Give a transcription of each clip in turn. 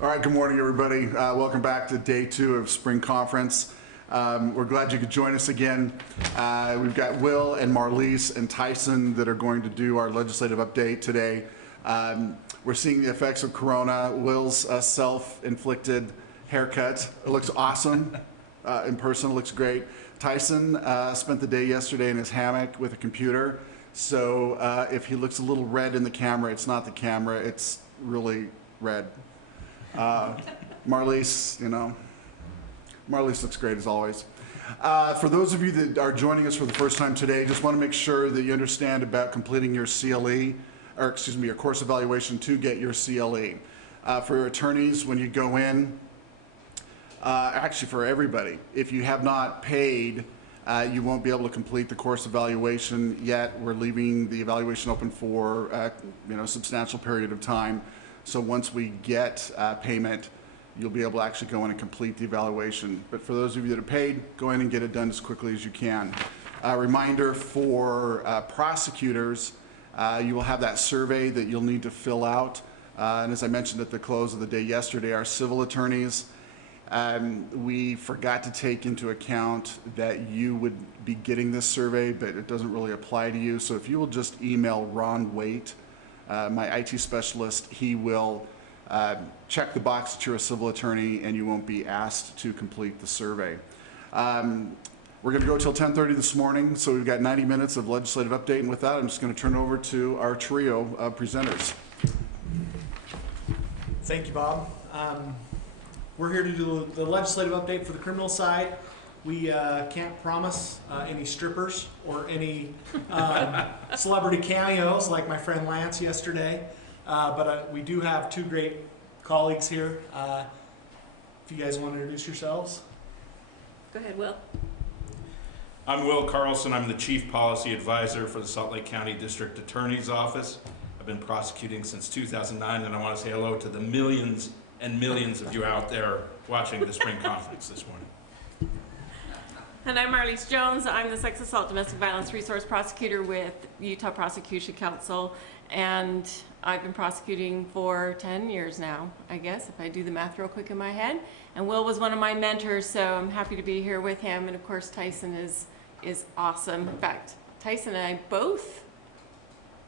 All right, good morning, everybody. Welcome back to day 2 of Spring Conference. We're glad you could join us again. We've got Will and Marlise and Tyson that are going to do our legislative update today. We're seeing the effects of Corona. Will's self-inflicted haircut. It looks awesome. In person, it looks great. Tyson spent the day yesterday in his hammock with a computer. So if he looks a little red in the camera, it's not the camera, it's really red. Marlise, Marlise looks great as always. For those of you that are joining us for the first time today, just want to make sure that you understand about completing your CLE, or excuse me, your course evaluation to get your CLE. For your attorneys, when you go in, actually for everybody, if you have not paid, you won't be able to complete the course evaluation yet. We're leaving the evaluation open for a substantial period of time. So once we get payment, you'll be able to actually go in and complete the evaluation. But for those of you that are paid, go in and get it done as quickly as you can. Reminder for prosecutors, you will have that survey that you'll need to fill out. And as I mentioned at the close of the day yesterday, our civil attorneys, we forgot to take into account that you would be getting this survey, but it doesn't really apply to you. So if you will just email Ron Waite, my IT specialist, he will check the box that you're a civil attorney and you won't be asked to complete the survey. We're going to go till 10:30 this morning, so we've got 90 minutes of legislative update, and with that, I'm just going to turn it over to our trio of presenters. Thank you, Bob. We're here to do the legislative update for the criminal side. We can't promise any strippers or any celebrity cameos like my friend Lance yesterday, but we do have two great colleagues here. If you guys want to introduce yourselves. Go ahead, Will. I'm Will Carlson. I'm the Chief Policy Advisor for the Salt Lake County District Attorney's Office. I've been prosecuting since 2009, and I want to say hello to the millions and millions of you out there watching the Spring Conference this morning. And I'm Marlise Jones. I'm the Sex Assault Domestic Violence Resource Prosecutor with Utah Prosecution Council, and I've been prosecuting for 10 years now, I guess, if I do the math real quick in my head. And Will was one of my mentors, so I'm happy to be here with him. And of course, Tyson is awesome. In fact, Tyson and I both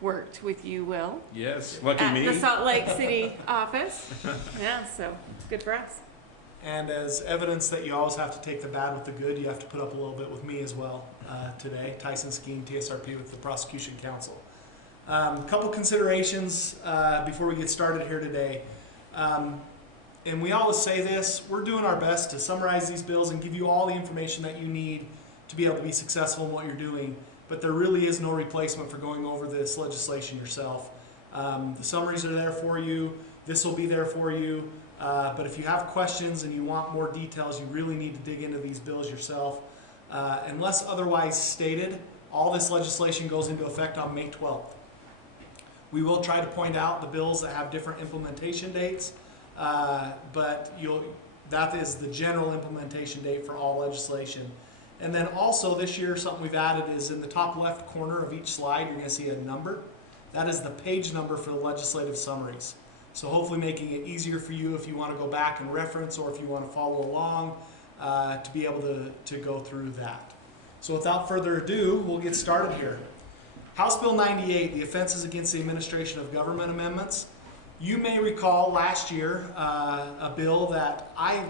worked with you, Will. Yes, lucky me. At the Salt Lake City office. Yeah, so it's good for us. And as evidence that you always have to take the bad with the good, you have to put up a little bit with me as well today. Tyson Skeen, TSRP with the Prosecution Council. A couple considerations before we get started here today. And we always say this, we're doing our best to summarize these bills and give you all the information that you need to be able to be successful in what you're doing. But there really is no replacement for going over this legislation yourself. The summaries are there for you. This will be there for you. But if you have questions and you want more details, you really need to dig into these bills yourself. Unless otherwise stated, all this legislation goes into effect on May 12th. We will try to point out the bills that have different implementation dates, but that is the general implementation date for all legislation. And then also this year, something we've added is in the top left corner of each slide, you're going to see a number. That is the page number for the legislative summaries. So hopefully making it easier for you if you want to go back and reference or if you want to follow along to be able to go through that. So without further ado, we'll get started here. House Bill 98, the Offenses Against the Administration of Government Amendments. You may recall last year a bill that I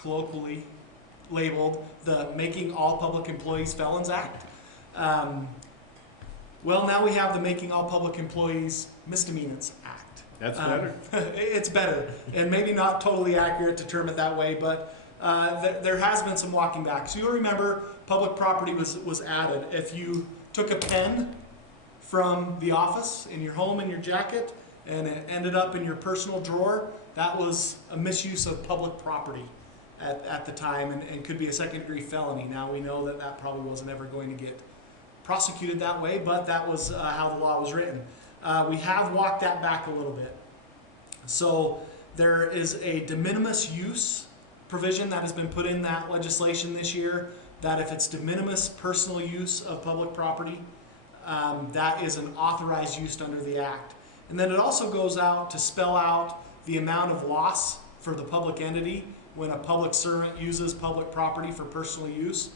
colloquially labeled the Making All Public Employees Felons Act. Well, now we have the Making All Public Employees Misdemeanors Act. That's better. It's better, and maybe not totally accurate to term it that way, but there has been some walking back. So you'll remember public property was added. If you took a pen from the office in your home in your jacket and it ended up in your personal drawer, that was a misuse of public property at the time and could be a second-degree felony. Now we know that that probably wasn't ever going to get prosecuted that way, but that was how the law was written. We have walked that back a little bit. So there is a de minimis use provision that has been put in that legislation this year, that if it's de minimis personal use of public property, that is an authorized use under the Act. And then it also goes out to spell out the amount of loss for the public entity when a public servant uses public property for personal use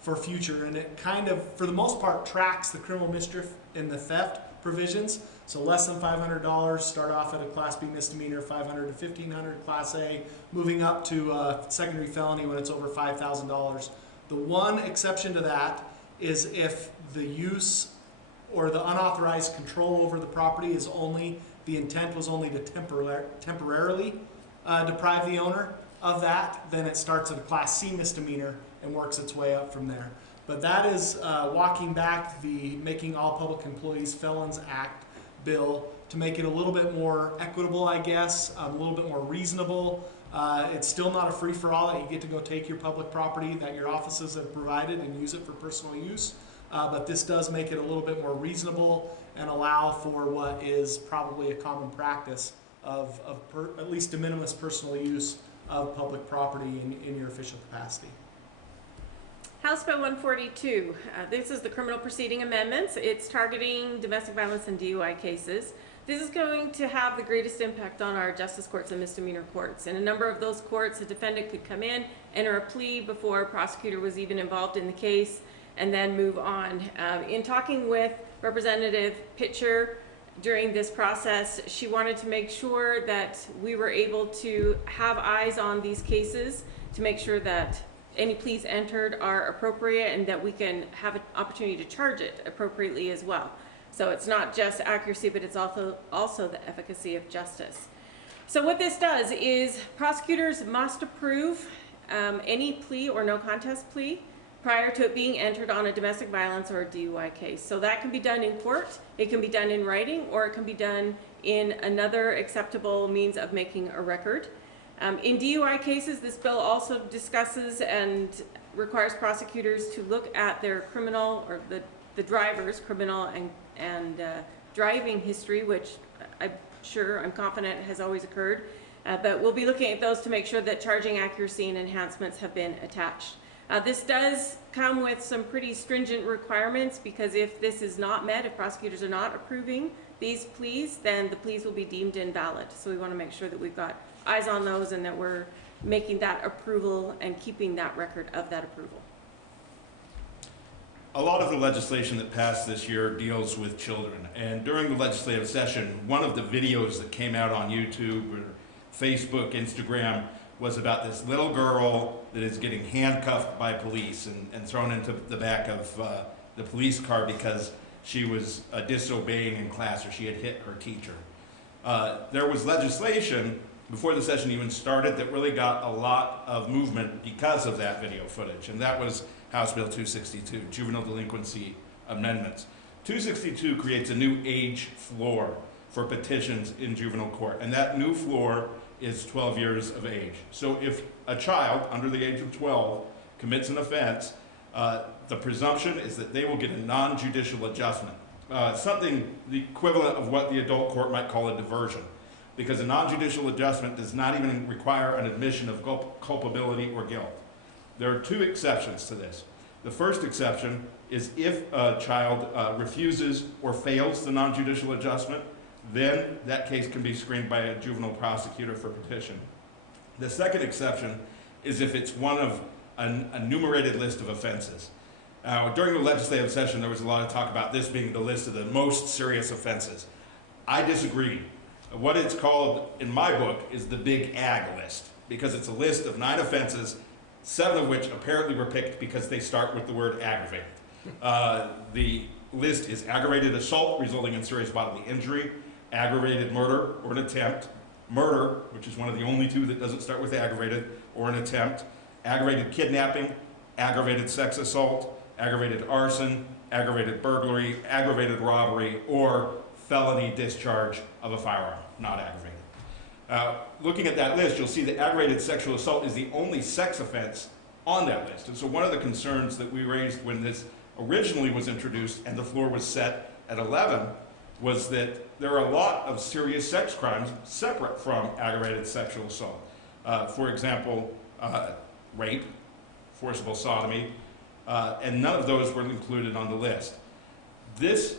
for future. And it kind of, for the most part, tracks the criminal mischief and the theft provisions. So less than $500, start off at a Class B misdemeanor, $500 to $1,500 Class A, moving up to a secondary felony when it's over $5,000. The one exception to that is if the use or the unauthorized control over the property is only, the intent was only to temporarily deprive the owner of that, then it starts at a Class C misdemeanor and works its way up from there. But that is walking back the Making All Public Employees Felons Act bill to make it a little bit more equitable, I guess, a little bit more reasonable. It's still not a free-for-all that you get to go take your public property that your offices have provided and use it for personal use. But this does make it a little bit more reasonable and allow for what is probably a common practice of at least de minimis personal use of public property in your official capacity. House Bill 142. This is the criminal proceeding amendments. It's targeting domestic violence and DUI cases. This is going to have the greatest impact on our justice courts and misdemeanor courts. In a number of those courts, a defendant could come in, enter a plea before a prosecutor was even involved in the case, and then move on. In talking with Representative Pitcher during this process, she wanted to make sure that we were able to have eyes on these cases to make sure that any pleas entered are appropriate and that we can have an opportunity to charge it appropriately as well. So it's not just accuracy, but it's also the efficacy of justice. So what this does is prosecutors must approve any plea or no contest plea prior to it being entered on a domestic violence or a DUI case. So that can be done in court, it can be done in writing, or it can be done in another acceptable means of making a record. In DUI cases, this bill also discusses and requires prosecutors to look at their criminal, or the driver's criminal and driving history, which I'm confident has always occurred. But we'll be looking at those to make sure that charging accuracy and enhancements have been attached. This does come with some pretty stringent requirements, because if this is not met, if prosecutors are not approving these pleas, then the pleas will be deemed invalid. So we want to make sure that we've got eyes on those and that we're making that approval and keeping that record of that approval. A lot of the legislation that passed this year deals with children, and during the legislative session, one of the videos that came out on YouTube or Facebook, Instagram, was about this little girl that is getting handcuffed by police and thrown into the back of the police car because she was disobeying in class or she had hit her teacher. There was legislation before the session even started that really got a lot of movement because of that video footage, and that was House Bill 262, Juvenile Delinquency Amendments. 262 creates a new age floor for petitions in juvenile court, and that new floor is 12 years of age. So if a child under the age of 12 commits an offense, the presumption is that they will get a non-judicial adjustment, something the equivalent of what the adult court might call a diversion, because a non-judicial adjustment does not even require an admission of culpability or guilt. There are two exceptions to this. The first exception is if a child refuses or fails the non-judicial adjustment, then that case can be screened by a juvenile prosecutor for petition. The second exception is if it's one of an enumerated list of offenses. During the legislative session, there was a lot of talk about this being the list of the most serious offenses. I disagree. What it's called in my book is the Big Ag list, because it's a list of 9 offenses, 7 of which apparently were picked because they start with the word aggravated. The list is aggravated assault resulting in serious bodily injury, aggravated murder or an attempt, murder, which is one of the only 2 that doesn't start with aggravated, or an attempt, aggravated kidnapping, aggravated sex assault, aggravated arson, aggravated burglary, aggravated robbery, or felony discharge of a firearm, not aggravated. Looking at that list, you'll see that aggravated sexual assault is the only sex offense on that list. And so one of the concerns that we raised when this originally was introduced and the floor was set at 11 was that there are a lot of serious sex crimes separate from aggravated sexual assault. For example, rape, forcible sodomy, and none of those were included on the list. This,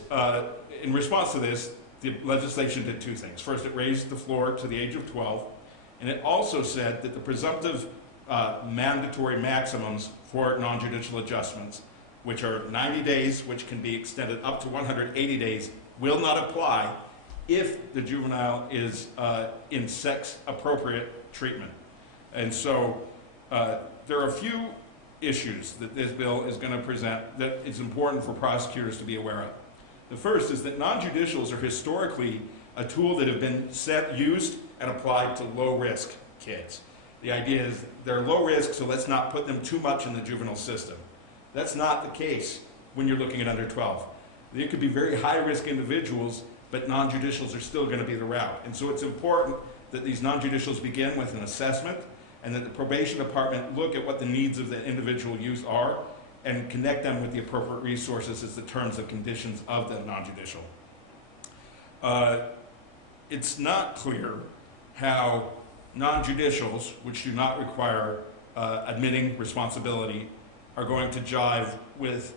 in response to this, the legislation did two things. First, it raised the floor to the age of 12, and it also said that the presumptive mandatory maximums for non-judicial adjustments, which are 90 days, which can be extended up to 180 days, will not apply if the juvenile is in sex-appropriate treatment. And so there are a few issues that this bill is going to present that it's important for prosecutors to be aware of. The first is that non-judicials are historically a tool that have been used and applied to low-risk kids. The idea is they're low risk, so let's not put them too much in the juvenile system. That's not the case when you're looking at under 12. They could be very high-risk individuals, but non-judicials are still going to be the route. And so it's important that these non-judicials begin with an assessment and that the probation department look at what the needs of the individual youth are and connect them with the appropriate resources as the terms and conditions of the non-judicial. It's not clear how non-judicials, which do not require admitting responsibility, are going to jive with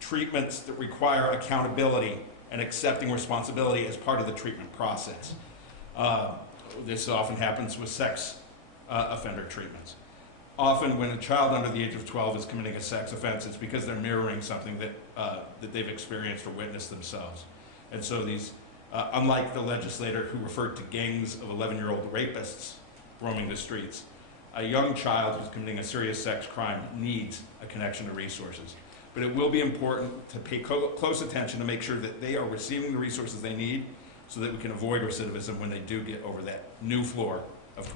treatments that require accountability and accepting responsibility as part of the treatment process. This often happens with sex offender treatments. Often when a child under the age of 12 is committing a sex offense, it's because they're mirroring something that they've experienced or witnessed themselves. And so these, unlike the legislator who referred to gangs of 11-year-old rapists roaming the streets, a young child who's committing a serious sex crime needs a connection to resources. But it will be important to pay close attention to make sure that they are receiving the resources they need so that we can avoid recidivism when they do get over that new floor of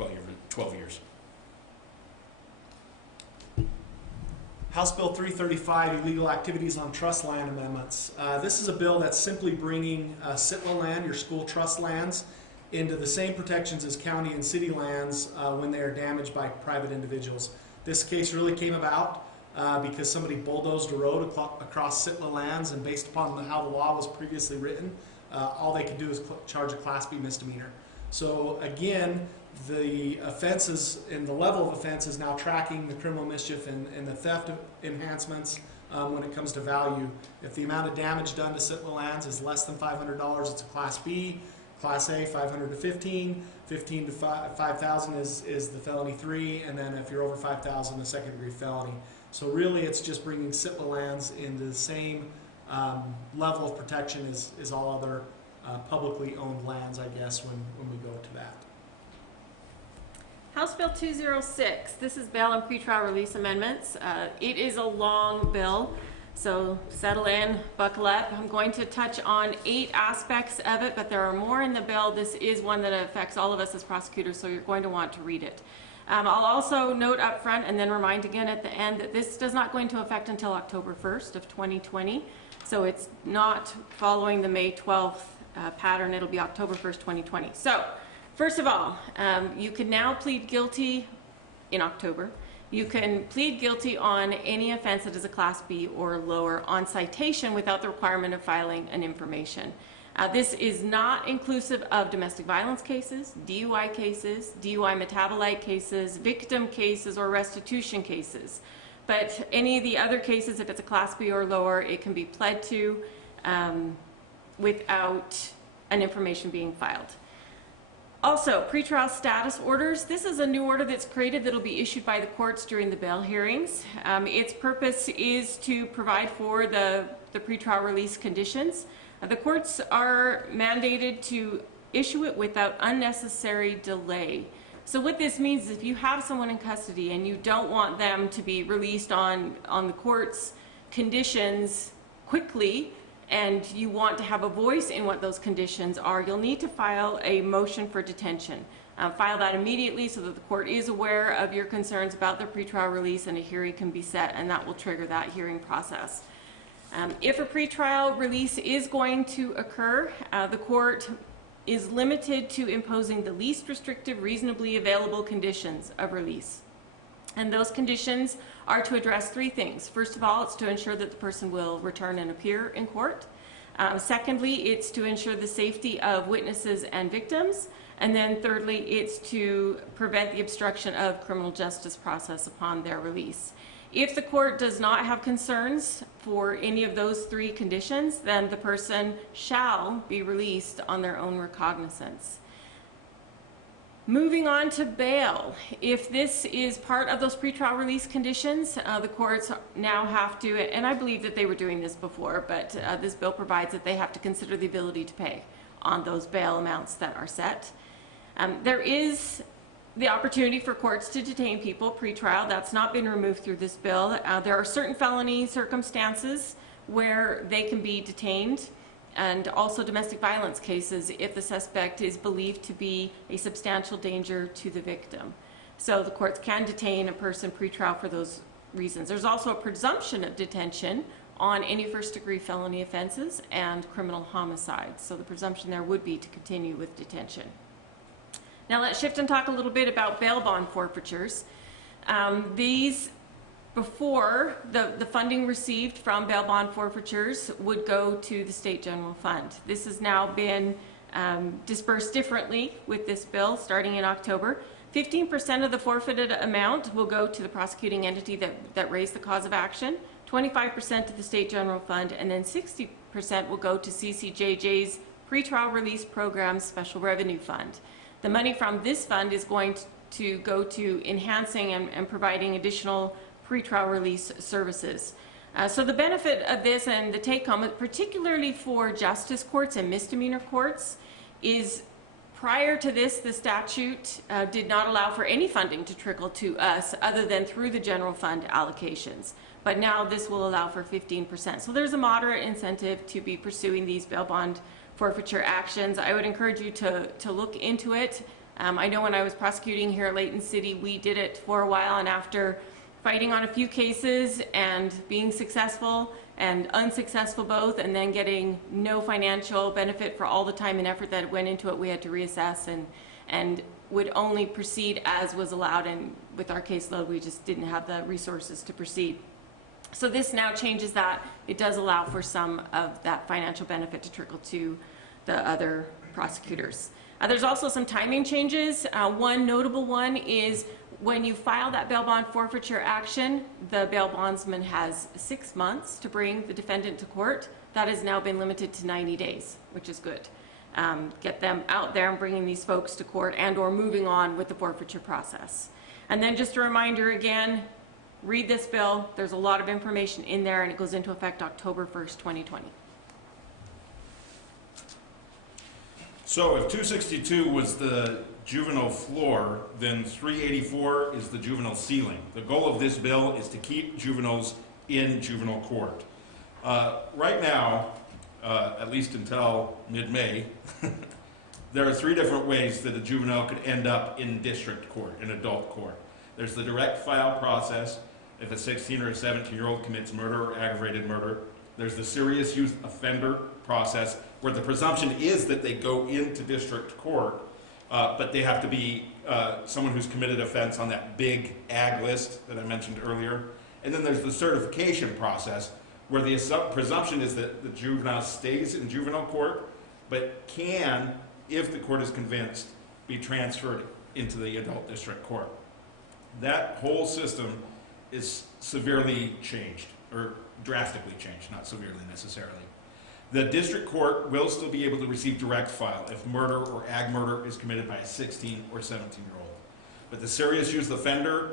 12 years. House Bill 335, Illegal Activities on Trust Land Amendments. This is a bill that's simply bringing SITLA land, your school trust lands, into the same protections as county and city lands when they are damaged by private individuals. This case really came about because somebody bulldozed a road across SITLA lands, and based upon how the law was previously written, all they could do is charge a Class B misdemeanor. So again, the offenses and the level of offense is now tracking the criminal mischief and the theft of enhancements when it comes to value. If the amount of damage done to SITLA lands is less than $500, it's a Class B. Class A, 500 to 15, 15 to 5,000 is the felony 3, and then if you're over 5,000, the second degree felony. So really it's just bringing SITLA lands into the same level of protection as all other publicly owned lands, I guess, when we go to that. House Bill 206, this is bail and pretrial release amendments. It is a long bill, so settle in, buckle up. I'm going to touch on 8 aspects of it, but there are more in the bill. This is one that affects all of us as prosecutors, so you're going to want to read it. I'll also note up front and then remind again at the end that this does not go into effect until October 1st of 2020, so it's not following the May 12th pattern. It'll be October 1st, 2020. So, first of all, you can now plead guilty in October. You can plead guilty on any offense that is a Class B or lower on citation without the requirement of filing an information. This is not inclusive of domestic violence cases, DUI metabolite cases, victim cases, or restitution cases. But any of the other cases, if it's a Class B or lower, it can be pled to without an information being filed. Also, pretrial status orders. This is a new order that's created that will be issued by the courts during the bail hearings. Its purpose is to provide for the pretrial release conditions. The courts are mandated to issue it without unnecessary delay. So what this means is if you have someone in custody and you don't want them to be released on the court's conditions quickly, and you want to have a voice in what those conditions are, you'll need to file a motion for detention. File that immediately so that the court is aware of your concerns about the pretrial release and a hearing can be set, and that will trigger that hearing process. If a pretrial release is going to occur, the court is limited to imposing the least restrictive, reasonably available conditions of release. And those conditions are to address 3 things. First of all, it's to ensure that the person will return and appear in court. Secondly, it's to ensure the safety of witnesses and victims. And then thirdly, it's to prevent the obstruction of criminal justice process upon their release. If the court does not have concerns for any of those three conditions, then the person shall be released on their own recognizance. Moving on to bail. If this is part of those pretrial release conditions, the courts now have to, and I believe that they were doing this before, but this bill provides that they have to consider the ability to pay on those bail amounts that are set. There is the opportunity for courts to detain people pre-trial. That's not been removed through this bill. There are certain felony circumstances where they can be detained, and also domestic violence cases if the suspect is believed to be a substantial danger to the victim. So the courts can detain a person pre-trial for those reasons. There's also a presumption of detention on any first-degree felony offenses and criminal homicides. So the presumption there would be to continue with detention. Now let's shift and talk a little bit about bail bond forfeitures. These, before the funding received from bail bond forfeitures would go to the state general fund. This has now been dispersed differently with this bill starting in October. 15% of the forfeited amount will go to the prosecuting entity that raised the cause of action, 25% to the state general fund, and then 60% will go to CCJJ's pretrial release program special revenue fund. The money from this fund is going to go to enhancing and providing additional pretrial release services. So the benefit of this and the take home, particularly for justice courts and misdemeanor courts, is prior to this, the statute did not allow for any funding to trickle to us other than through the general fund allocations. But now this will allow for 15%. So there's a moderate incentive to be pursuing these bail bond forfeiture actions. I would encourage you to look into it. I know when I was prosecuting here at Layton City, we did it for a while, and after fighting on a few cases and being successful and unsuccessful both, and then getting no financial benefit for all the time and effort that went into it, we had to reassess and would only proceed as was allowed, and with our caseload we just didn't have the resources to proceed. So this now changes that. It does allow for some of that financial benefit to trickle to the other prosecutors. There's also some timing changes. One notable one is when you file that bail bond forfeiture action, the bail bondsman has 6 months to bring the defendant to court. That has now been limited to 90 days, which is good. Get them out there and bringing these folks to court and or moving on with the forfeiture process. And then just a reminder again, read this bill. There's a lot of information in there, and it goes into effect October 1st, 2020. So if 262 was the juvenile floor, then 384 is the juvenile ceiling. The goal of this bill is to keep juveniles in juvenile court. Right now, at least until mid-May, there are 3 different ways that a juvenile could end up in district court, in adult court. There's the direct file process, if a 16 or a 17-year-old commits murder or aggravated murder. There's the serious youth offender process, where the presumption is that they go into district court, but they have to be someone who's committed offense on that big ag list that I mentioned earlier. And then there's the certification process, where the presumption is that the juvenile stays in juvenile court, but can, if the court is convinced, be transferred into the adult district court. That whole system is severely changed, or drastically changed, not severely necessarily. The district court will still be able to receive direct file if murder or ag murder is committed by a 16 or 17-year-old. But the serious youth offender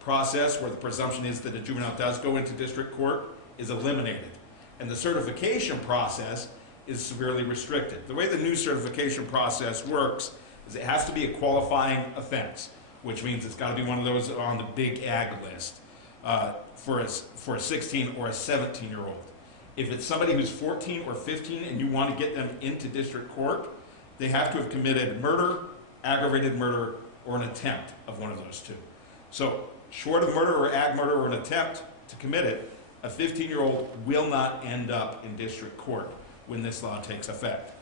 process, where the presumption is that a juvenile does go into district court, is eliminated. And the certification process is severely restricted. The way the new certification process works is it has to be a qualifying offense, which means it's got to be one of those on the big ag list for a 16 or a 17-year-old. If it's somebody who's 14 or 15 and you want to get them into district court, they have to have committed murder, aggravated murder, or an attempt of one of those 2. So short of murder or ag murder or an attempt to commit it, a 15-year-old will not end up in district court when this law takes effect.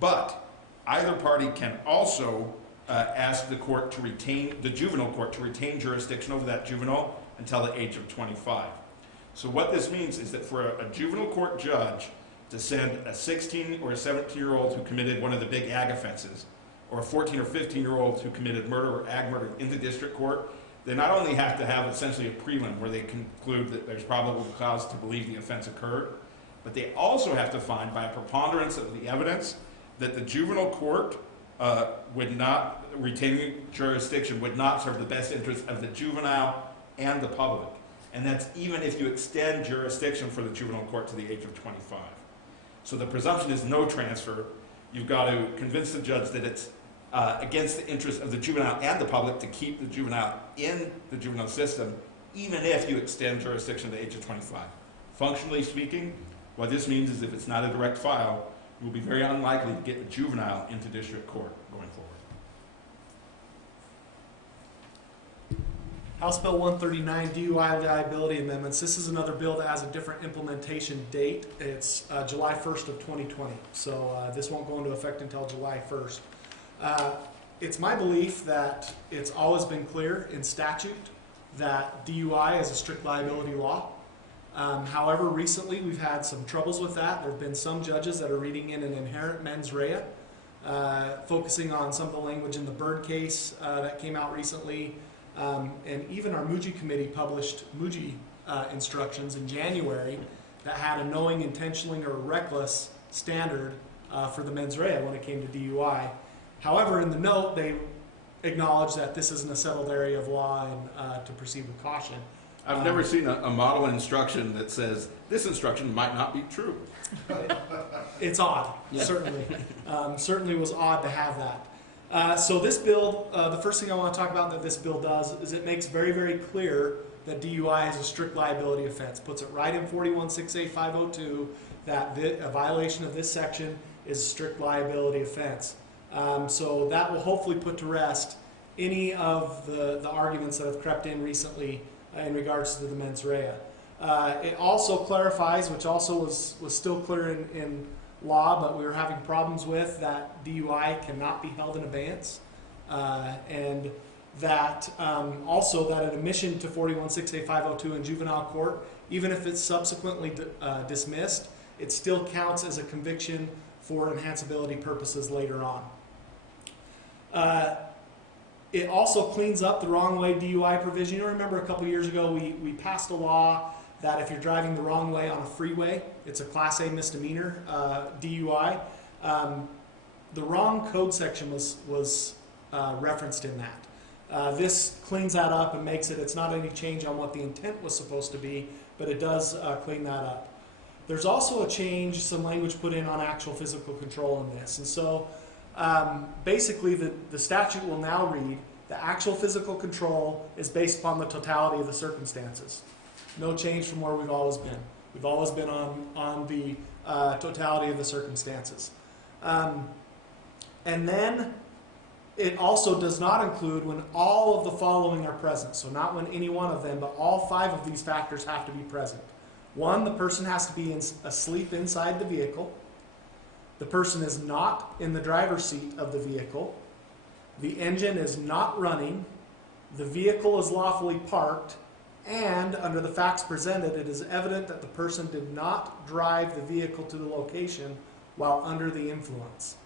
But either party can also ask the court to retain, the juvenile court to retain jurisdiction over that juvenile until the age of 25. So what this means is that for a juvenile court judge to send a 16 or a 17-year-old who committed one of the big ag offenses, or a 14 or 15-year-old who committed murder or ag murder into district court, they not only have to have essentially a prelim where they conclude that there's probable cause to believe the offense occurred, but they also have to find by a preponderance of the evidence that the juvenile court would not, retaining jurisdiction, would not serve the best interest of the juvenile and the public. And that's even if you extend jurisdiction for the juvenile court to the age of 25. So the presumption is no transfer. You've got to convince the judge that it's against the interest of the juvenile and the public to keep the juvenile in the juvenile system, even if you extend jurisdiction to the age of 25. Functionally speaking, what this means is if it's not a direct file, it will be very unlikely to get a juvenile into district court going forward. House Bill 139, DUI liability amendments. This is another bill that has a different implementation date. It's July 1st of 2020. So this won't go into effect until July 1st. It's my belief that it's always been clear in statute that DUI is a strict liability law. However, recently we've had some troubles with that. There have been some judges that are reading in an inherent mens rea, focusing on some of the language in the Bird case that came out recently. And even our Muji committee published Muji instructions in January that had a knowing, intentionally, or reckless standard for the mens rea when it came to DUI. However, in the note, they acknowledge that this isn't a settled area of law and to proceed with caution. I've never seen a model instruction that says this instruction might not be true. It's odd, certainly. Certainly was odd to have that. So this bill, the first thing I want to talk about that this bill does is it makes very, very clear that DUI is a strict liability offense. Puts it right in 41-6A-502 that a violation of this section is a strict liability offense. So that will hopefully put to rest any of the arguments that have crept in recently in regards to the mens rea. It also clarifies, which also was still clear in law, but we were having problems with, that DUI cannot be held in abeyance, and that also that an admission to 41-6A-502 in juvenile court, even if it's subsequently dismissed, it still counts as a conviction for enhanceability purposes later on. It also cleans up the wrong way DUI provision. You remember a couple years ago we passed a law that if you're driving the wrong way on a freeway, it's a Class A misdemeanor DUI. The wrong code section was referenced in that. This cleans that up and makes it, it's not any change on what the intent was supposed to be, but it does clean that up. There's also a change, some language put in on actual physical control in this. And so basically the statute will now read, the actual physical control is based upon the totality of the circumstances. No change from where we've always been. We've always been on the totality of the circumstances. And then it also does not include when all of the following are present. So not when any one of them, but all 5 of these factors have to be present. 1, the person has to be asleep inside the vehicle. The person is not in the driver's seat of the vehicle. The engine is not running. The vehicle is lawfully parked. And under the facts presented, it is evident that the person did not drive the vehicle to the location while under the influence.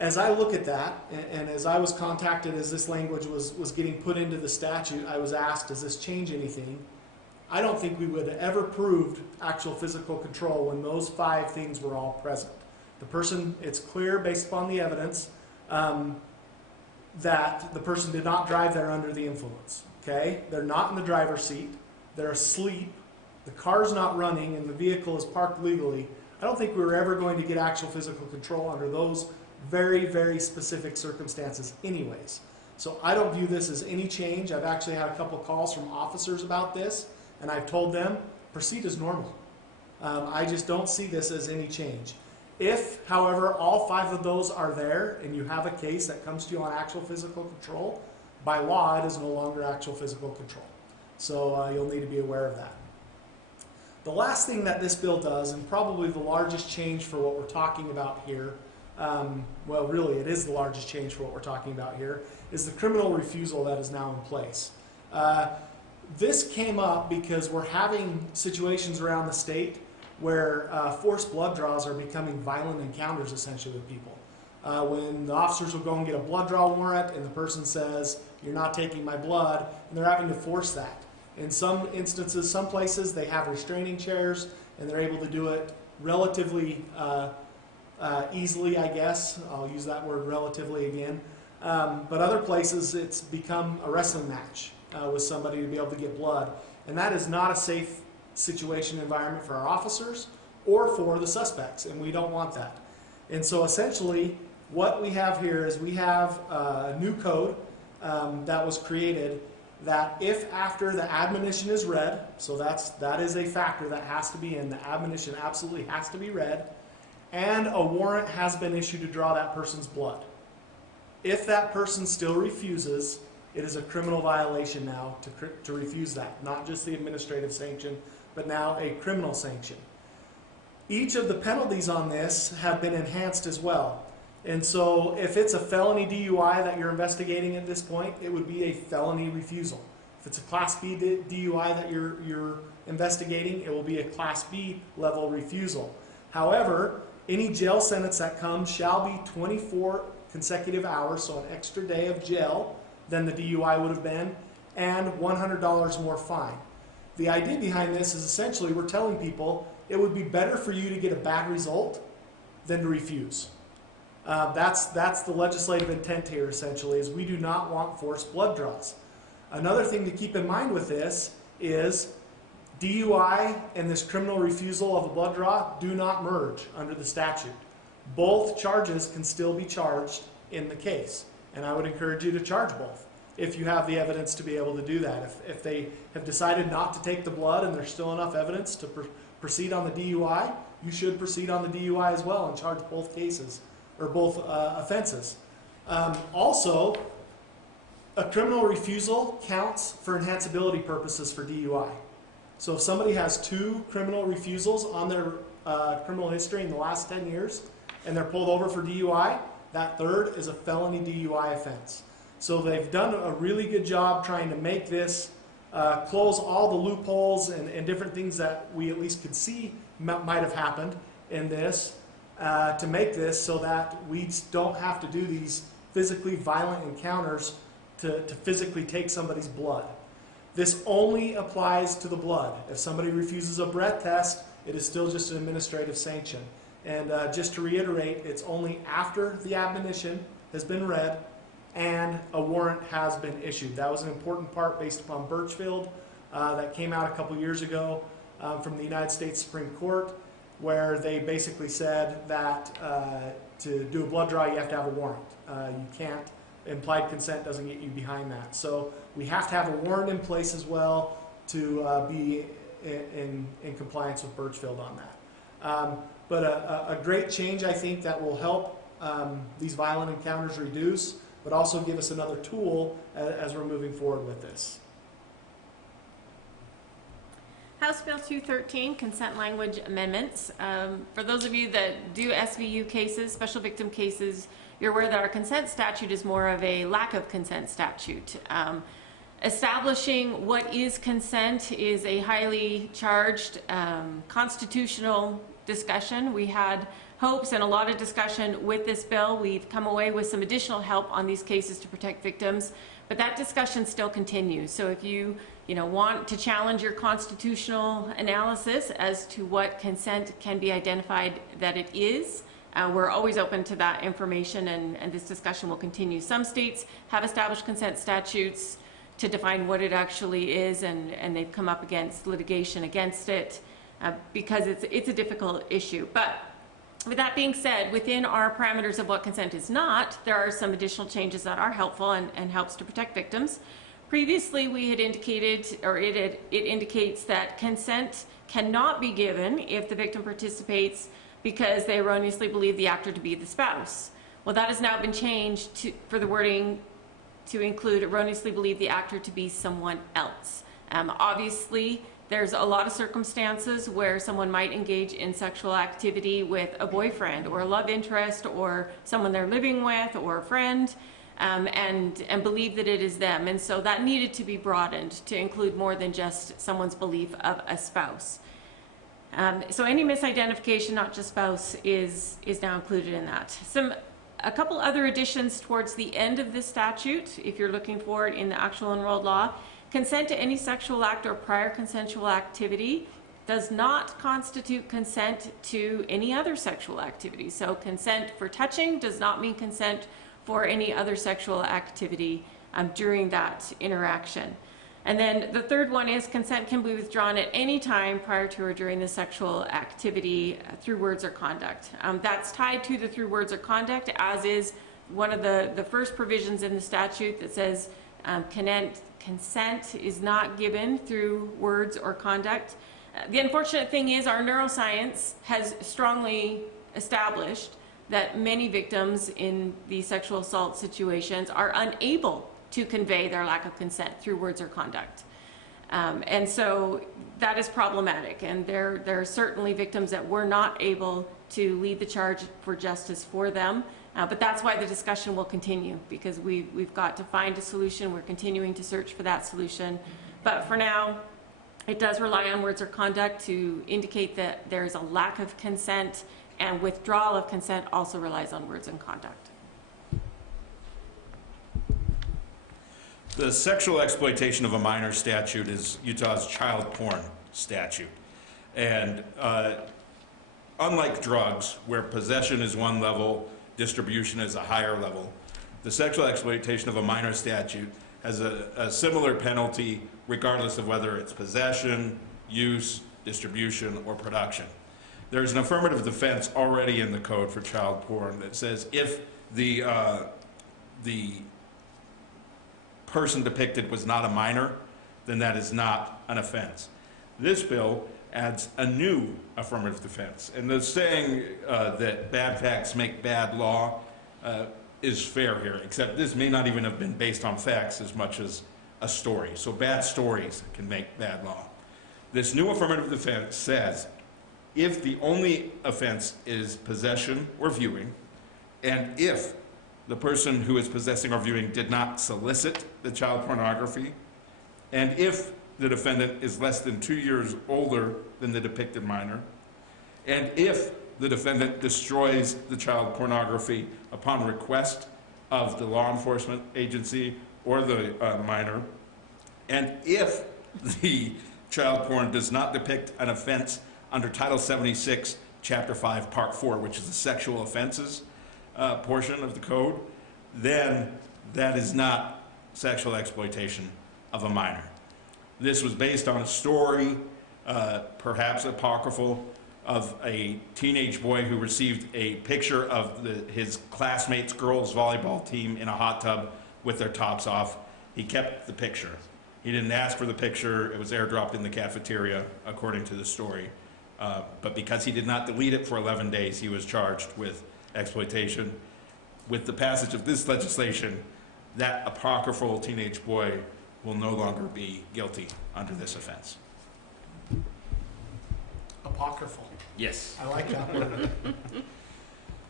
As I look at that, and as I was contacted as this language was getting put into the statute, I was asked, does this change anything? I don't think we would have ever proved actual physical control when those 5 things were all present. The person, it's clear based upon the evidence that the person did not drive there under the influence. Okay? They're not in the driver's seat. They're asleep. The car's not running and the vehicle is parked legally. I don't think we were ever going to get actual physical control under those very, very specific circumstances anyways. So I don't view this as any change. I've actually had a couple calls from officers about this, and I've told them, proceed as normal. I just don't see this as any change. If, however, all 5 of those are there and you have a case that comes to you on actual physical control, by law it is no longer actual physical control. So you'll need to be aware of that. The last thing that this bill does, and probably the largest change for what we're talking about here, well really it is the largest change for what we're talking about here, is the criminal refusal that is now in place. This came up because we're having situations around the state where forced blood draws are becoming violent encounters essentially with people. When the officers will go and get a blood draw warrant and the person says, You're not taking my blood, and they're having to force that. In some instances, some places, they have restraining chairs, and they're able to do it relatively easily, I guess. I'll use that word relatively again. But other places, it's become a wrestling match with somebody to be able to get blood. And that is not a safe situation environment for our officers or for the suspects, and we don't want that. And so essentially, what we have here is we have a new code that was created that if after the admonition is read, so that is a factor that has to be in, the admonition absolutely has to be read, and a warrant has been issued to draw that person's blood. If that person still refuses, it is a criminal violation now to refuse that, not just the administrative sanction, but now a criminal sanction. Each of the penalties on this have been enhanced as well. And so if it's a felony DUI that you're investigating at this point, it would be a felony refusal. If it's a Class B DUI that you're investigating, it will be a Class B level refusal. However, any jail sentence that comes shall be 24 consecutive hours, so an extra day of jail than the DUI would have been, and $100 more fine. The idea behind this is essentially we're telling people it would be better for you to get a bad result than to refuse. That's the legislative intent here, essentially, is we do not want forced blood draws. Another thing to keep in mind with this is DUI and this criminal refusal of a blood draw do not merge under the statute. Both charges can still be charged in the case, and I would encourage you to charge both if you have the evidence to be able to do that. If they have decided not to take the blood and there's still enough evidence to proceed on the DUI, you should proceed on the DUI as well and charge both cases, or both offenses. Also, a criminal refusal counts for enhanceability purposes for DUI. So if somebody has 2 criminal refusals on their criminal history in the last 10 years and they're pulled over for DUI, that third is a felony DUI offense. So they've done a really good job trying to make this close all the loopholes and different things that we at least could see might have happened in this, to make this so that we don't have to do these physically violent encounters to physically take somebody's blood. This only applies to the blood. If somebody refuses a breath test, it is still just an administrative sanction. And just to reiterate, it's only after the admonition has been read and a warrant has been issued. That was an important part based upon Birchfield that came out a couple years ago from the United States Supreme Court, where they basically said that to do a blood draw, you have to have a warrant. You can't, implied consent doesn't get you behind that. So we have to have a warrant in place as well to be in compliance with Birchfield on that. But a great change, I think, that will help these violent encounters reduce, but also give us another tool as we're moving forward with this. House Bill 213, consent language amendments. For those of you that do SVU cases, special victim cases, you're aware that our consent statute is more of a lack of consent statute. Establishing what is consent is a highly charged constitutional discussion. We had hopes and a lot of discussion with this bill. We've come away with some additional help on these cases to protect victims, but that discussion still continues. So if you want to challenge your constitutional analysis as to what consent can be identified that it is, we're always open to that information, and this discussion will continue. Some states have established consent statutes to define what it actually is, and they've come up against litigation against it because it's a difficult issue. But with that being said, within our parameters of what consent is not, there are some additional changes that are helpful and helps to protect victims. Previously, we had indicated, or it indicates that consent cannot be given if the victim participates because they erroneously believe the actor to be the spouse. Well, that has now been changed for the wording to include erroneously believe the actor to be someone else. Obviously, there's a lot of circumstances where someone might engage in sexual activity with a boyfriend or a love interest or someone they're living with or a friend, and believe that it is them. And so that needed to be broadened to include more than just someone's belief of a spouse. So any misidentification, not just spouse, is now included in that. Some A couple other additions towards the end of this statute, if you're looking for it in the actual enrolled law. Consent to any sexual act or prior consensual activity does not constitute consent to any other sexual activity. So consent for touching does not mean consent for any other sexual activity during that interaction. And then the third one is consent can be withdrawn at any time prior to or during the sexual activity through words or conduct. That's tied to the through words or conduct, as is one of the first provisions in the statute that says consent is not given through words or conduct. The unfortunate thing is our neuroscience has strongly established that many victims in these sexual assault situations are unable to convey their lack of consent through words or conduct. And so that is problematic. And there are certainly victims that were not able to lead the charge for justice for them. But that's why the discussion will continue, because we've got to find a solution. We're continuing to search for that solution. But for now, it does rely on words or conduct to indicate that there's a lack of consent, and withdrawal of consent also relies on words and conduct. The sexual exploitation of a minor statute is Utah's child porn statute. And unlike drugs, where possession is one level, distribution is a higher level, the sexual exploitation of a minor statute has a similar penalty regardless of whether it's possession, use, distribution, or production. There's an affirmative defense already in the code for child porn that says if the person depicted was not a minor, then that is not an offense. This bill adds a new affirmative defense. And the saying that bad facts make bad law is fair here, except this may not even have been based on facts as much as a story. So bad stories can make bad law. This new affirmative defense says if the only offense is possession or viewing, and if the person who is possessing or viewing did not solicit the child pornography, and if the defendant is less than 2 years older than the depicted minor, and if the defendant destroys the child pornography upon request of the law enforcement agency or the minor, and if the child porn does not depict an offense under Title 76, Chapter 5, Part 4, which is the sexual offenses portion of the code, then that is not sexual exploitation of a minor. This was based on a story, perhaps apocryphal, of a teenage boy who received a picture of his classmates' girls' volleyball team in a hot tub with their tops off. He kept the picture. He didn't ask for the picture. It was airdropped in the cafeteria, according to the story. But because he did not delete it for 11 days, he was charged with exploitation. With the passage of this legislation, that apocryphal teenage boy will no longer be guilty under this offense. Apocryphal. Yes. I like that word.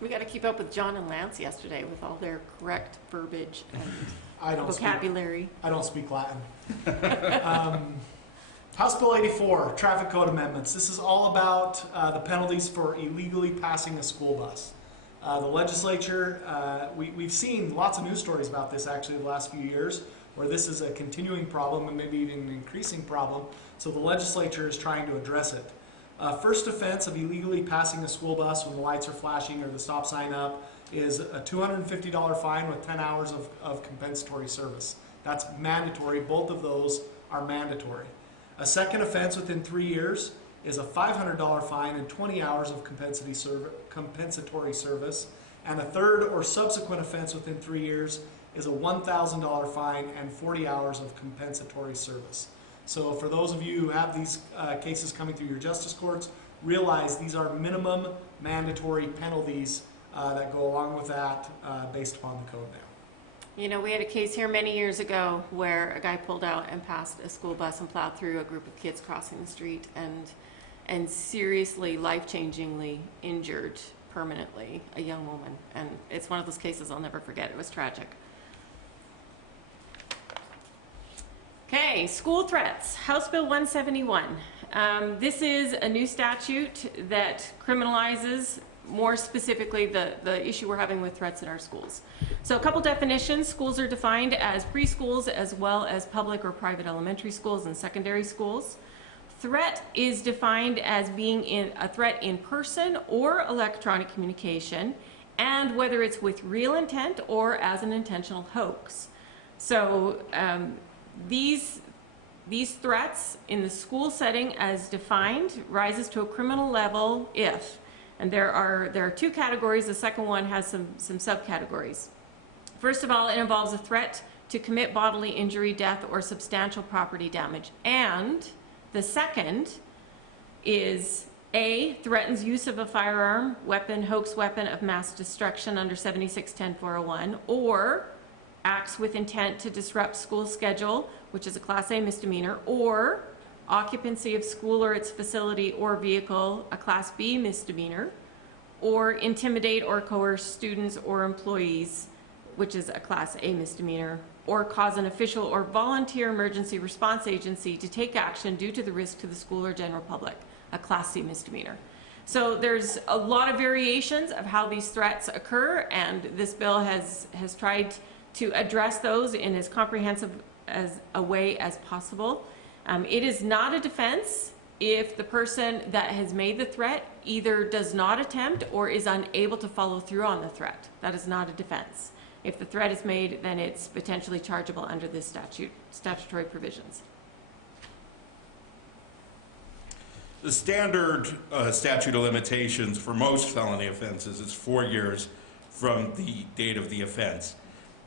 We got to keep up with John and Lance yesterday with all their correct verbiage and I don't vocabulary. I don't speak Latin. House Bill 84, Traffic Code Amendments. This is all about the penalties for illegally passing a school bus. The legislature, we've seen lots of news stories about this actually the last few years, where this is a continuing problem and maybe even an increasing problem. So the legislature is trying to address it. First offense of illegally passing a school bus when the lights are flashing or the stop sign up is a $250 fine with 10 hours of compensatory service. That's mandatory. Both of those are mandatory. A second offense within 3 years is a $500 fine and 20 hours of compensatory service. And a third or subsequent offense within 3 years is a $1,000 fine and 40 hours of compensatory service. So for those of you who have these cases coming through your justice courts, realize these are minimum mandatory penalties that go along with that based upon the code now. You know, we had a case here many years ago where a guy pulled out and passed a school bus and plowed through a group of kids crossing the street and seriously, life-changingly injured permanently a young woman. And it's one of those cases I'll never forget. It was tragic. Okay, school threats. House Bill 171. This is a new statute that criminalizes more specifically the issue we're having with threats in our schools. So a couple definitions. Schools are defined as preschools as well as public or private elementary schools and secondary schools. Threat is defined as being a threat in person or electronic communication, and whether it's with real intent or as an intentional hoax. So these threats in the school setting as defined rises to a criminal level if, and there are two categories. The second one has some subcategories. First of all, it involves a threat to commit bodily injury, death, or substantial property damage. And the second is A, threatens use of a firearm, weapon, hoax weapon of mass destruction under 7610-401, or acts with intent to disrupt school schedule, which is a Class A misdemeanor, or occupancy of school or its facility or vehicle, a Class B misdemeanor, or intimidate or coerce students or employees, which is a Class A misdemeanor, or cause an official or volunteer emergency response agency to take action due to the risk to the school or general public, a Class C misdemeanor. So there's a lot of variations of how these threats occur, and this bill has tried to address those in as comprehensive as a way as possible. It is not a defense if the person that has made the threat either does not attempt or is unable to follow through on the threat. That is not a defense. If the threat is made, then it's potentially chargeable under this statutory provisions. The standard statute of limitations for most felony offenses is 4 years from the date of the offense.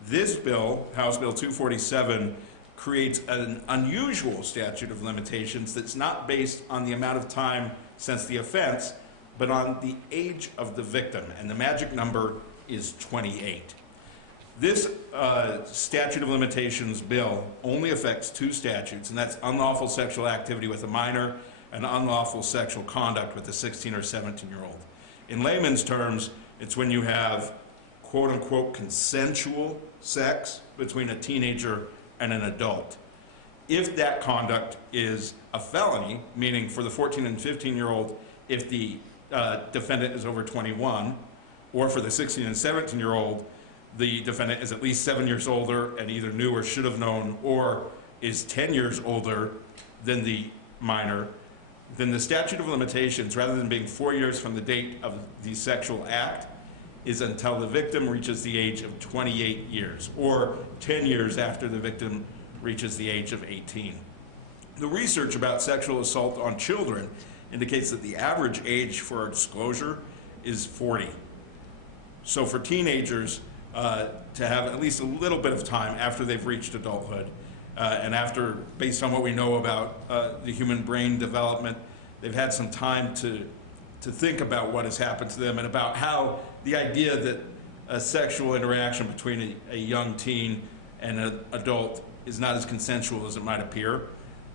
This bill, House Bill 247, creates an unusual statute of limitations that's not based on the amount of time since the offense, but on the age of the victim, and the magic number is 28. This statute of limitations bill only affects two statutes, and that's unlawful sexual activity with a minor and unlawful sexual conduct with a 16 or 17-year-old. In layman's terms, it's when you have quote-unquote consensual sex between a teenager and an adult. If that conduct is a felony, meaning for the 14 and 15-year-old, if the defendant is over 21, or for the 16 and 17-year-old, the defendant is at least 7 years older and either knew or should have known, or is 10 years older than the minor, then the statute of limitations, rather than being 4 years from the date of the sexual act, is until the victim reaches the age of 28 years, or 10 years after the victim reaches the age of 18. The research about sexual assault on children indicates that the average age for a disclosure is 40. So for teenagers to have at least a little bit of time after they've reached adulthood, and after, based on what we know about the human brain development, they've had some time to think about what has happened to them and about how the idea that a sexual interaction between a young teen and an adult is not as consensual as it might appear.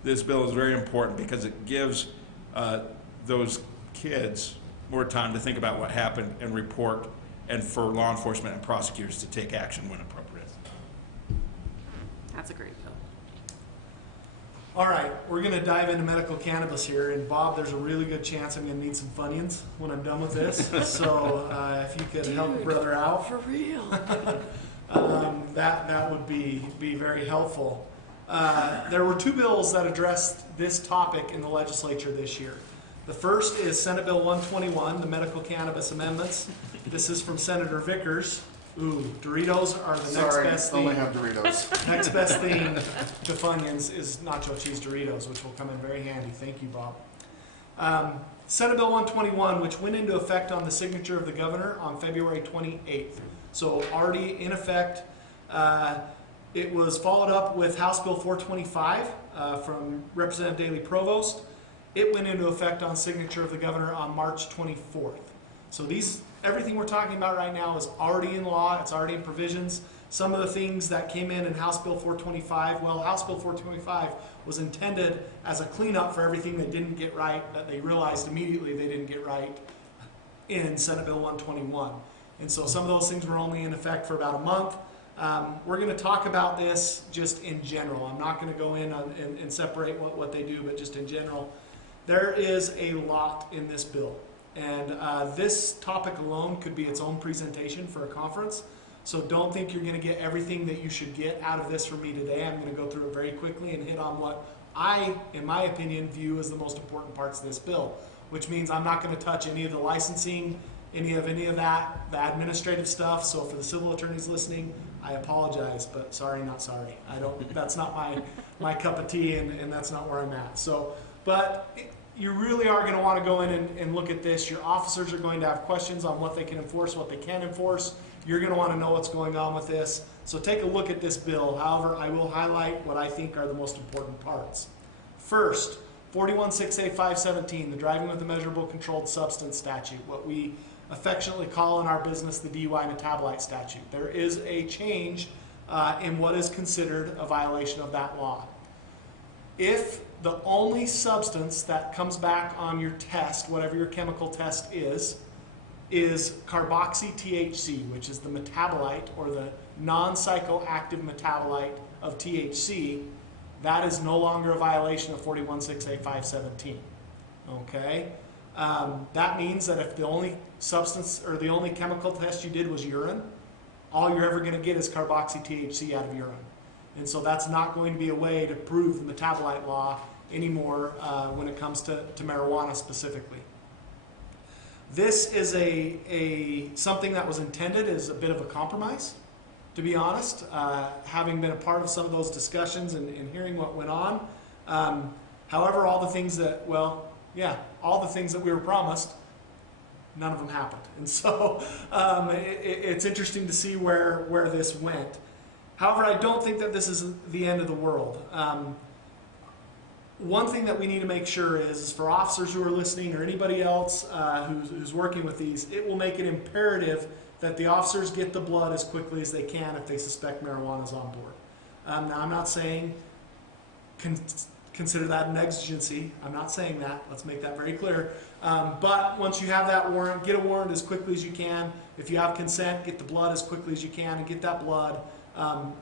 This bill is very important because it gives those kids more time to think about what happened and report, and for law enforcement and prosecutors to take action when appropriate. That's a great bill. All right, we're going to dive into medical cannabis here, and Bob, there's a really good chance I'm going to need some Funyuns when I'm done with this. So if you could help a brother out, For real. that would be very helpful. There were two bills that addressed this topic in the legislature this year. The first is Senate Bill 121, the medical cannabis amendments. This is from Senator Vickers. Ooh, Doritos are the next best thing. Only have Doritos. Next best thing to Funyuns is nacho cheese Doritos, which will come in very handy. Thank you, Bob. Senate Bill 121, which went into effect on the signature of the governor on February 28th. So already in effect. It was followed up with House Bill 425 from Representative Daley Provost. It went into effect on signature of the governor on March 24th. So everything we're talking about right now is already in law, it's already in provisions. Some of the things that came in House Bill 425, well, House Bill 425 was intended as a cleanup for everything they didn't get right, that they realized immediately they didn't get right in Senate Bill 121. And so some of those things were only in effect for about a month. We're going to talk about this just in general. I'm not going to go in and separate what they do, but just in general. There is a lot in this bill. And this topic alone could be its own presentation for a conference. So don't think you're going to get everything that you should get out of this from me today. I'm going to go through it very quickly and hit on what I, in my opinion, view as the most important parts of this bill, which means I'm not going to touch any of the licensing, any of that, the administrative stuff. So for the civil attorneys listening, I apologize, but sorry, not sorry. That's not my cup of tea, and that's not where I'm at. So, but you really are going to want to go in and look at this. Your officers are going to have questions on what they can enforce, what they can't enforce. You're going to want to know what's going on with this. So take a look at this bill. However, I will highlight what I think are the most important parts. First, 41-6A-517, the driving with a measurable controlled substance statute, what we affectionately call in our business the DUI metabolite statute. There is a change in what is considered a violation of that law. If the only substance that comes back on your test, whatever your chemical test is carboxy-THC, which is the metabolite or the non-psychoactive metabolite of THC, that is no longer a violation of 41-6A-517. Okay? That means that if the only substance or the only chemical test you did was urine, all you're ever going to get is carboxy-THC out of urine. And so that's not going to be a way to prove the metabolite law anymore when it comes to marijuana specifically. This is something that was intended as a bit of a compromise, to be honest, having been a part of some of those discussions and hearing what went on. However, all the things that we were promised, none of them happened. And so it's interesting to see where this went. However, I don't think that this is the end of the world. One thing that we need to make sure is for officers who are listening or anybody else who's working with these, it will make it imperative that the officers get the blood as quickly as they can if they suspect marijuana is on board. Now, I'm not saying consider that an exigency. I'm not saying that. Let's make that very clear. But once you have that warrant, get a warrant as quickly as you can. If you have consent, get the blood as quickly as you can and get that blood.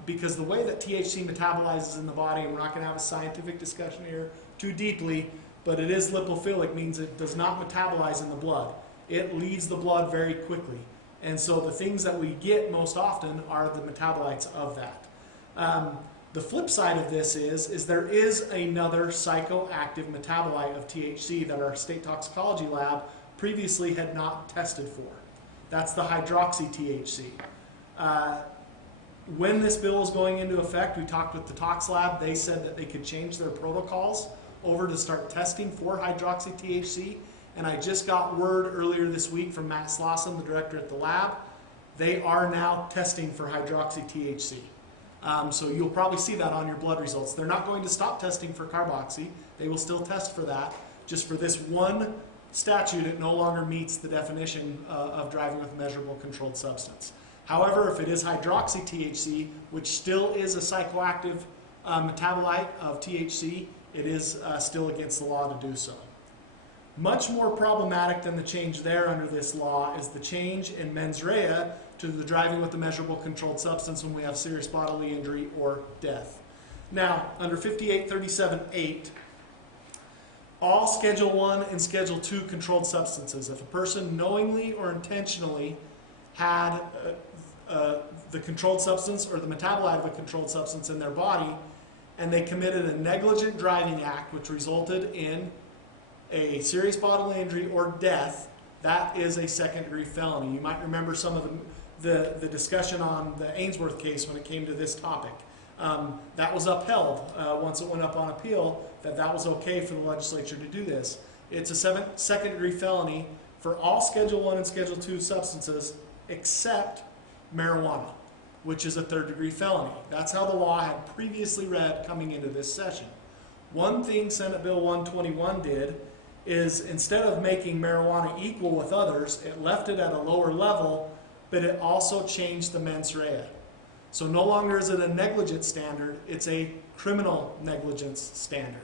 Because the way that THC metabolizes in the body, and we're not going to have a scientific discussion here too deeply, but it is lipophilic, means it does not metabolize in the blood. It leaves the blood very quickly. And so the things that we get most often are the metabolites of that. The flip side of this is there is another psychoactive metabolite of THC that our state toxicology lab previously had not tested for. That's the hydroxy-THC. When this bill is going into effect, we talked with the Tox Lab. They said that they could change their protocols over to start testing for hydroxy-THC. And I just got word earlier this week from Matt Slauson, the director at the lab. They are now testing for hydroxy-THC. So you'll probably see that on your blood results. They're not going to stop testing for carboxy. They will still test for that. Just for this one statute, it no longer meets the definition of driving with a measurable controlled substance. However, if it is hydroxy-THC, which still is a psychoactive metabolite of THC, it is still against the law to do so. Much more problematic than the change there under this law is the change in mens rea to the driving with a measurable controlled substance when we have serious bodily injury or death. Now, under 5837.8, all Schedule 1 and Schedule 2 controlled substances, if a person knowingly or intentionally had the controlled substance or the metabolite of a controlled substance in their body, and they committed a negligent driving act which resulted in a serious bodily injury or death, that is a second-degree felony. You might remember some of the discussion on the Ainsworth case when it came to this topic. That was upheld once it went up on appeal, that was okay for the legislature to do this. It's a second-degree felony for all Schedule 1 and Schedule 2 substances except marijuana, which is a third-degree felony. That's how the law had previously read coming into this session. One thing Senate Bill 121 did is instead of making marijuana equal with others, it left it at a lower level, but it also changed the mens rea. So no longer is it a negligence standard, it's a criminal negligence standard.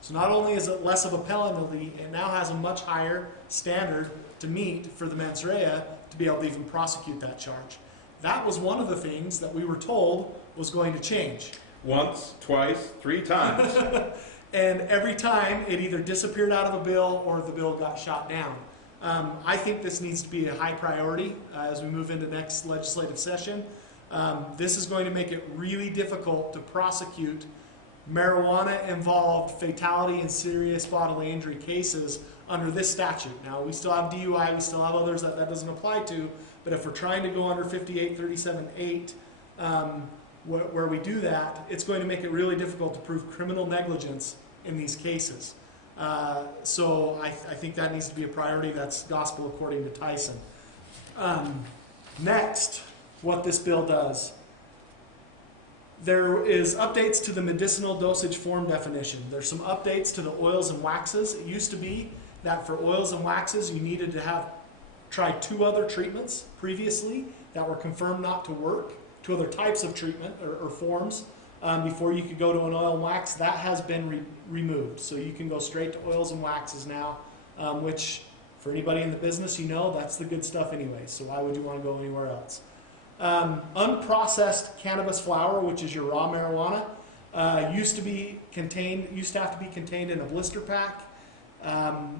So not only is it less of a penalty, it now has a much higher standard to meet for the mens rea to be able to even prosecute that charge. That was one of the things that we were told was going to change. Once, twice, 3 times. And every time it either disappeared out of a bill or the bill got shot down. I think this needs to be a high priority as we move into next legislative session. This is going to make it really difficult to prosecute marijuana-involved fatality and serious bodily injury cases under this statute. Now, we still have DUI, we still have others that doesn't apply to, but if we're trying to go under 5837.8, where we do that, it's going to make it really difficult to prove criminal negligence in these cases. So I think that needs to be a priority. That's gospel according to Tyson. Next, what this bill does. There is updates to the medicinal dosage form definition. There's some updates to the oils and waxes. It used to be that for oils and waxes, you needed to have tried 2 other treatments previously that were confirmed not to work, 2 other types of treatment or forms before you could go to an oil and wax. That has been removed. So you can go straight to oils and waxes now, which for anybody in the business, you know, that's the good stuff anyway. So why would you want to go anywhere else? Unprocessed cannabis flower, which is your raw marijuana, used to have to be contained in a blister pack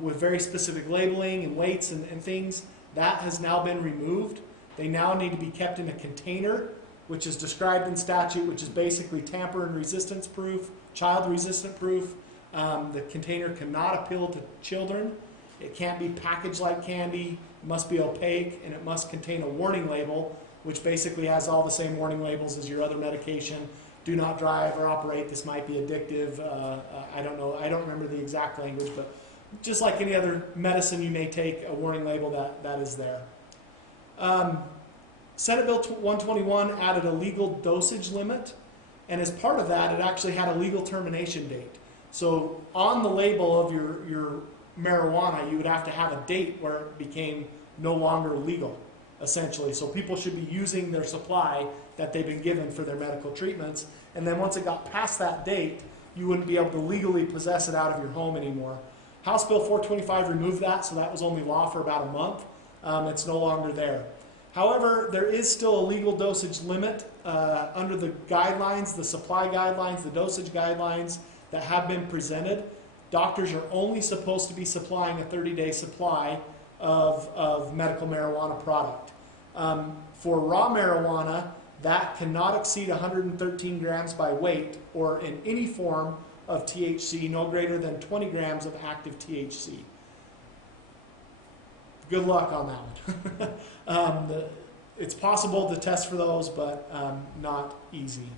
with very specific labeling and weights and things. That has now been removed. They now need to be kept in a container, which is described in statute, which is basically tamper and resistance proof, child resistant proof. The container cannot appeal to children. It can't be packaged like candy. It must be opaque, and it must contain a warning label, which basically has all the same warning labels as your other medication. Do not drive or operate. This might be addictive. I don't know. I don't remember the exact language, but just like any other medicine you may take, a warning label that is there. Senate Bill 121 added a legal dosage limit, and as part of that, it actually had a legal termination date. So on the label of your marijuana, you would have to have a date where it became no longer legal, essentially. So people should be using their supply that they've been given for their medical treatments, and then once it got past that date, you wouldn't be able to legally possess it out of your home anymore. House Bill 425 removed that, so that was only law for about a month. It's no longer there. However, there is still a legal dosage limit under the guidelines, the supply guidelines, the dosage guidelines that have been presented. Doctors are only supposed to be supplying a 30-day supply of medical marijuana product. For raw marijuana, that cannot exceed 113 grams by weight or in any form of THC, no greater than 20 grams of active THC. Good luck on that one. It's possible to test for those, but not easy.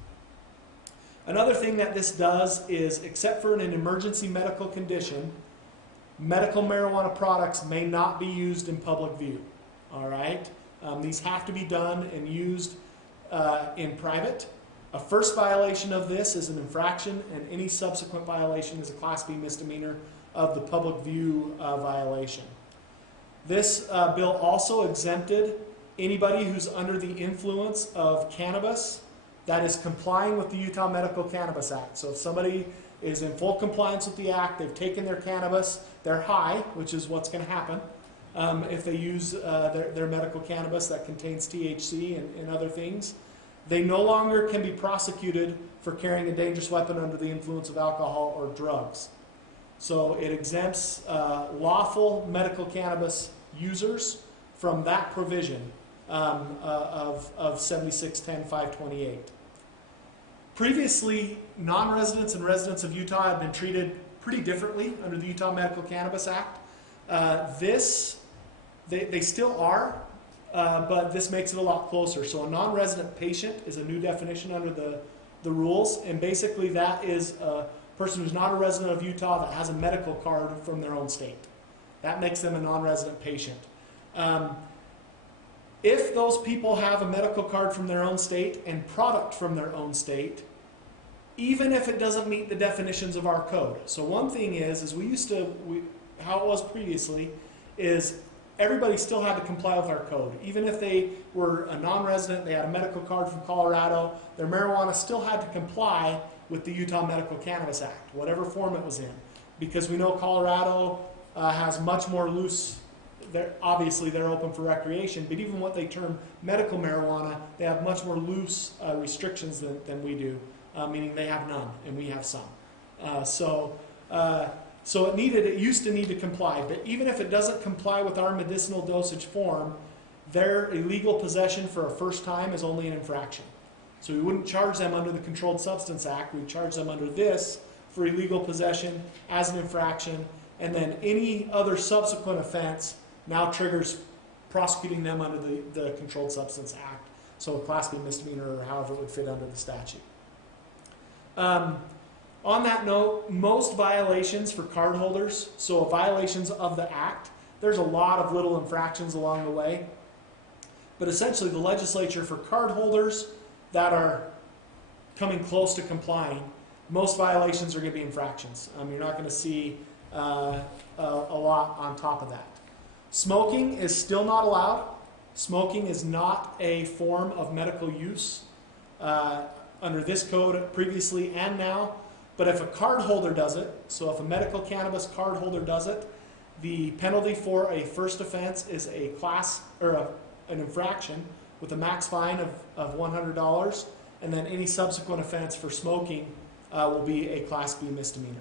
Another thing that this does is, except for in an emergency medical condition, medical marijuana products may not be used in public view. All right? These have to be done and used in private. A first violation of this is an infraction, and any subsequent violation is a Class B misdemeanor of the public view violation. This bill also exempted anybody who's under the influence of cannabis that is complying with the Utah Medical Cannabis Act. So if somebody is in full compliance with the act, they've taken their cannabis, they're high, which is what's going to happen if they use their medical cannabis that contains THC and other things, they no longer can be prosecuted for carrying a dangerous weapon under the influence of alcohol or drugs. So it exempts lawful medical cannabis users from that provision of 7610.528. Previously, non-residents and residents of Utah have been treated pretty differently under the Utah Medical Cannabis Act. They still are, but this makes it a lot closer. So a non-resident patient is a new definition under the rules, and basically that is a person who's not a resident of Utah that has a medical card from their own state. That makes them a non-resident patient. If those people have a medical card from their own state and product from their own state, even if it doesn't meet the definitions of our code. So one thing is how it was previously, is everybody still had to comply with our code. Even if they were a non-resident, they had a medical card from Colorado, their marijuana still had to comply with the Utah Medical Cannabis Act, whatever form it was in. Because we know Colorado has much more loose, obviously they're open for recreation, but even what they term medical marijuana, they have much more loose restrictions than we do, meaning they have none and we have some. So So it used to need to comply, but even if it doesn't comply with our medicinal dosage form, their illegal possession for a first time is only an infraction. So we wouldn't charge them under the Controlled Substance Act, we'd charge them under this for illegal possession as an infraction, and then any other subsequent offense now triggers prosecuting them under the Controlled Substance Act. So a Class B misdemeanor or however it would fit under the statute. On that note, most violations for cardholders, so violations of the Act, there's a lot of little infractions along the way. But essentially the legislature for cardholders that are coming close to complying, most violations are going to be infractions. You're not going to see a lot on top of that. Smoking is still not allowed. Smoking is not a form of medical use under this code previously and now. But if a cardholder does it, so if a medical cannabis cardholder does it, the penalty for a first offense is a an infraction with a max fine of $100, and then any subsequent offense for smoking will be a Class B misdemeanor.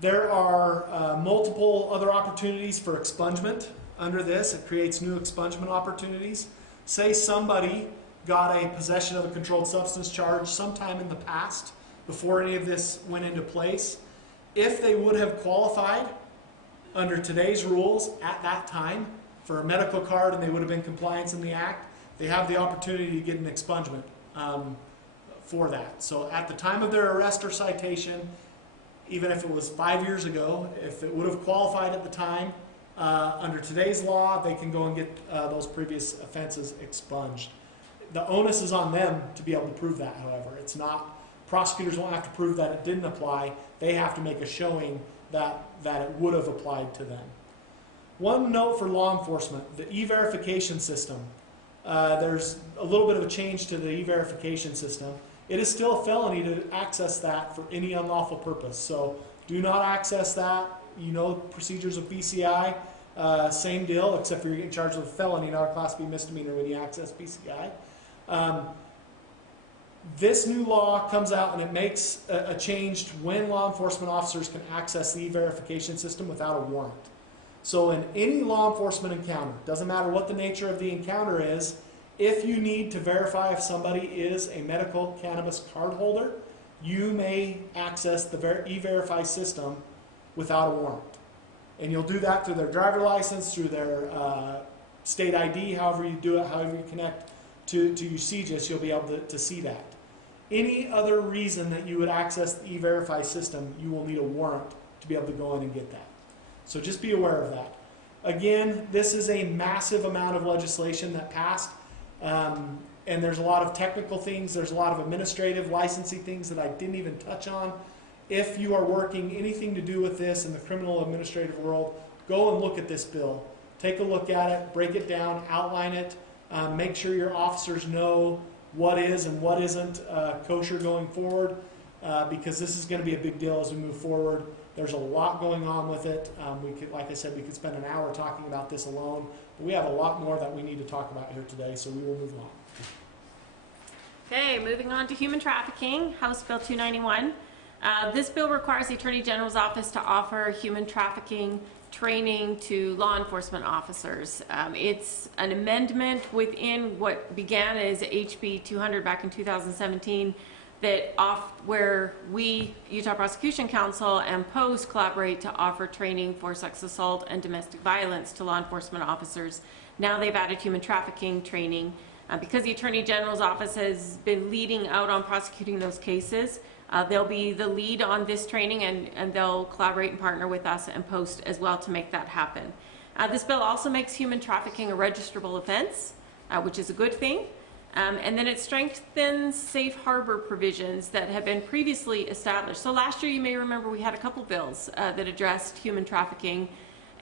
There are multiple other opportunities for expungement under this. It creates new expungement opportunities. Say somebody got a possession of a controlled substance charge sometime in the past, before any of this went into place. If they would have qualified under today's rules at that time for a medical card and they would have been compliance in the Act, they have the opportunity to get an expungement for that. So at the time of their arrest or citation, even if it was 5 years ago, if it would have qualified at the time, under today's law, they can go and get those previous offenses expunged. The onus is on them to be able to prove that, however. It's not, prosecutors won't have to prove that it didn't apply. They have to make a showing that it would have applied to them. One note for law enforcement, the e-verification system. There's a little bit of a change to the e-verification system. It is still a felony to access that for any unlawful purpose. So do not access that. You know procedures of BCI, same deal, except for you're getting charged with a felony, not a Class B misdemeanor when you access BCI. This new law comes out and it makes a change to when law enforcement officers can access the e-verification system without a warrant. So in any law enforcement encounter, doesn't matter what the nature of the encounter is, if you need to verify if somebody is a medical cannabis card holder, you may access the e-verify system without a warrant. And you'll do that through their driver license, through their state ID, however you do it, however you connect to your CGIS, you'll be able to see that. Any other reason that you would access the e-verify system, you will need a warrant to be able to go in and get that. So just be aware of that. Again, this is a massive amount of legislation that passed, and there's a lot of technical things, there's a lot of administrative licensing things that I didn't even touch on. If you are working anything to do with this in the criminal administrative world, go and look at this bill. Take a look at it, break it down, outline it, make sure your officers know what is and what isn't kosher going forward, because this is going to be a big deal as we move forward. There's a lot going on with it. We could, like I said, we could spend an hour talking about this alone, but we have a lot more that we need to talk about here today, so we will move on. Okay, moving on to human trafficking, House Bill 291. This bill requires the Attorney General's office to offer human trafficking training to law enforcement officers. It's an amendment within what began as HB 200 back in 2017 where we, Utah Prosecution Council, and POST collaborate to offer training for sex assault and domestic violence to law enforcement officers. Now they've added human trafficking training. Because the Attorney General's office has been leading out on prosecuting those cases, they'll be the lead on this training, and they'll collaborate and partner with us and POST as well to make that happen. This bill also makes human trafficking a registrable offense, which is a good thing. And then it strengthens safe harbor provisions that have been previously established. So last year, you may remember, we had a couple bills that addressed human trafficking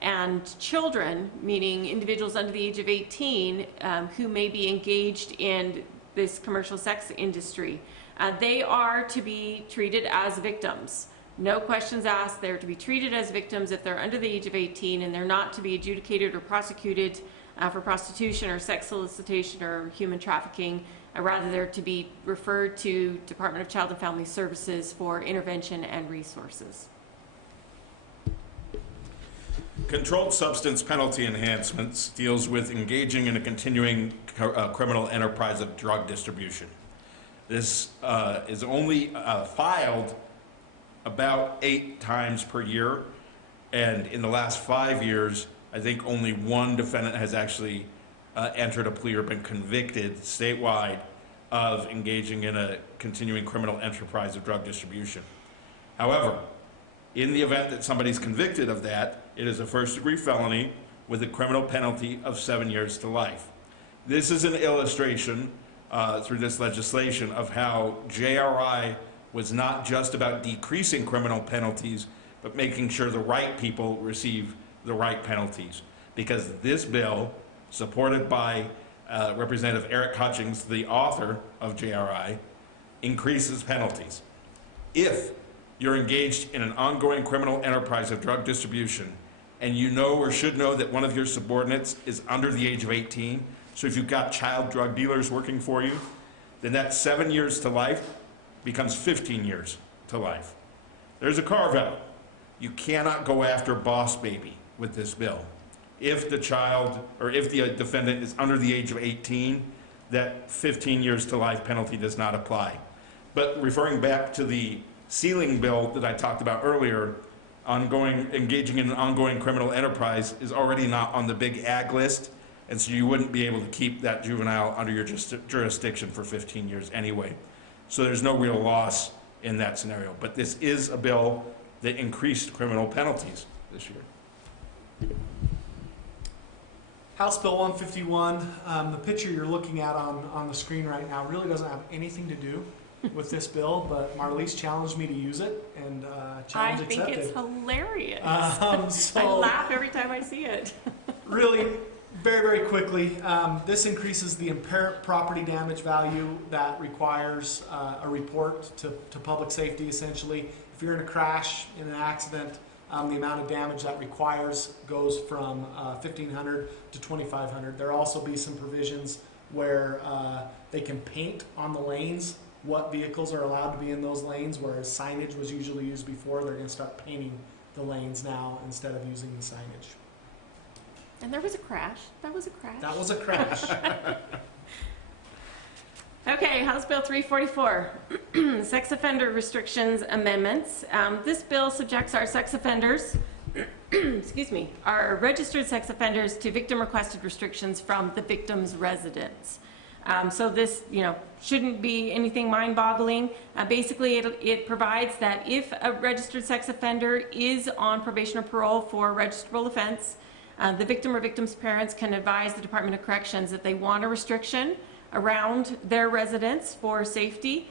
and children, meaning individuals under the age of 18 who may be engaged in this commercial sex industry. They are to be treated as victims. No questions asked. They're to be treated as victims if they're under the age of 18, and they're not to be adjudicated or prosecuted for prostitution or sex solicitation or human trafficking. Rather, they're to be referred to Department of Child and Family Services for intervention and resources. Controlled substance penalty enhancements deals with engaging in a continuing criminal enterprise of drug distribution. This is only filed about 8 times per year, and in the last 5 years, I think only one defendant has actually entered a plea or been convicted statewide of engaging in a continuing criminal enterprise of drug distribution. However, in the event that somebody's convicted of that, it is a first-degree felony with a criminal penalty of 7 years to life. This is an illustration through this legislation of how JRI was not just about decreasing criminal penalties, but making sure the right people receive the right penalties. Because this bill, supported by Representative Eric Hutchings, the author of JRI, increases penalties. If you're engaged in an ongoing criminal enterprise of drug distribution, and you know or should know that one of your subordinates is under the age of 18, so if you've got child drug dealers working for you, then that 7 years to life becomes 15 years to life. There's a carve-out. You cannot go after boss baby with this bill. If the child, or if the defendant is under the age of 18, that 15 years to life penalty does not apply. But referring back to the ceiling bill that I talked about earlier, engaging in an ongoing criminal enterprise is already not on the big ag list, and so you wouldn't be able to keep that juvenile under your jurisdiction for 15 years anyway. So there's no real loss in that scenario. But this is a bill that increased criminal penalties this year. House Bill 151, the picture you're looking at on the screen right now really doesn't have anything to do with this bill, but Marlise challenged me to use it, and challenge accepted. I think it's hilarious. So I laugh every time I see it. really, very, very quickly, this increases the apparent property damage value that requires a report to public safety, essentially. If you're in a crash, in an accident, the amount of damage that requires goes from $1,500 to $2,500. There'll also be some provisions where they can paint on the lanes what vehicles are allowed to be in those lanes, whereas signage was usually used before. They're going to start painting the lanes now instead of using the signage. And there was a crash. That was a crash. That was a crash. Okay, House Bill 344, Sex Offender Restrictions Amendments. This bill subjects our sex offenders, excuse me, our registered sex offenders to victim-requested restrictions from the victim's residence. So this, shouldn't be anything mind-boggling. Basically, it provides that if a registered sex offender is on probation or parole for a registrable offense, the victim or victim's parents can advise the Department of Corrections that they want a restriction around their residence for safety.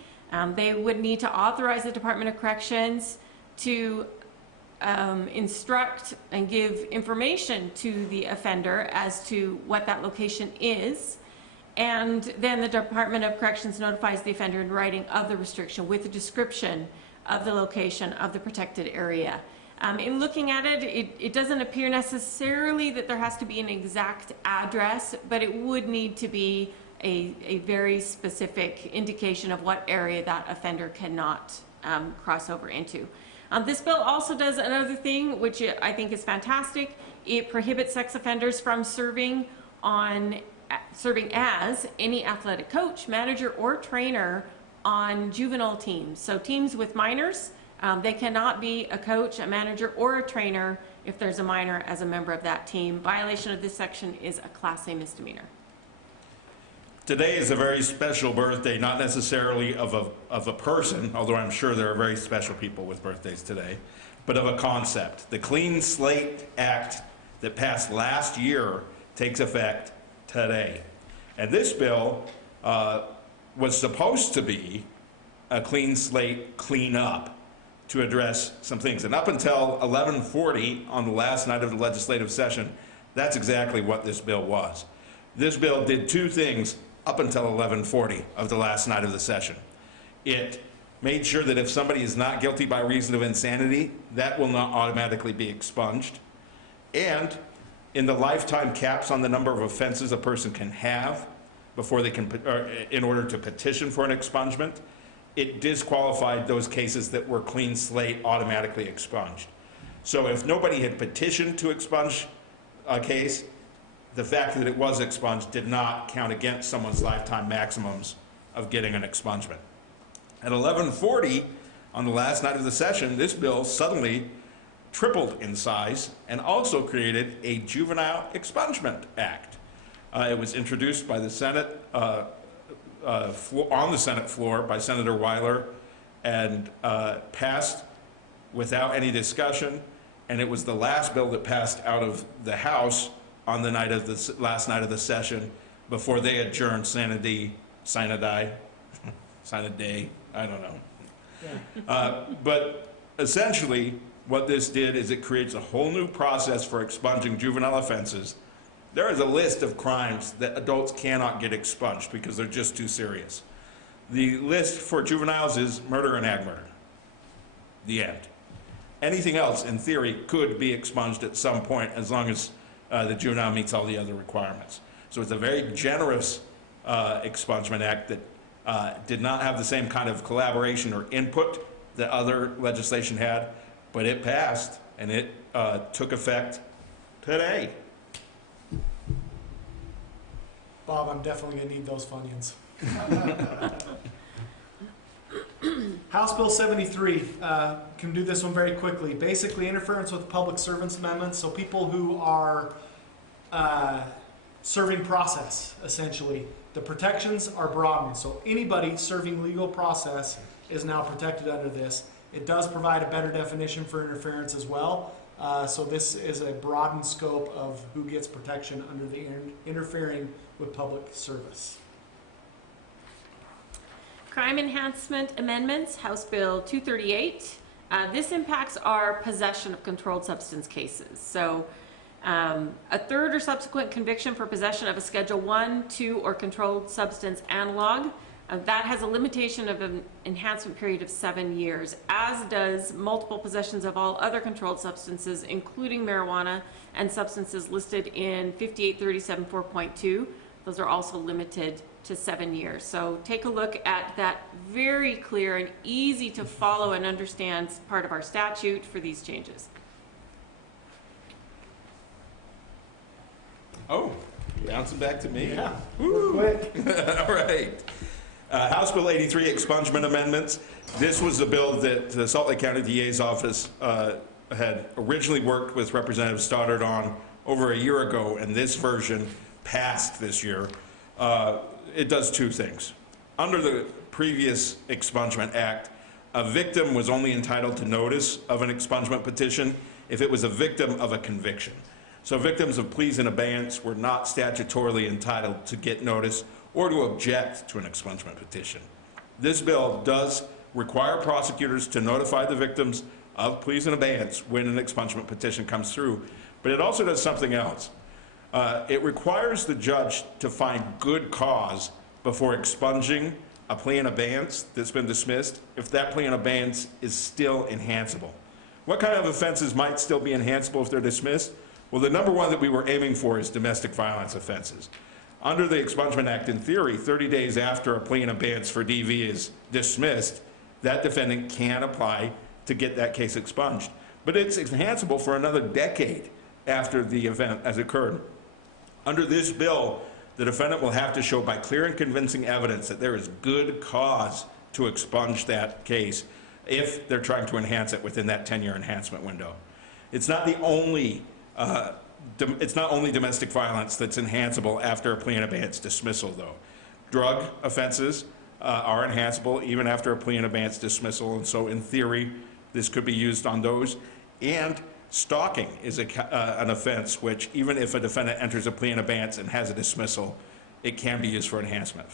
They would need to authorize the Department of Corrections to instruct and give information to the offender as to what that location is. And then the Department of Corrections notifies the offender in writing of the restriction with a description of the location of the protected area. In looking at it, it doesn't appear necessarily that there has to be an exact address, but it would need to be a very specific indication of what area that offender cannot cross over into. This bill also does another thing, which I think is fantastic. It prohibits sex offenders from serving as any athletic coach, manager, or trainer on juvenile teams. So teams with minors, they cannot be a coach, a manager, or a trainer if there's a minor as a member of that team. Violation of this section is a Class A misdemeanor. Today is a very special birthday, not necessarily of a person, although I'm sure there are very special people with birthdays today, but of a concept. The Clean Slate Act that passed last year takes effect today. And this bill was supposed to be a clean slate cleanup to address some things. And up until 11:40 on the last night of the legislative session, that's exactly what this bill was. This bill did two things up until 11:40 of the last night of the session. It made sure that if somebody is not guilty by reason of insanity, that will not automatically be expunged. And in the lifetime caps on the number of offenses a person can have before they can, in order to petition for an expungement, it disqualified those cases that were clean slate automatically expunged. So if nobody had petitioned to expunge a case, the fact that it was expunged did not count against someone's lifetime maximums of getting an expungement. At 11:40, on the last night of the session, this bill suddenly tripled in size and also created a Juvenile Expungement Act. It was introduced by the Senate, on the Senate floor by Senator Weiler, and passed without any discussion, and it was the last bill that passed out of the House on the night of the last night of the session before they adjourned sine die, I don't know. Yeah. But essentially, what this did is it creates a whole new process for expunging juvenile offenses. There is a list of crimes that adults cannot get expunged because they're just too serious. The list for juveniles is murder and ag murder. The end. Anything else, in theory, could be expunged at some point as long as the juvenile meets all the other requirements. So it's a very generous expungement act that did not have the same kind of collaboration or input that other legislation had, but it passed and it took effect today. Bob, I'm definitely gonna need those Funyuns. House Bill 73, can do this one very quickly. Basically, interference with public servants amendments, so people who are serving process, essentially. The protections are broadened, so anybody serving legal process is now protected under this. It does provide a better definition for interference as well, so this is a broadened scope of who gets protection under the interfering with public service. Crime enhancement amendments, House Bill 238. This impacts our possession of controlled substance cases. So a third or subsequent conviction for possession of a Schedule 1, 2, or controlled substance analog, that has a limitation of an enhancement period of 7 years, as does multiple possessions of all other controlled substances, including marijuana and substances listed in 5837.4.2. Those are also limited to 7 years. So take a look at that very clear and easy to follow and understand part of our statute for these changes. Oh, bouncing back to me. Yeah, Woo. quick. All right. House Bill 83, expungement amendments. This was a bill that the Salt Lake County DA's office had originally worked with Representative Stoddard on over a year ago, and this version passed this year. It does two things. Under the previous Expungement Act, a victim was only entitled to notice of an expungement petition if it was a victim of a conviction. So victims of pleas in abeyance were not statutorily entitled to get notice or to object to an expungement petition. This bill does require prosecutors to notify the victims of pleas in abeyance when an expungement petition comes through, but it also does something else. It requires the judge to find good cause before expunging a plea in abeyance that's been dismissed if that plea in abeyance is still enhanceable. What kind of offenses might still be enhanceable if they're dismissed? Well, the number one that we were aiming for is domestic violence offenses. Under the Expungement Act, in theory, 30 days after a plea in abeyance for DV is dismissed, that defendant can apply to get that case expunged. But it's enhanceable for another decade after the event has occurred. Under this bill, the defendant will have to show by clear and convincing evidence that there is good cause to expunge that case if they're trying to enhance it within that 10-year enhancement window. It's not the only it's not only domestic violence that's enhanceable after a plea in abeyance dismissal, though. Drug offenses are enhanceable even after a plea in abeyance dismissal, and so in theory, this could be used on those. And stalking is an offense which, even if a defendant enters a plea in abeyance and has a dismissal, it can be used for enhancement.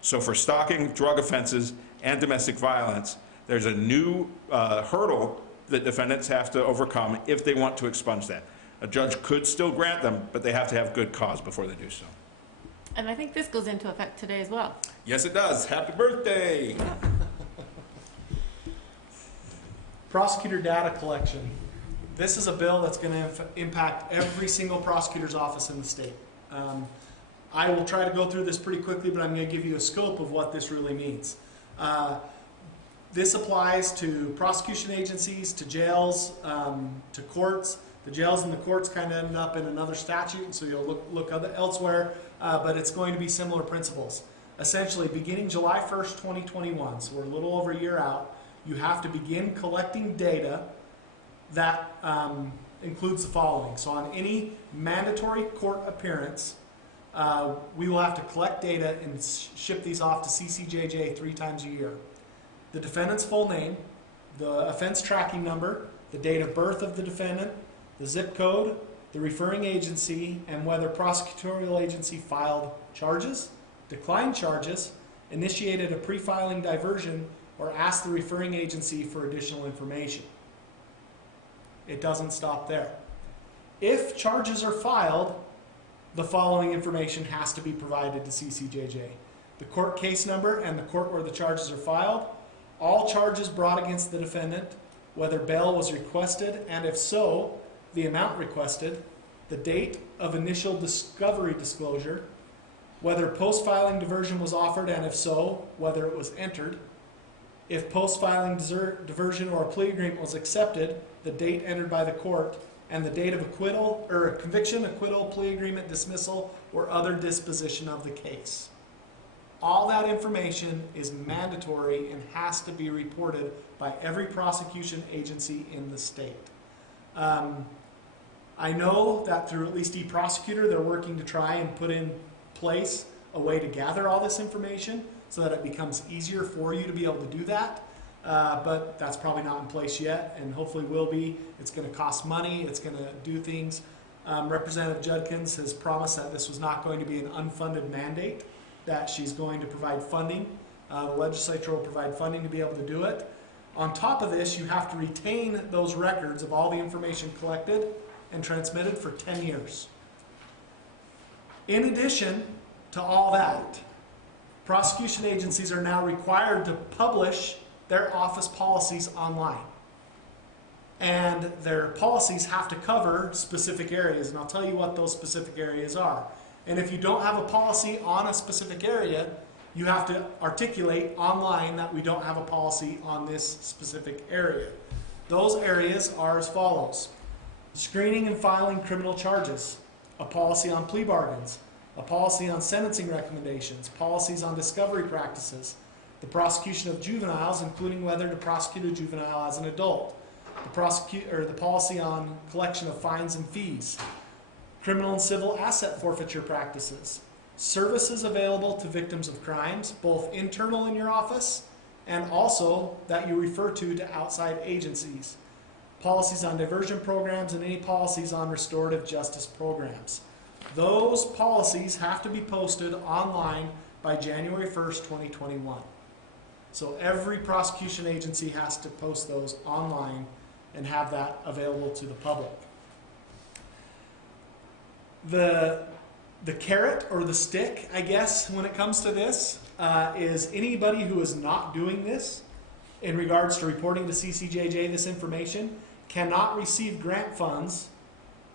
So for stalking, drug offenses, and domestic violence, there's a new hurdle that defendants have to overcome if they want to expunge that. A judge could still grant them, but they have to have good cause before they do so. And I think this goes into effect today as well. Yes, it does. Happy birthday. Prosecutor data collection. This is a bill that's going to impact every single prosecutor's office in the state. I will try to go through this pretty quickly, but I'm going to give you a scope of what this really means. This applies to prosecution agencies, to jails, to courts. The jails and the courts kind of end up in another statute, so you'll look elsewhere, but it's going to be similar principles. Essentially, beginning July 1st, 2021, so we're a little over a year out, you have to begin collecting data that includes the following. So on any mandatory court appearance, we will have to collect data and ship these off to CCJJ 3 times a year. The defendant's full name, the offense tracking number, the date of birth of the defendant, the zip code, the referring agency, and whether prosecutorial agency filed charges, declined charges, initiated a pre-filing diversion, or asked the referring agency for additional information. It doesn't stop there. If charges are filed, the following information has to be provided to CCJJ. The court case number and the court where the charges are filed, all charges brought against the defendant, whether bail was requested, and if so, the amount requested, the date of initial discovery disclosure, whether post-filing diversion was offered, and if so, whether it was entered, if post-filing diversion or a plea agreement was accepted, the date entered by the court, and the date of acquittal or conviction, acquittal, plea agreement, dismissal, or other disposition of the case. All that information is mandatory and has to be reported by every prosecution agency in the state. I know that through at least eProsecutor, they're working to try and put in place a way to gather all this information so that it becomes easier for you to be able to do that. But that's probably not in place yet, and hopefully will be. It's going to cost money. It's going to do things. Representative Judkins has promised that this was not going to be an unfunded mandate, that she's going to provide funding. The legislature will provide funding to be able to do it. On top of this, you have to retain those records of all the information collected and transmitted for 10 years. In addition to all that, prosecution agencies are now required to publish their office policies online. And their policies have to cover specific areas, and I'll tell you what those specific areas are. And if you don't have a policy on a specific area, you have to articulate online that we don't have a policy on this specific area. Those areas are as follows: screening and filing criminal charges, a policy on plea bargains, a policy on sentencing recommendations, policies on discovery practices, the prosecution of juveniles, including whether to prosecute a juvenile as an adult, the policy on collection of fines and fees, criminal and civil asset forfeiture practices, services available to victims of crimes, both internal in your office and also that you refer to outside agencies, policies on diversion programs, and any policies on restorative justice programs. Those policies have to be posted online by January 1st, 2021. So every prosecution agency has to post those online and have that available to the public. The carrot or the stick, I guess, when it comes to this, is anybody who is not doing this in regards to reporting to CCJJ this information cannot receive grant funds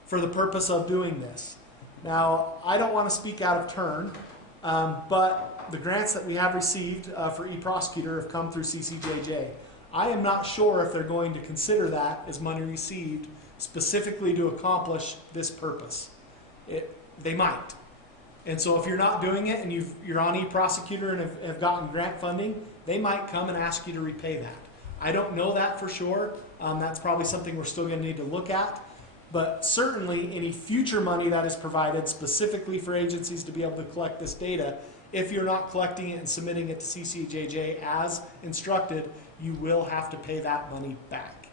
for the purpose of doing this. Now, I don't want to speak out of turn, but the grants that we have received for eProsecutor have come through CCJJ. I am not sure if they're going to consider that as money received specifically to accomplish this purpose. They might. And so if you're not doing it and you're on eProsecutor and have gotten grant funding, they might come and ask you to repay that. I don't know that for sure. That's probably something we're still going to need to look at. But certainly any future money that is provided specifically for agencies to be able to collect this data, if you're not collecting it and submitting it to CCJJ as instructed, you will have to pay that money back.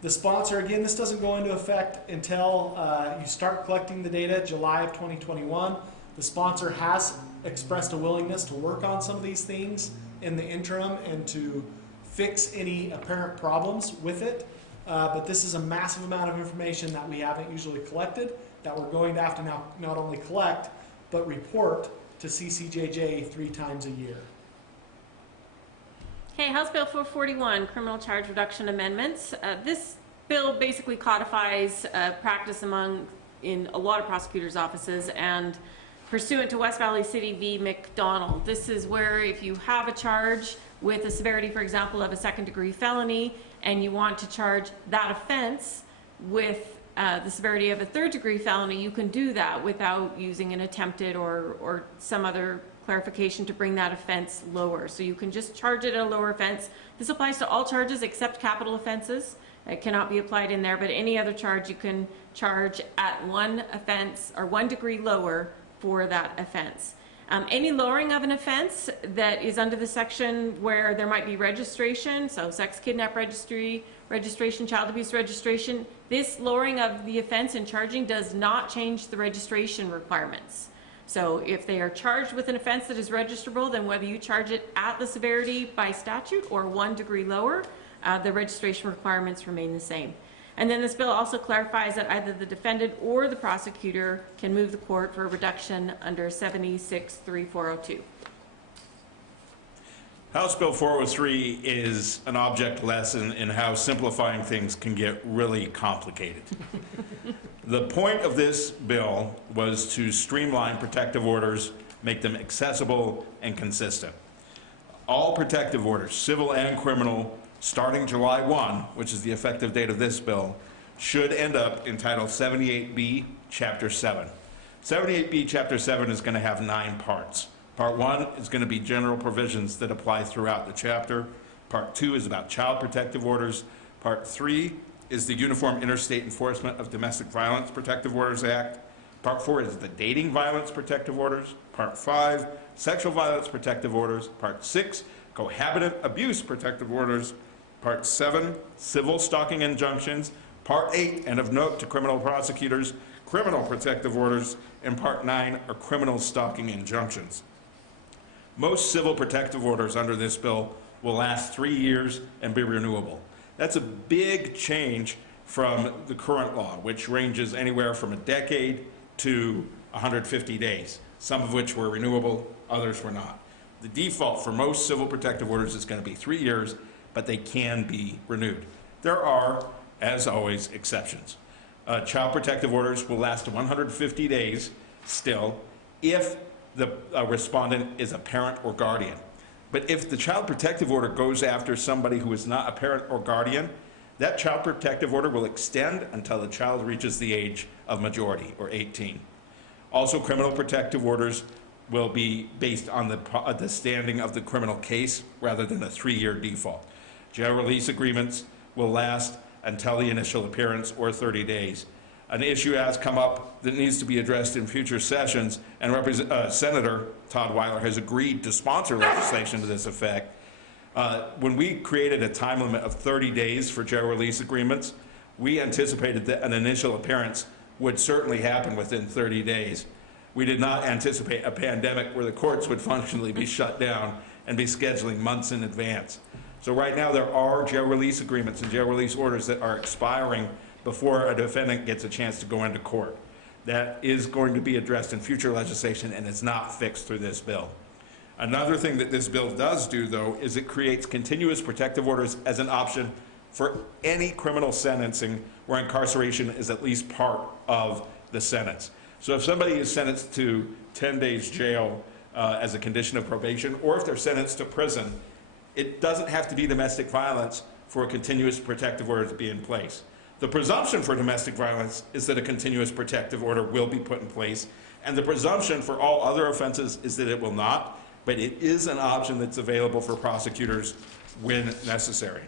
The sponsor, again, this doesn't go into effect until you start collecting the data, July of 2021. The sponsor has expressed a willingness to work on some of these things in the interim and to fix any apparent problems with it. But this is a massive amount of information that we haven't usually collected, that we're going to have to now not only collect, but report to CCJJ 3 times a year. Okay, House Bill 441, Criminal Charge Reduction Amendments. This bill basically codifies practice in a lot of prosecutors' offices and pursuant to West Valley City v. McDonald. This is where if you have a charge with a severity, for example, of a second-degree felony, and you want to charge that offense with the severity of a third-degree felony, you can do that without using an attempted or some other clarification to bring that offense lower. So you can just charge it at a lower offense. This applies to all charges except capital offenses. It cannot be applied in there, but any other charge you can charge at one offense or 1 degree lower for that offense. Any lowering of an offense that is under the section where there might be registration, so sex kidnap registration, child abuse registration, this lowering of the offense and charging does not change the registration requirements. So if they are charged with an offense that is registrable, then whether you charge it at the severity by statute or 1 degree lower, the registration requirements remain the same. And then this bill also clarifies that either the defendant or the prosecutor can move the court for a reduction under 76-3402. House Bill 403 is an object lesson in how simplifying things can get really complicated. The point of this bill was to streamline protective orders, make them accessible and consistent. All protective orders, civil and criminal, starting July 1, which is the effective date of this bill, should end up in Title 78B, Chapter 7. 78B, Chapter 7 is going to have 9 parts. Part 1 is going to be general provisions that apply throughout the chapter. Part 2 is about child protective orders. Part 3 is the Uniform Interstate Enforcement of Domestic Violence Protective Orders Act. Part 4 is the Dating Violence Protective Orders. Part 5, Sexual Violence Protective Orders. Part 6, Cohabitant Abuse Protective Orders. Part 7, Civil Stalking Injunctions. Part 8, and of note to criminal prosecutors, Criminal Protective Orders. And Part 9 are Criminal Stalking Injunctions. Most civil protective orders under this bill will last 3 years and be renewable. That's a big change from the current law, which ranges anywhere from a decade to 150 days, some of which were renewable, others were not. The default for most civil protective orders is going to be 3 years, but they can be renewed. There are, as always, exceptions. Child protective orders will last 150 days still if the respondent is a parent or guardian. But if the child protective order goes after somebody who is not a parent or guardian, that child protective order will extend until the child reaches the age of majority, or 18. Also, criminal protective orders will be based on the standing of the criminal case rather than a 3-year default. Jail release agreements will last until the initial appearance or 30 days. An issue has come up that needs to be addressed in future sessions, and Senator Todd Weiler has agreed to sponsor legislation to this effect. When we created a time limit of 30 days for jail release agreements, we anticipated that an initial appearance would certainly happen within 30 days. We did not anticipate a pandemic where the courts would functionally be shut down and be scheduling months in advance. So right now there are jail release agreements and jail release orders that are expiring before a defendant gets a chance to go into court. That is going to be addressed in future legislation and is not fixed through this bill. Another thing that this bill does do, though, is it creates continuous protective orders as an option for any criminal sentencing where incarceration is at least part of the sentence. So if somebody is sentenced to 10 days jail as a condition of probation, or if they're sentenced to prison, it doesn't have to be domestic violence for a continuous protective order to be in place. The presumption for domestic violence is that a continuous protective order will be put in place, and the presumption for all other offenses is that it will not, but it is an option that's available for prosecutors when necessary.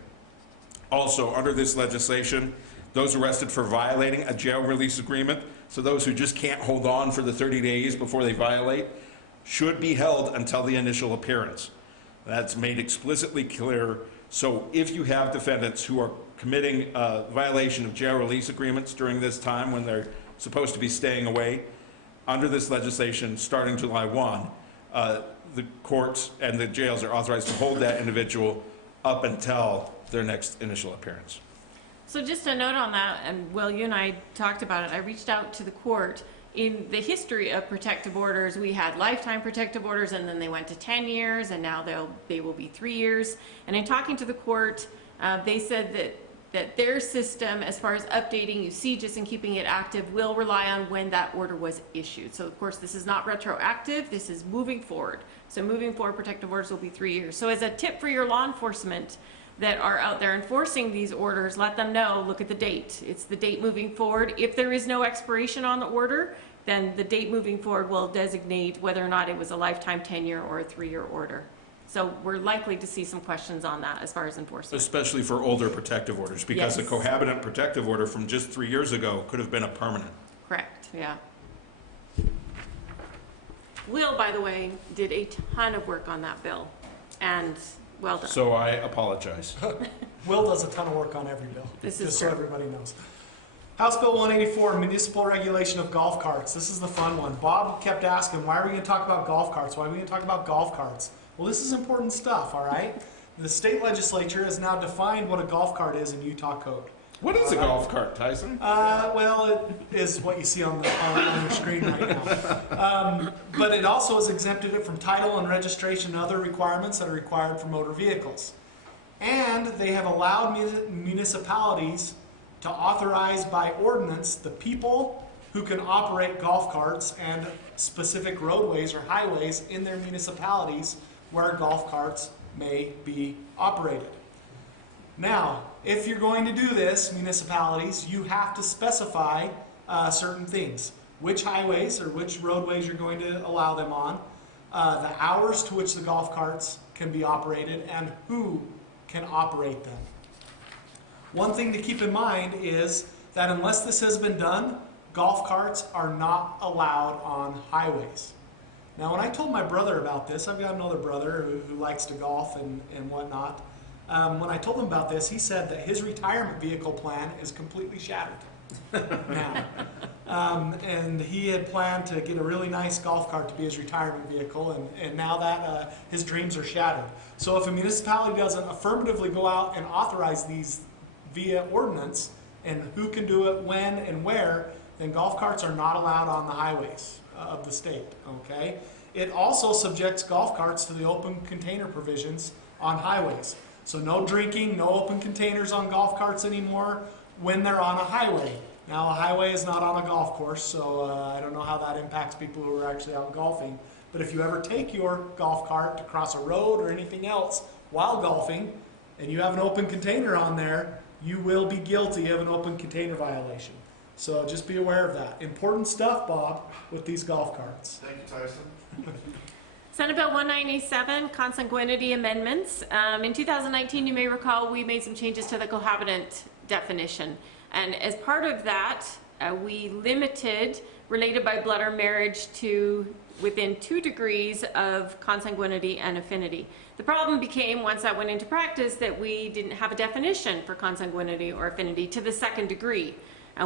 Also, under this legislation, those arrested for violating a jail release agreement, so those who just can't hold on for the 30 days before they violate, should be held until the initial appearance. That's made explicitly clear. So if you have defendants who are committing a violation of jail release agreements during this time when they're supposed to be staying away, under this legislation, starting July 1, the courts and the jails are authorized to hold that individual up until their next initial appearance. So just a note on that, and Will, you and I talked about it. I reached out to the court. In the history of protective orders, we had lifetime protective orders, and then they went to 10 years, and now they will be 3 years. And in talking to the court, they said that that their system, as far as updating USEGIS and keeping it active, will rely on when that order was issued. So of course, this is not retroactive, this is moving forward. So moving forward, protective orders will be 3 years. So as a tip for your law enforcement that are out there enforcing these orders, let them know, look at the date. It's the date moving forward. If there is no expiration on the order, then the date moving forward will designate whether or not it was a lifetime, 10-year, or a 3-year order. So we're likely to see some questions on that as far as enforcement. Especially for older protective orders, because Yes. a cohabitant protective order from just 3 years ago could have been a permanent. Correct, yeah. Will, by the way, did a ton of work on that bill, and well done. So I apologize. Will does a ton of work on every bill, This is just so true. everybody knows. House Bill 184, municipal regulation of golf carts. This is the fun one. Bob kept asking, why are we going to talk about golf carts? Why are we going to talk about golf carts? Well, this is important stuff, all right? The state legislature has now defined what a golf cart is in Utah code. What is a golf cart, Tyson? Well, it is what you see on your screen right now. But it also has exempted it from title and registration and other requirements that are required for motor vehicles. And they have allowed municipalities to authorize by ordinance the people who can operate golf carts and specific roadways or highways in their municipalities where golf carts may be operated. Now, if you're going to do this, municipalities, you have to specify certain things. Which highways or which roadways you're going to allow them on, the hours to which the golf carts can be operated, and who can operate them. One thing to keep in mind is that unless this has been done, golf carts are not allowed on highways. Now, when I told my brother about this, I've got another brother who likes to golf and whatnot. When I told him about this, he said that his retirement vehicle plan is completely shattered now. And he had planned to get a really nice golf cart to be his retirement vehicle, and now that his dreams are shattered. So if a municipality doesn't affirmatively go out and authorize these via ordinance, and who can do it, when, and where, then golf carts are not allowed on the highways of the state, okay? It also subjects golf carts to the open container provisions on highways. So no drinking, no open containers on golf carts anymore when they're on a highway. Now, a highway is not on a golf course, so I don't know how that impacts people who are actually out golfing. But if you ever take your golf cart to cross a road or anything else while golfing, and you have an open container on there, you will be guilty of an open container violation. So just be aware of that. Important stuff, Bob, with these golf carts. Thank you, Tyson. Senate Bill 197, consanguinity amendments. In 2019, you may recall, we made some changes to the cohabitant definition. And as part of that, we limited related by blood or marriage to within 2 degrees of consanguinity and affinity. The problem became, once that went into practice, that we didn't have a definition for consanguinity or affinity to the 2nd degree.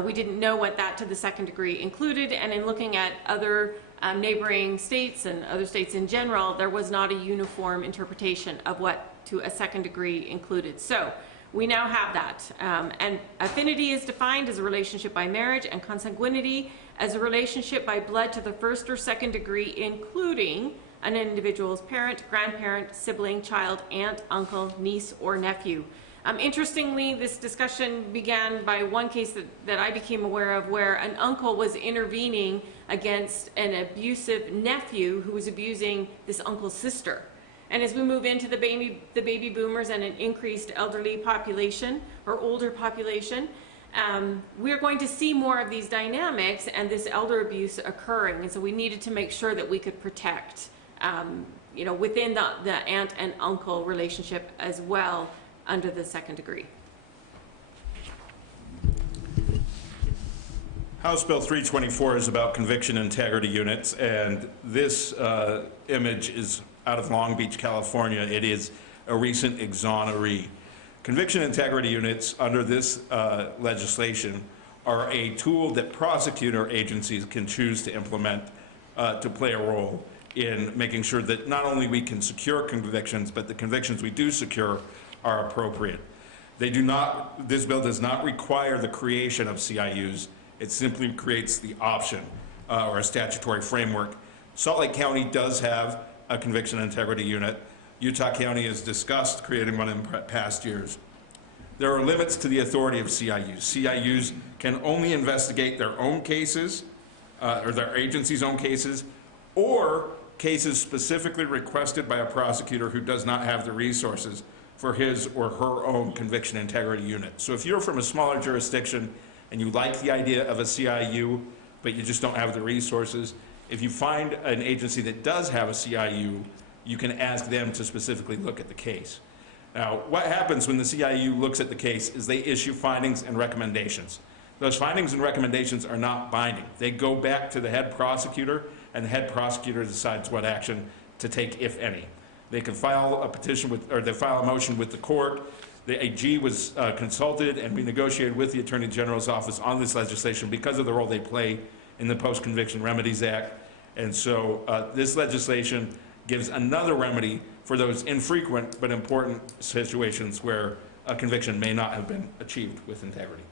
We didn't know what that to the 2nd degree included, and in looking at other neighboring states and other states in general, there was not a uniform interpretation of what to a 2nd degree included. So we now have that. And affinity is defined as a relationship by marriage, and consanguinity as a relationship by blood to the 1st or 2nd degree, including an individual's parent, grandparent, sibling, child, aunt, uncle, niece, or nephew. Interestingly, this discussion began by one case that I became aware of, where an uncle was intervening against an abusive nephew who was abusing this uncle's sister. And as we move into the baby boomers and an increased elderly population or older population, we're going to see more of these dynamics and this elder abuse occurring. And so we needed to make sure that we could protect, within the aunt and uncle relationship as well under the 2nd degree. House Bill 324 is about conviction integrity units, and this image is out of Long Beach, California. It is a recent exoneree. Conviction integrity units under this legislation are a tool that prosecutor agencies can choose to implement to play a role in making sure that not only we can secure convictions, but the convictions we do secure are appropriate. This bill does not require the creation of CIUs. It simply creates the option or a statutory framework. Salt Lake County does have a conviction integrity unit. Utah County has discussed creating one in past years. There are limits to the authority of CIUs. CIUs can only investigate their own cases, or their agency's own cases, or cases specifically requested by a prosecutor who does not have the resources for his or her own conviction integrity unit. So if you're from a smaller jurisdiction and you like the idea of a CIU, but you just don't have the resources, if you find an agency that does have a CIU, you can ask them to specifically look at the case. Now, what happens when the CIU looks at the case is they issue findings and recommendations. Those findings and recommendations are not binding. They go back to the head prosecutor, and the head prosecutor decides what action to take, if any. They can file a petition with, or they file a motion with the court. The AG was consulted, and we negotiated with the Attorney General's office on this legislation because of the role they play in the Post-Conviction Remedies Act. And so this legislation gives another remedy for those infrequent but important situations where a conviction may not have been achieved with integrity.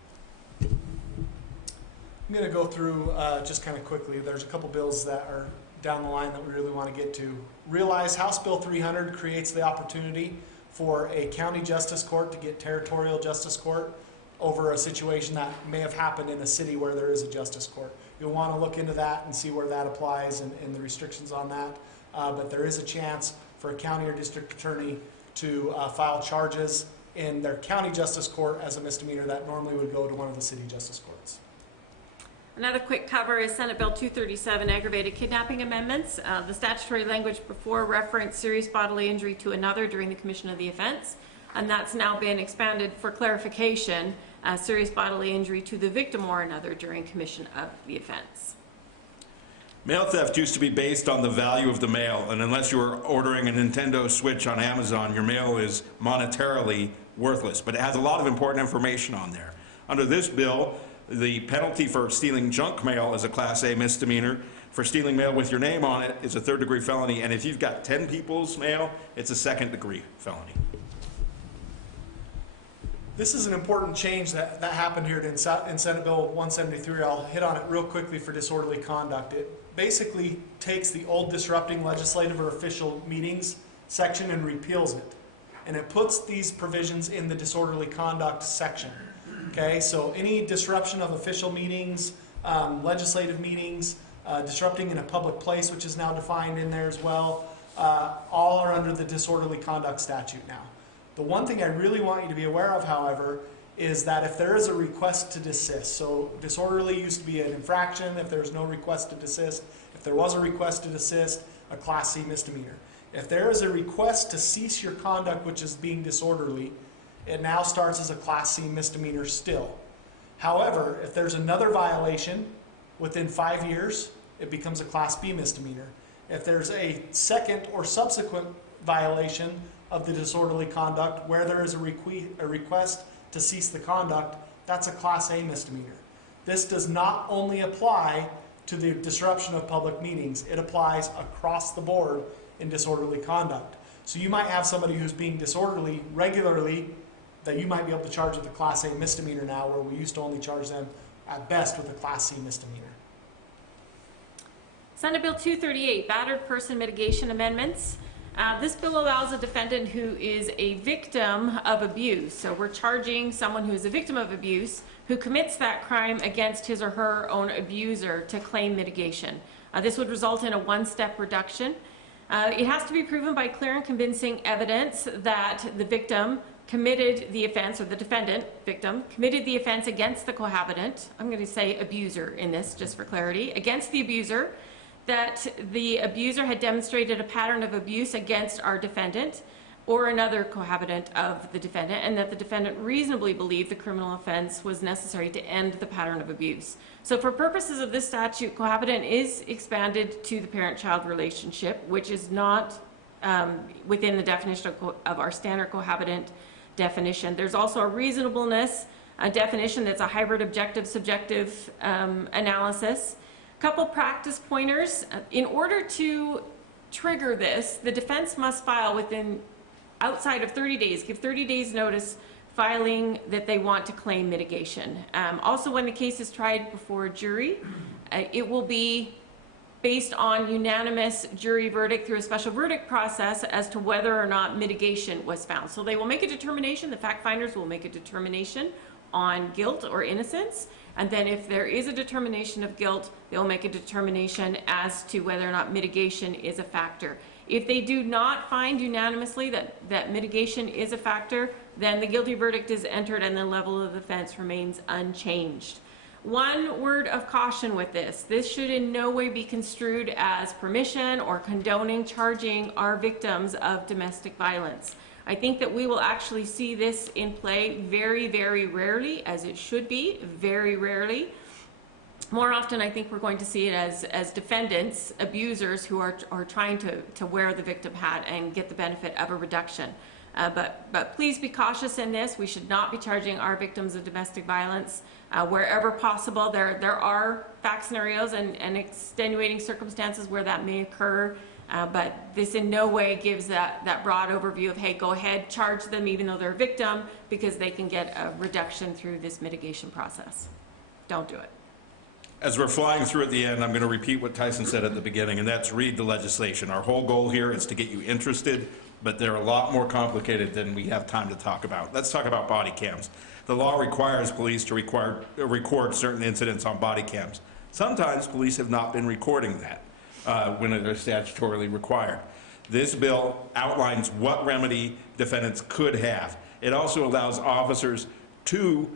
I'm going to go through just kind of quickly. There's a couple bills that are down the line that we really want to get to. Realize House Bill 300 creates the opportunity for a county justice court to get territorial justice court over a situation that may have happened in a city where there is a justice court. You'll want to look into that and see where that applies and the restrictions on that. But there is a chance for a county or district attorney to file charges in their county justice court as a misdemeanor that normally would go to one of the city justice courts. Another quick cover is Senate Bill 237, aggravated kidnapping amendments. The statutory language before referenced serious bodily injury to another during the commission of the offense, and that's now been expanded for clarification, serious bodily injury to the victim or another during commission of the offense. Mail theft used to be based on the value of the mail, and unless you were ordering a Nintendo Switch on Amazon, your mail is monetarily worthless, but it has a lot of important information on there. Under this bill, the penalty for stealing junk mail is a Class A misdemeanor. For stealing mail with your name on it is a third-degree felony, and if you've got 10 people's mail, it's a second-degree felony. This is an important change that happened here in Senate Bill 173. I'll hit on it real quickly for disorderly conduct. It basically takes the old disrupting legislative or official meetings section and repeals it. And it puts these provisions in the disorderly conduct section. Okay, so any disruption of official meetings, legislative meetings, disrupting in a public place, which is now defined in there as well, all are under the disorderly conduct statute now. The one thing I really want you to be aware of, however, is that if there is a request to desist, so disorderly used to be an infraction if there's no request to desist. If there was a request to desist, a Class C misdemeanor. If there is a request to cease your conduct, which is being disorderly, it now starts as a Class C misdemeanor still. However, if there's another violation within 5 years, it becomes a Class B misdemeanor. If there's a second or subsequent violation of the disorderly conduct where there is a request to cease the conduct, that's a Class A misdemeanor. This does not only apply to the disruption of public meetings, it applies across the board in disorderly conduct. So you might have somebody who's being disorderly regularly that you might be able to charge with a Class A misdemeanor now, where we used to only charge them at best with a Class C misdemeanor. Senate Bill 238, battered person mitigation amendments. This bill allows a defendant who is a victim of abuse. So we're charging someone who is a victim of abuse who commits that crime against his or her own abuser to claim mitigation. This would result in a one-step reduction. It has to be proven by clear and convincing evidence that the victim committed the offense, or the defendant, victim, committed the offense against the cohabitant. I'm going to say abuser in this, just for clarity, against the abuser, that the abuser had demonstrated a pattern of abuse against our defendant or another cohabitant of the defendant, and that the defendant reasonably believed the criminal offense was necessary to end the pattern of abuse. So for purposes of this statute, cohabitant is expanded to the parent-child relationship, which is not within the definition of our standard cohabitant definition. There's also a reasonableness definition that's a hybrid objective-subjective analysis. Couple practice pointers. In order to trigger this, the defense must file outside of 30 days, give 30 days notice filing that they want to claim mitigation. Also, when the case is tried before a jury, it will be based on unanimous jury verdict through a special verdict process as to whether or not mitigation was found. So they will make a determination, the fact finders will make a determination on guilt or innocence, and then if there is a determination of guilt, they'll make a determination as to whether or not mitigation is a factor. If they do not find unanimously that mitigation is a factor, then the guilty verdict is entered and the level of offense remains unchanged. One word of caution with this. This should in no way be construed as permission or condoning charging our victims of domestic violence. I think that we will actually see this in play very, very rarely, as it should be, very rarely. More often, I think we're going to see it as defendants, abusers who are trying to wear the victim hat and get the benefit of a reduction. But please be cautious in this. We should not be charging our victims of domestic violence wherever possible. There are fact scenarios and extenuating circumstances where that may occur, but this in no way gives that broad overview of, hey, go ahead, charge them even though they're a victim, because they can get a reduction through this mitigation process. Don't do it. As we're flying through at the end, I'm going to repeat what Tyson said at the beginning, and that's read the legislation. Our whole goal here is to get you interested, but they're a lot more complicated than we have time to talk about. Let's talk about body cams. The law requires police to record certain incidents on body cams. Sometimes police have not been recording that when they're statutorily required. This bill outlines what remedy defendants could have. It also allows officers to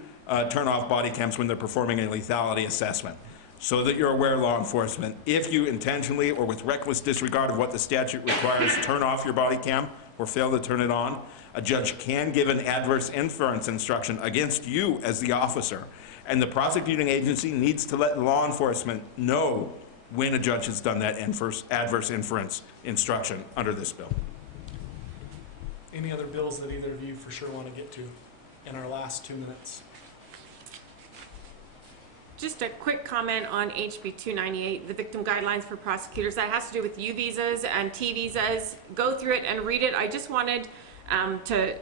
turn off body cams when they're performing a lethality assessment. So that you're aware, law enforcement, if you intentionally or with reckless disregard of what the statute requires turn off your body cam or fail to turn it on, a judge can give an adverse inference instruction against you as the officer. And the prosecuting agency needs to let law enforcement know when a judge has done that adverse inference instruction under this bill. Any other bills that either of you for sure want to get to in our last 2 minutes? Just a quick comment on HB 298, the victim guidelines for prosecutors. That has to do with U visas and T visas. Go through it and read it. I just wanted to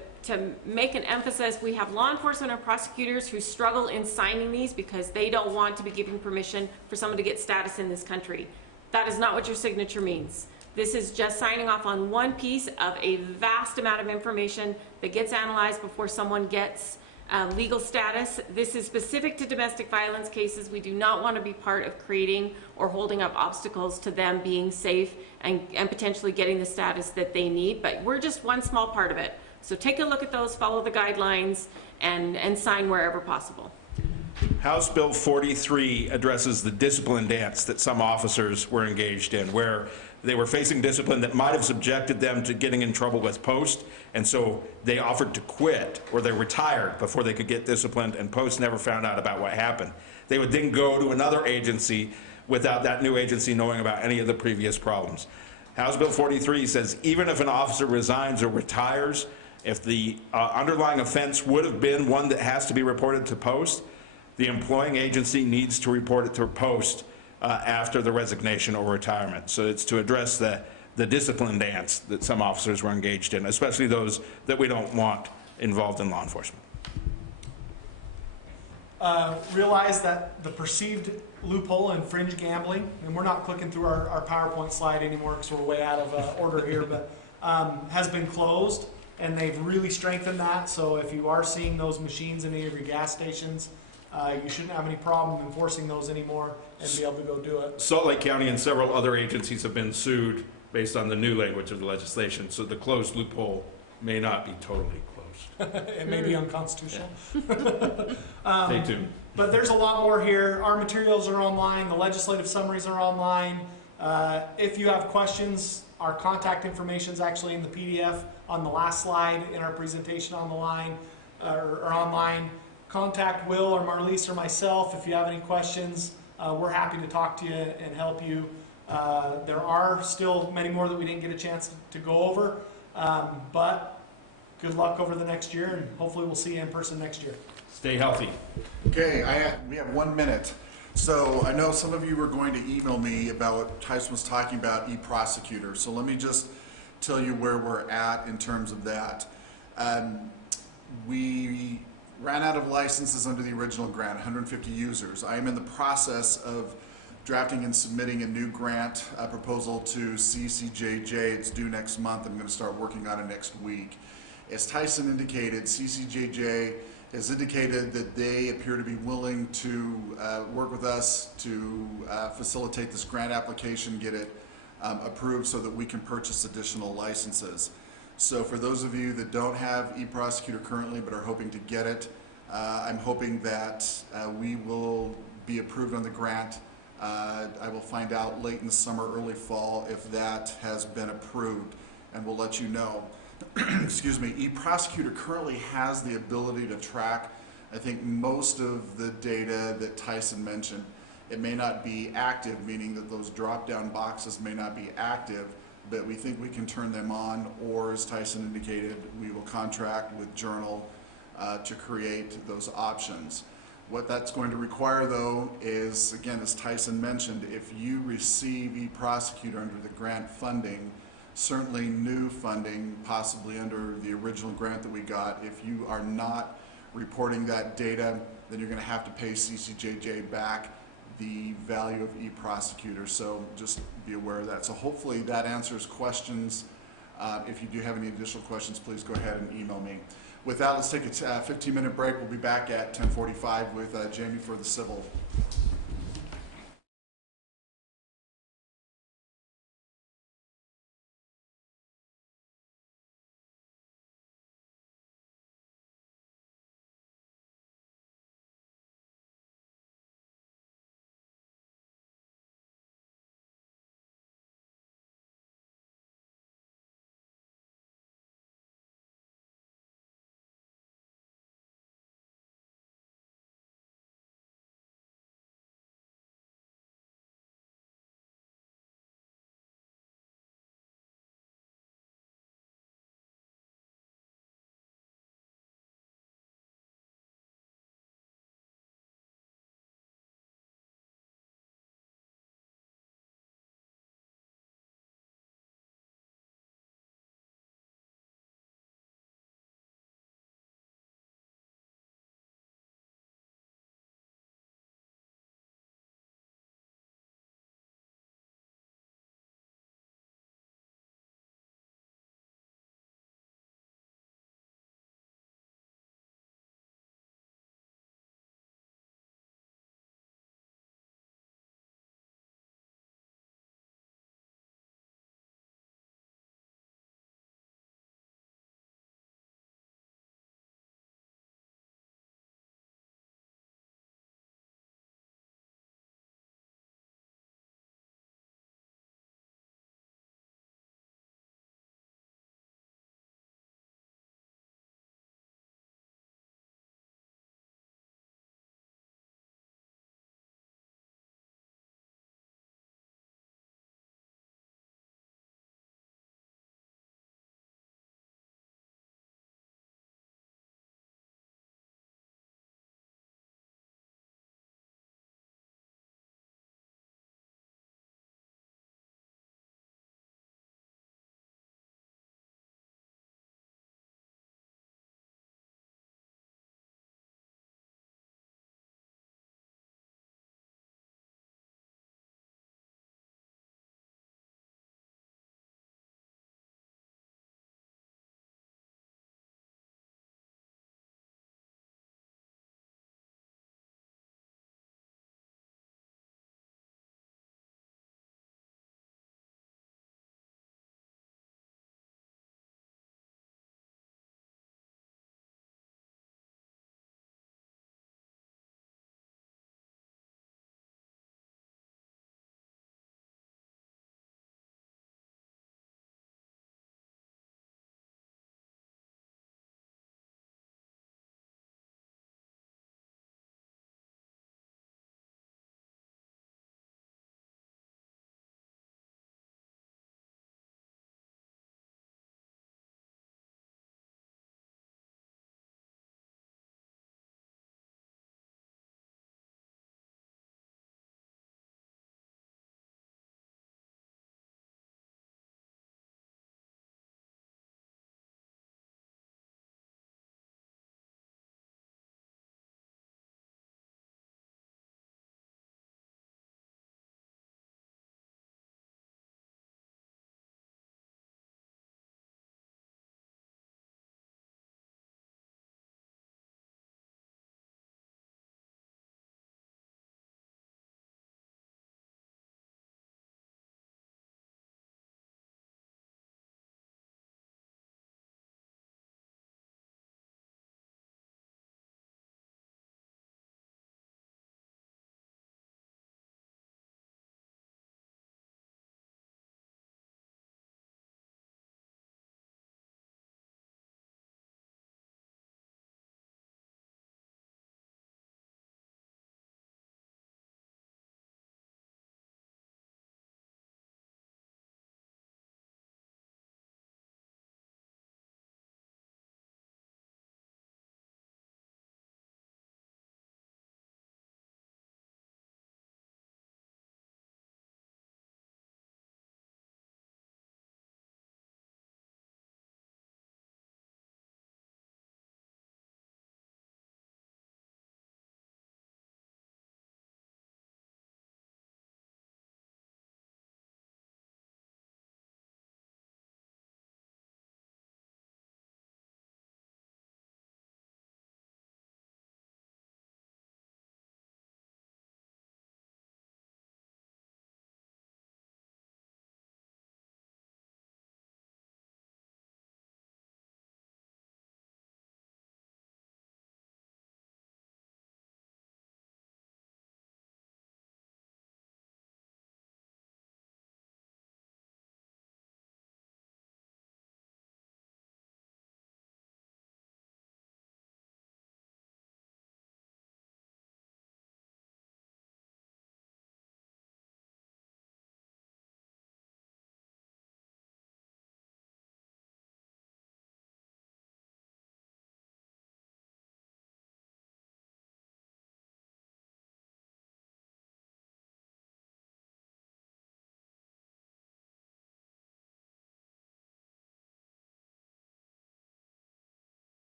make an emphasis. We have law enforcement and prosecutors who struggle in signing these because they don't want to be giving permission for someone to get status in this country. That is not what your signature means. This is just signing off on one piece of a vast amount of information that gets analyzed before someone gets legal status. This is specific to domestic violence cases. We do not want to be part of creating or holding up obstacles to them being safe and potentially getting the status that they need, but we're just one small part of it. So take a look at those, follow the guidelines, and sign wherever possible. House Bill 43 addresses the discipline dance that some officers were engaged in, where they were facing discipline that might have subjected them to getting in trouble with post, and so they offered to quit, or they retired before they could get disciplined, and post never found out about what happened. They would then go to another agency without that new agency knowing about any of the previous problems. House Bill 43 says even if an officer resigns or retires, if the underlying offense would have been one that has to be reported to post, the employing agency needs to report it to post after the resignation or retirement. So it's to address the discipline dance that some officers were engaged in, especially those that we don't want involved in law enforcement. Realize that the perceived loophole in fringe gambling, and we're not clicking through our PowerPoint slide anymore because we're way out of order here, but has been closed, and they've really strengthened that. So if you are seeing those machines in any of your gas stations, you shouldn't have any problem enforcing those anymore and be able to go do it. Salt Lake County and several other agencies have been sued based on the new language of the legislation, so the closed loophole may not be totally closed. It may be unconstitutional. Stay tuned. But there's a lot more here. Our materials are online. The legislative summaries are online. If you have questions, our contact information is actually in the PDF on the last slide in our presentation on the line or online. Contact Will or Marlise or myself if you have any questions. We're happy to talk to you and help you. There are still many more that we didn't get a chance to go over, but good luck over the next year, and hopefully we'll see you in person next year. Stay healthy. Okay, we have 1 minute. So I know some of you were going to email me about what Tyson was talking about, e-prosecutor. So let me just tell you where we're at in terms of that. We ran out of licenses under the original grant, 150 users. I am in the process of drafting and submitting a new grant proposal to CCJJ. It's due next month. I'm going to start working on it next week. As Tyson indicated, CCJJ has indicated that they appear to be willing to work with us to facilitate this grant application, get it approved so that we can purchase additional licenses. So for those of you that don't have eProsecutor currently but are hoping to get it, I'm hoping that we will be approved on the grant. I will find out late in the summer, early fall, if that has been approved, and we'll let you know. Excuse me. eProsecutor currently has the ability to track, I think, most of the data that Tyson mentioned. It may not be active, meaning that those drop-down boxes may not be active, but we think we can turn them on, or as Tyson indicated, we will contract with Journal to create those options. What that's going to require, though, is, again, as Tyson mentioned, if you receive eProsecutor under the grant funding, certainly new funding, possibly under the original grant that we got, if you are not reporting that data, then you're going to have to pay CCJJ back the value of eProsecutor. So just be aware of that. So hopefully that answers questions. If you do have any additional questions, please go ahead and email me. With that, let's take a 15-minute break. We'll be back at 10:45 with Jamie for the civil.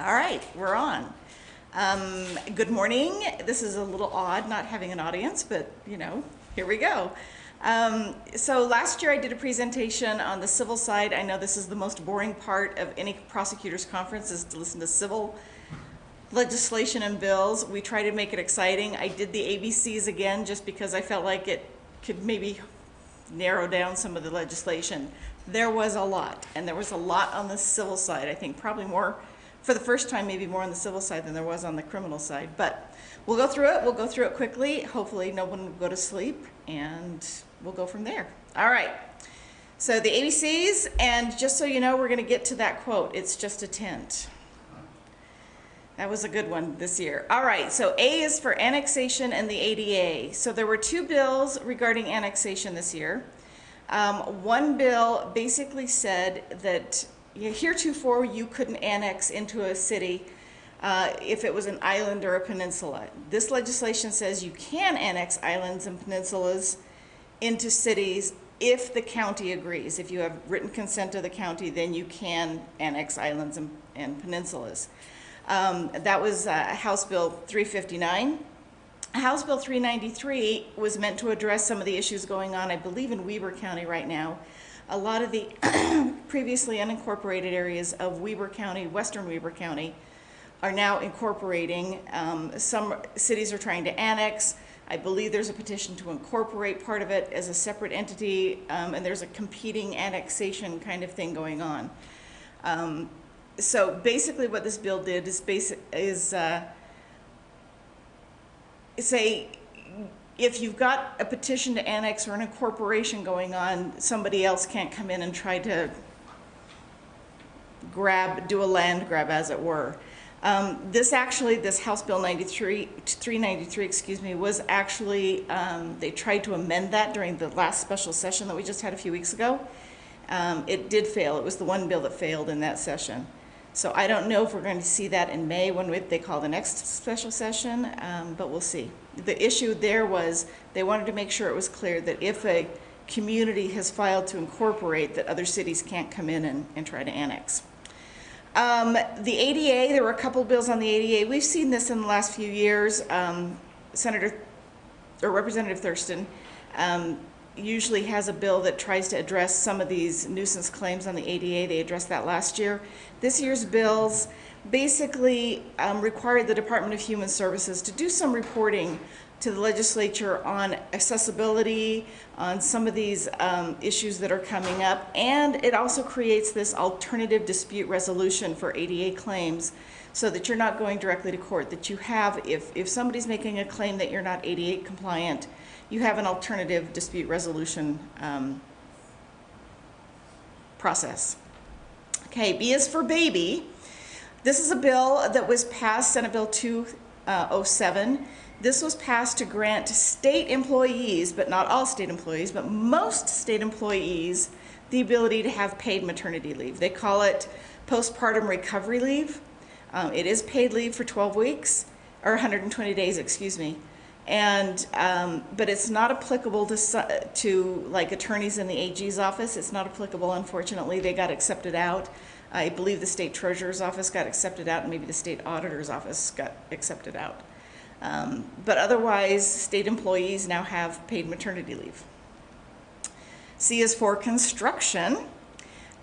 All right, we're on. Good morning. This is a little odd not having an audience, but you know, here we go. So last year I did a presentation on the civil side. I know this is the most boring part of any prosecutor's conference, is to listen to civil legislation and bills. We try to make it exciting. I did the ABCs again just because I felt like it could maybe narrow down some of the legislation. There was a lot, and there was a lot on the civil side. I think probably more, for the first time, maybe more on the civil side than there was on the criminal side. But we'll go through it. We'll go through it quickly. Hopefully no one will go to sleep, and we'll go from there. All right. So the ABCs, and just so you know, we're going to get to that quote. It's just a tint. That was a good one this year. All right, so A is for annexation and the ADA. So there were two bills regarding annexation this year. One bill basically said that heretofore you couldn't annex into a city if it was an island or a peninsula. This legislation says you can annex islands and peninsulas into cities if the county agrees. If you have written consent of the county, then you can annex islands and peninsulas. That was House Bill 359. House Bill 393 was meant to address some of the issues going on, I believe, in Weber County right now. A lot of the previously unincorporated areas of Weber County, western Weber County, are now incorporating. Some cities are trying to annex. I believe there's a petition to incorporate part of it as a separate entity, and there's a competing annexation kind of thing going on. So basically what this bill did is say if you've got a petition to annex or an incorporation going on, somebody else can't come in and try to do a land grab, as it were. This House Bill 393, was actually, they tried to amend that during the last special session that we just had a few weeks ago. It did fail. It was the one bill that failed in that session. So I don't know if we're going to see that in May when they call the next special session, but we'll see. The issue there was they wanted to make sure it was clear that if a community has filed to incorporate, that other cities can't come in and try to annex. The ADA, there were a couple bills on the ADA. We've seen this in the last few years. Representative Thurston usually has a bill that tries to address some of these nuisance claims on the ADA. They addressed that last year. This year's bills basically required the Department of Human Services to do some reporting to the legislature on accessibility, on some of these issues that are coming up, and it also creates this alternative dispute resolution for ADA claims so that you're not going directly to court, that you have, if somebody's making a claim that you're not ADA compliant, you have an alternative dispute resolution process. Okay, B is for baby. This is a bill that was passed, Senate Bill 207. This was passed to grant state employees, but not all state employees, but most state employees, the ability to have paid maternity leave. They call it postpartum recovery leave. It is paid leave for 12 weeks, or 120 days, excuse me. And but it's not applicable to like attorneys in the AG's office. It's not applicable, unfortunately. They got accepted out. I believe the state treasurer's office got accepted out, and maybe the state auditor's office got accepted out. But otherwise, state employees now have paid maternity leave. C is for construction.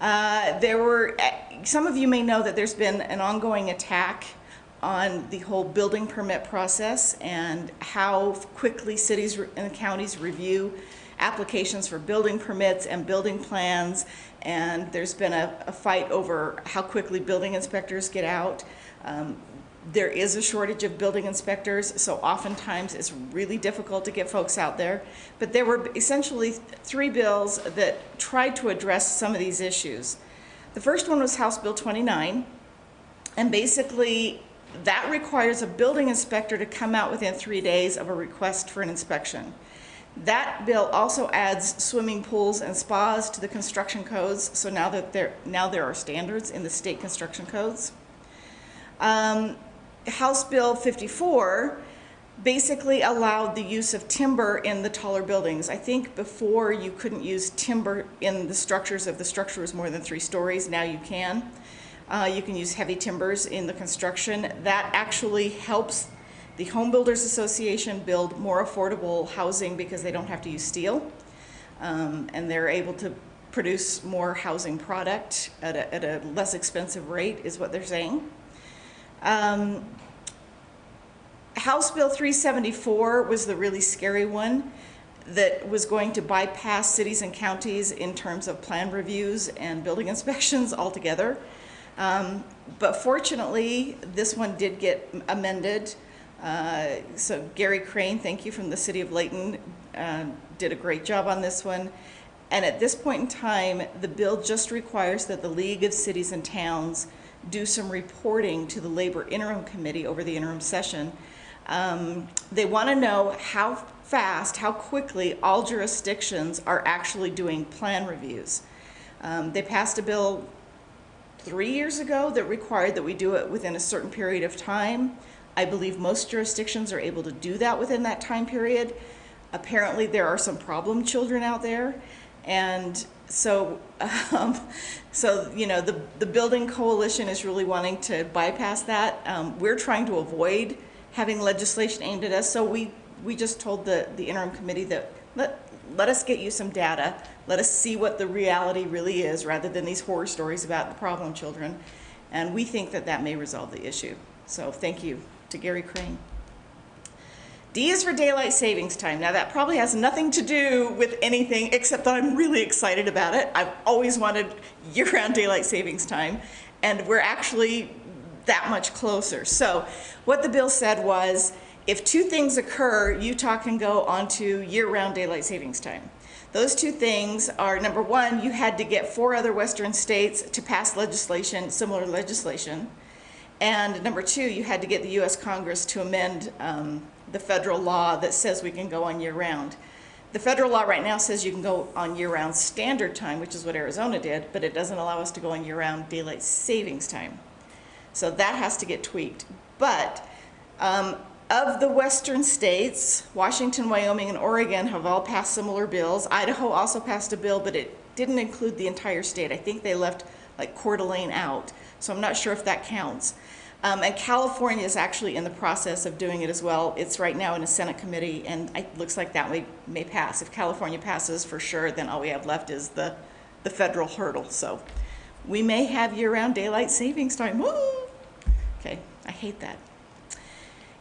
Some of you may know that there's been an ongoing attack on the whole building permit process and how quickly cities and counties review applications for building permits and building plans, and there's been a fight over how quickly building inspectors get out. There is a shortage of building inspectors, so oftentimes it's really difficult to get folks out there. But there were essentially 3 bills that tried to address some of these issues. The first one was House Bill 29, and basically that requires a building inspector to come out within 3 days of a request for an inspection. That bill also adds swimming pools and spas to the construction codes, so now there are standards in the state construction codes. House Bill 54 basically allowed the use of timber in the taller buildings. I think before you couldn't use timber in the structures if the structure was more than 3 stories. Now you can. You can use heavy timbers in the construction. That actually helps the Home Builders Association build more affordable housing because they don't have to use steel. And they're able to produce more housing product at a less expensive rate, is what they're saying. House Bill 374 was the really scary one that was going to bypass cities and counties in terms of plan reviews and building inspections altogether. But fortunately, this one did get amended. So Gary Crane, thank you, from the City of Layton, did a great job on this one. And at this point in time, the bill just requires that the League of Cities and Towns do some reporting to the Labor Interim Committee over the interim session. They want to know how fast, how quickly all jurisdictions are actually doing plan reviews. They passed a bill 3 years ago that required that we do it within a certain period of time. I believe most jurisdictions are able to do that within that time period. Apparently there are some problem children out there. And so, you know, the Building Coalition is really wanting to bypass that. We're trying to avoid having legislation aimed at us. So we just told the interim committee that let us get you some data. Let us see what the reality really is rather than these horror stories about the problem children. And we think that that may resolve the issue. So thank you to Gary Crane. D is for daylight savings time. Now that probably has nothing to do with anything except that I'm really excited about it. I've always wanted year-round daylight savings time, and we're actually that much closer. So what the bill said was, if two things occur, Utah can go onto year-round daylight savings time. Those two things are, number one, you had to get 4 other Western states to pass legislation, similar legislation. And number two, you had to get the US Congress to amend the federal law that says we can go on year-round. The federal law right now says you can go on year-round standard time, which is what Arizona did, but it doesn't allow us to go on year-round daylight savings time. So that has to get tweaked. But of the western states, Washington, Wyoming, and Oregon have all passed similar bills. Idaho also passed a bill, but it didn't include the entire state. I think they left like Coeur d'Alene out, so I'm not sure if that counts. And California is actually in the process of doing it as well. It's right now in a Senate committee, and it looks like that may pass. If California passes for sure, then all we have left is the federal hurdle. So we may have year-round daylight savings time. Woo! Okay, I hate that.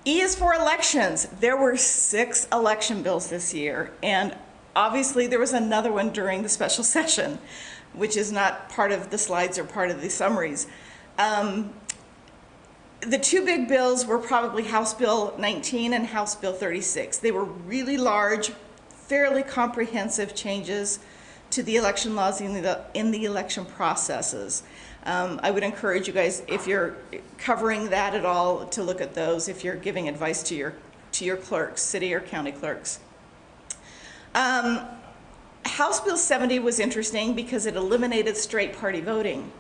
E is for elections. There were 6 election bills this year, and obviously there was another one during the special session, which is not part of the slides or part of the summaries. The 2 big bills were probably House Bill 19 and House Bill 36. They were really large, fairly comprehensive changes to the election laws in the election processes. I would encourage you guys, if you're covering that at all, to look at those if you're giving advice to your clerks, city or county clerks. House Bill 70 was interesting because it eliminated straight party voting.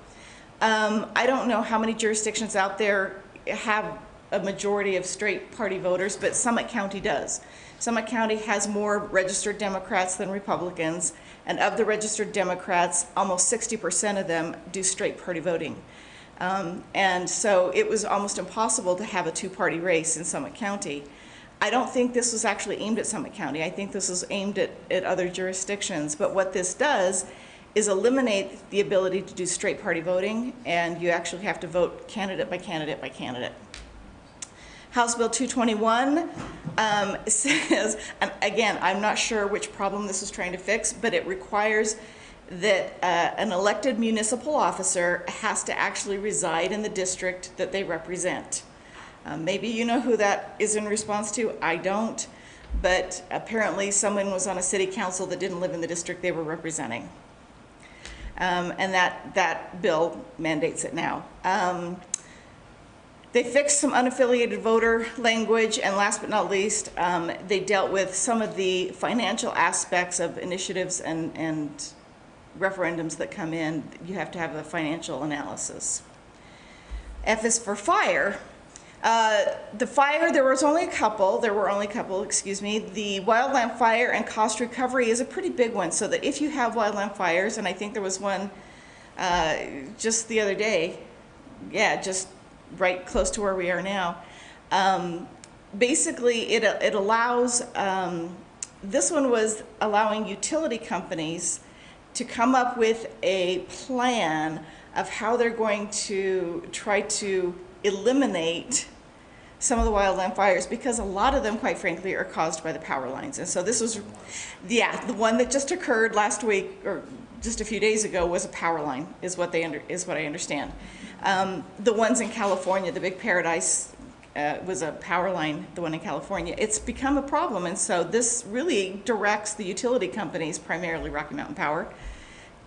I don't know how many jurisdictions out there have a majority of straight party voters, but Summit County does. Summit County has more registered Democrats than Republicans, and of the registered Democrats, almost 60% of them do straight party voting. And so it was almost impossible to have a 2-party race in Summit County. I don't think this was actually aimed at Summit County. I think this was aimed at other jurisdictions, but what this does is eliminate the ability to do straight party voting, and you actually have to vote candidate by candidate by candidate. House Bill 221 says, and again, I'm not sure which problem this is trying to fix, but it requires that an elected municipal officer has to actually reside in the district that they represent. Maybe you know who that is in response to. I don't, but apparently someone was on a city council that didn't live in the district they were representing. And that bill mandates it now. They fixed some unaffiliated voter language, and last but not least, they dealt with some of the financial aspects of initiatives and referendums that come in. You have to have a financial analysis. F is for fire. The fire, there were only a couple, excuse me. The wildland fire and cost recovery is a pretty big one, so that if you have wildland fires, and I think there was one just the other day, yeah, just right close to where we are now. Basically, it allows, this one was allowing utility companies to come up with a plan of how they're going to try to eliminate some of the wildland fires, because a lot of them, quite frankly, are caused by the power lines. And so this was, yeah, the one that just occurred last week, or just a few days ago, was a power line, is what I understand. The ones in California, the big Paradise, was a power line, the one in California. It's become a problem, and so this really directs the utility companies, primarily Rocky Mountain Power,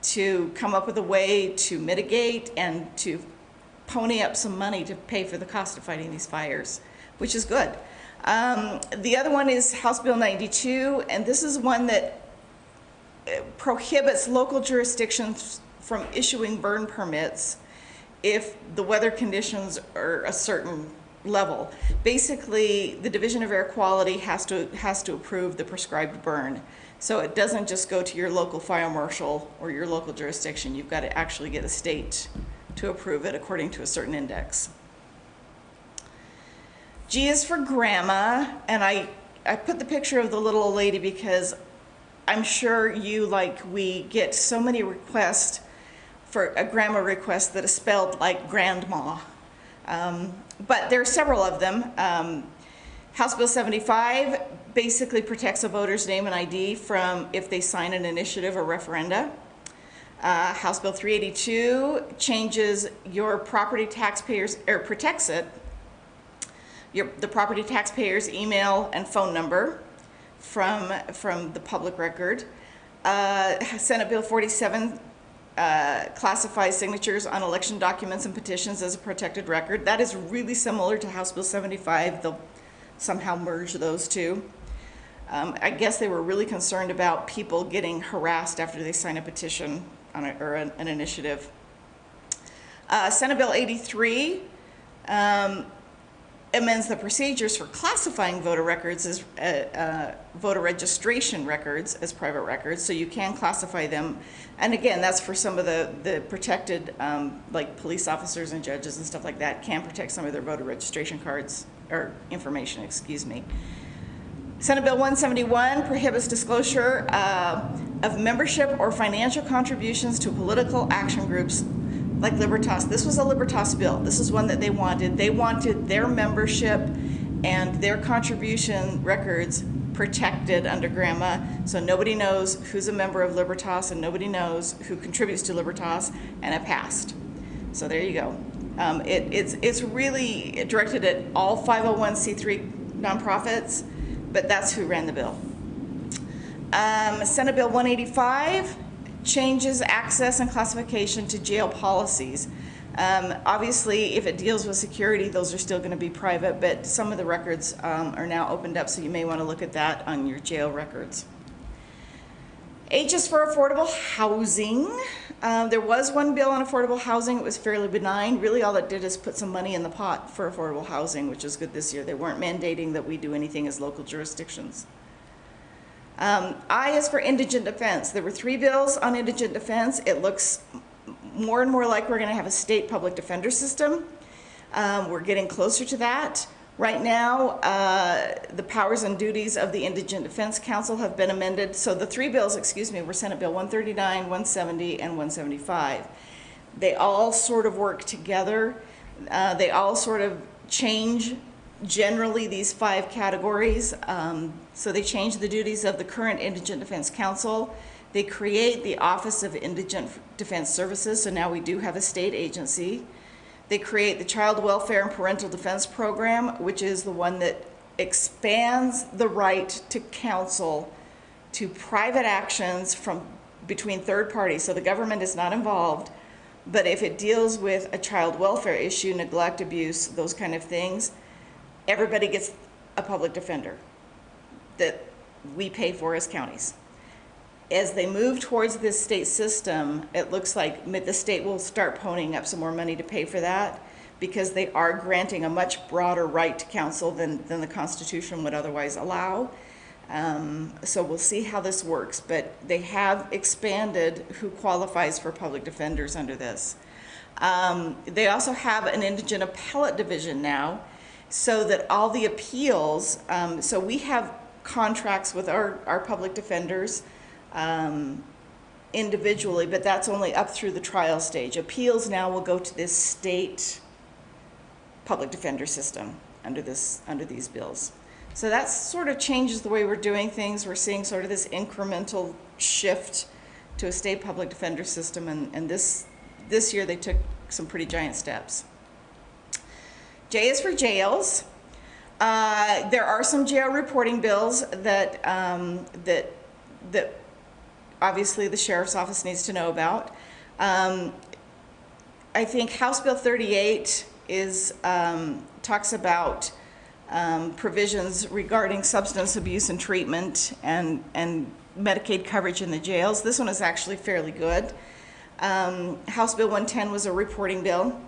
to come up with a way to mitigate and to pony up some money to pay for the cost of fighting these fires, which is good. The other one is House Bill 92, and this is one that prohibits local jurisdictions from issuing burn permits if the weather conditions are a certain level. Basically, the Division of Air Quality has to approve the prescribed burn. So it doesn't just go to your local fire marshal or your local jurisdiction. You've got to actually get the state to approve it according to a certain index. G is for grandma, and I put the picture of the little old lady because I'm sure you, like we, get so many requests for a grandma request that is spelled like grandma. But there are several of them. House Bill 75 basically protects a voter's name and ID from if they sign an initiative or referenda. House Bill 382 changes your property taxpayers, or protects it, the property taxpayer's email and phone number from the public record. Senate Bill 47 classifies signatures on election documents and petitions as a protected record. That is really similar to House Bill 75. They'll somehow merge those two. I guess they were really concerned about people getting harassed after they sign a petition on an initiative. Senate Bill 83 amends the procedures for classifying voter records as voter registration records as private records, so you can classify them. And again, that's for some of the protected, like police officers and judges and stuff like that, can protect some of their voter registration cards, or information, excuse me. Senate Bill 171 prohibits disclosure of membership or financial contributions to political action groups like Libertas. This was a Libertas bill. This is one that they wanted. They wanted their membership and their contribution records protected under grandma, so nobody knows who's a member of Libertas and nobody knows who contributes to Libertas, and it passed. So there you go. It's really directed at all 501c3 nonprofits, but that's who ran the bill. Senate Bill 185 changes access and classification to jail policies. Obviously, if it deals with security, those are still going to be private, but some of the records are now opened up, so you may want to look at that on your jail records. H is for affordable housing. There was one bill on affordable housing. It was fairly benign. Really, all it did is put some money in the pot for affordable housing, which is good this year. They weren't mandating that we do anything as local jurisdictions. I is for indigent defense. There were 3 bills on indigent defense. It looks more and more like we're going to have a state public defender system. We're getting closer to that. Right now, the powers and duties of the Indigent Defense Council have been amended. So the 3 bills, excuse me, were Senate Bill 139, 170, and 175. They all sort of work together. They all sort of change generally these 5 categories. So they change the duties of the current Indigent Defense Council. They create the Office of Indigent Defense Services, so now we do have a state agency. They create the Child Welfare and Parental Defense Program, which is the one that expands the right to counsel to private actions from between third parties. So the government is not involved, but if it deals with a child welfare issue, neglect, abuse, those kind of things, everybody gets a public defender that we pay for as counties. As they move towards this state system, it looks like the state will start ponying up some more money to pay for that, because they are granting a much broader right to counsel than the Constitution would otherwise allow. So we'll see how this works, but they have expanded who qualifies for public defenders under this. They also have an indigent appellate division now, so that all the appeals, so we have contracts with our public defenders individually, but that's only up through the trial stage. Appeals now will go to this state public defender system under these bills. So that sort of changes the way we're doing things. We're seeing sort of this incremental shift to a state public defender system, and this year they took some pretty giant steps. J is for jails. There are some jail reporting bills that obviously the sheriff's office needs to know about. I think House Bill 38 talks about provisions regarding substance abuse and treatment and Medicaid coverage in the jails. This one is actually fairly good. House Bill 110 was a reporting bill.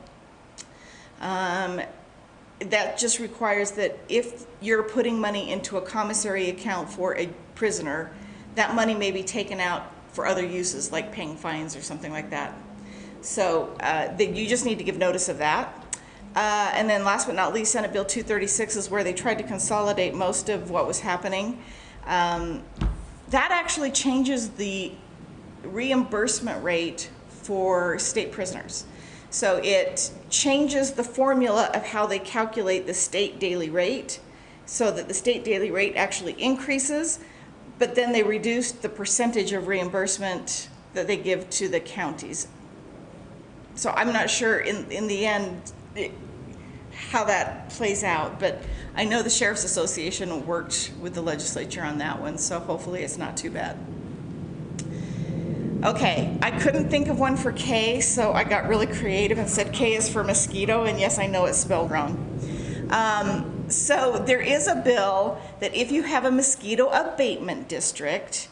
That just requires that if you're putting money into a commissary account for a prisoner, that money may be taken out for other uses, like paying fines or something like that. So you just need to give notice of that. And then last but not least, Senate Bill 236 is where they tried to consolidate most of what was happening. That actually changes the reimbursement rate for state prisoners. So it changes the formula of how they calculate the state daily rate, so that the state daily rate actually increases, but then they reduced the percentage of reimbursement that they give to the counties. So I'm not sure in the end how that plays out, but I know the Sheriff's Association worked with the legislature on that one, so hopefully it's not too bad. Okay, I couldn't think of one for K, so I got really creative and said K is for mosquito, and yes, I know it's spelled wrong. So there is a bill that if you have a mosquito abatement district,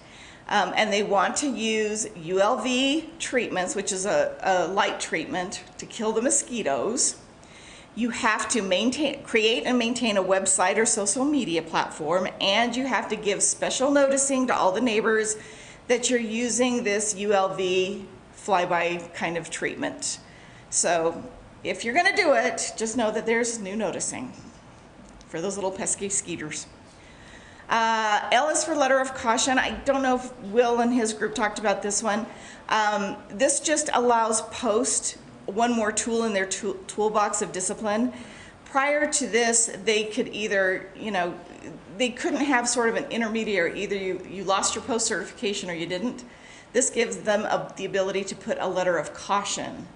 and they want to use ULV treatments, which is a light treatment to kill the mosquitoes, you have to create and maintain a website or social media platform, and you have to give special noticing to all the neighbors that you're using this ULV flyby kind of treatment. So if you're gonna do it, just know that there's new noticing for those little pesky skeeters. L is for letter of caution. I don't know if Will and his group talked about this one. This just allows post one more tool in their toolbox of discipline. Prior to this, they could either, they couldn't have sort of an intermediary. Either you lost your post certification or you didn't. This gives them the ability to put a letter of caution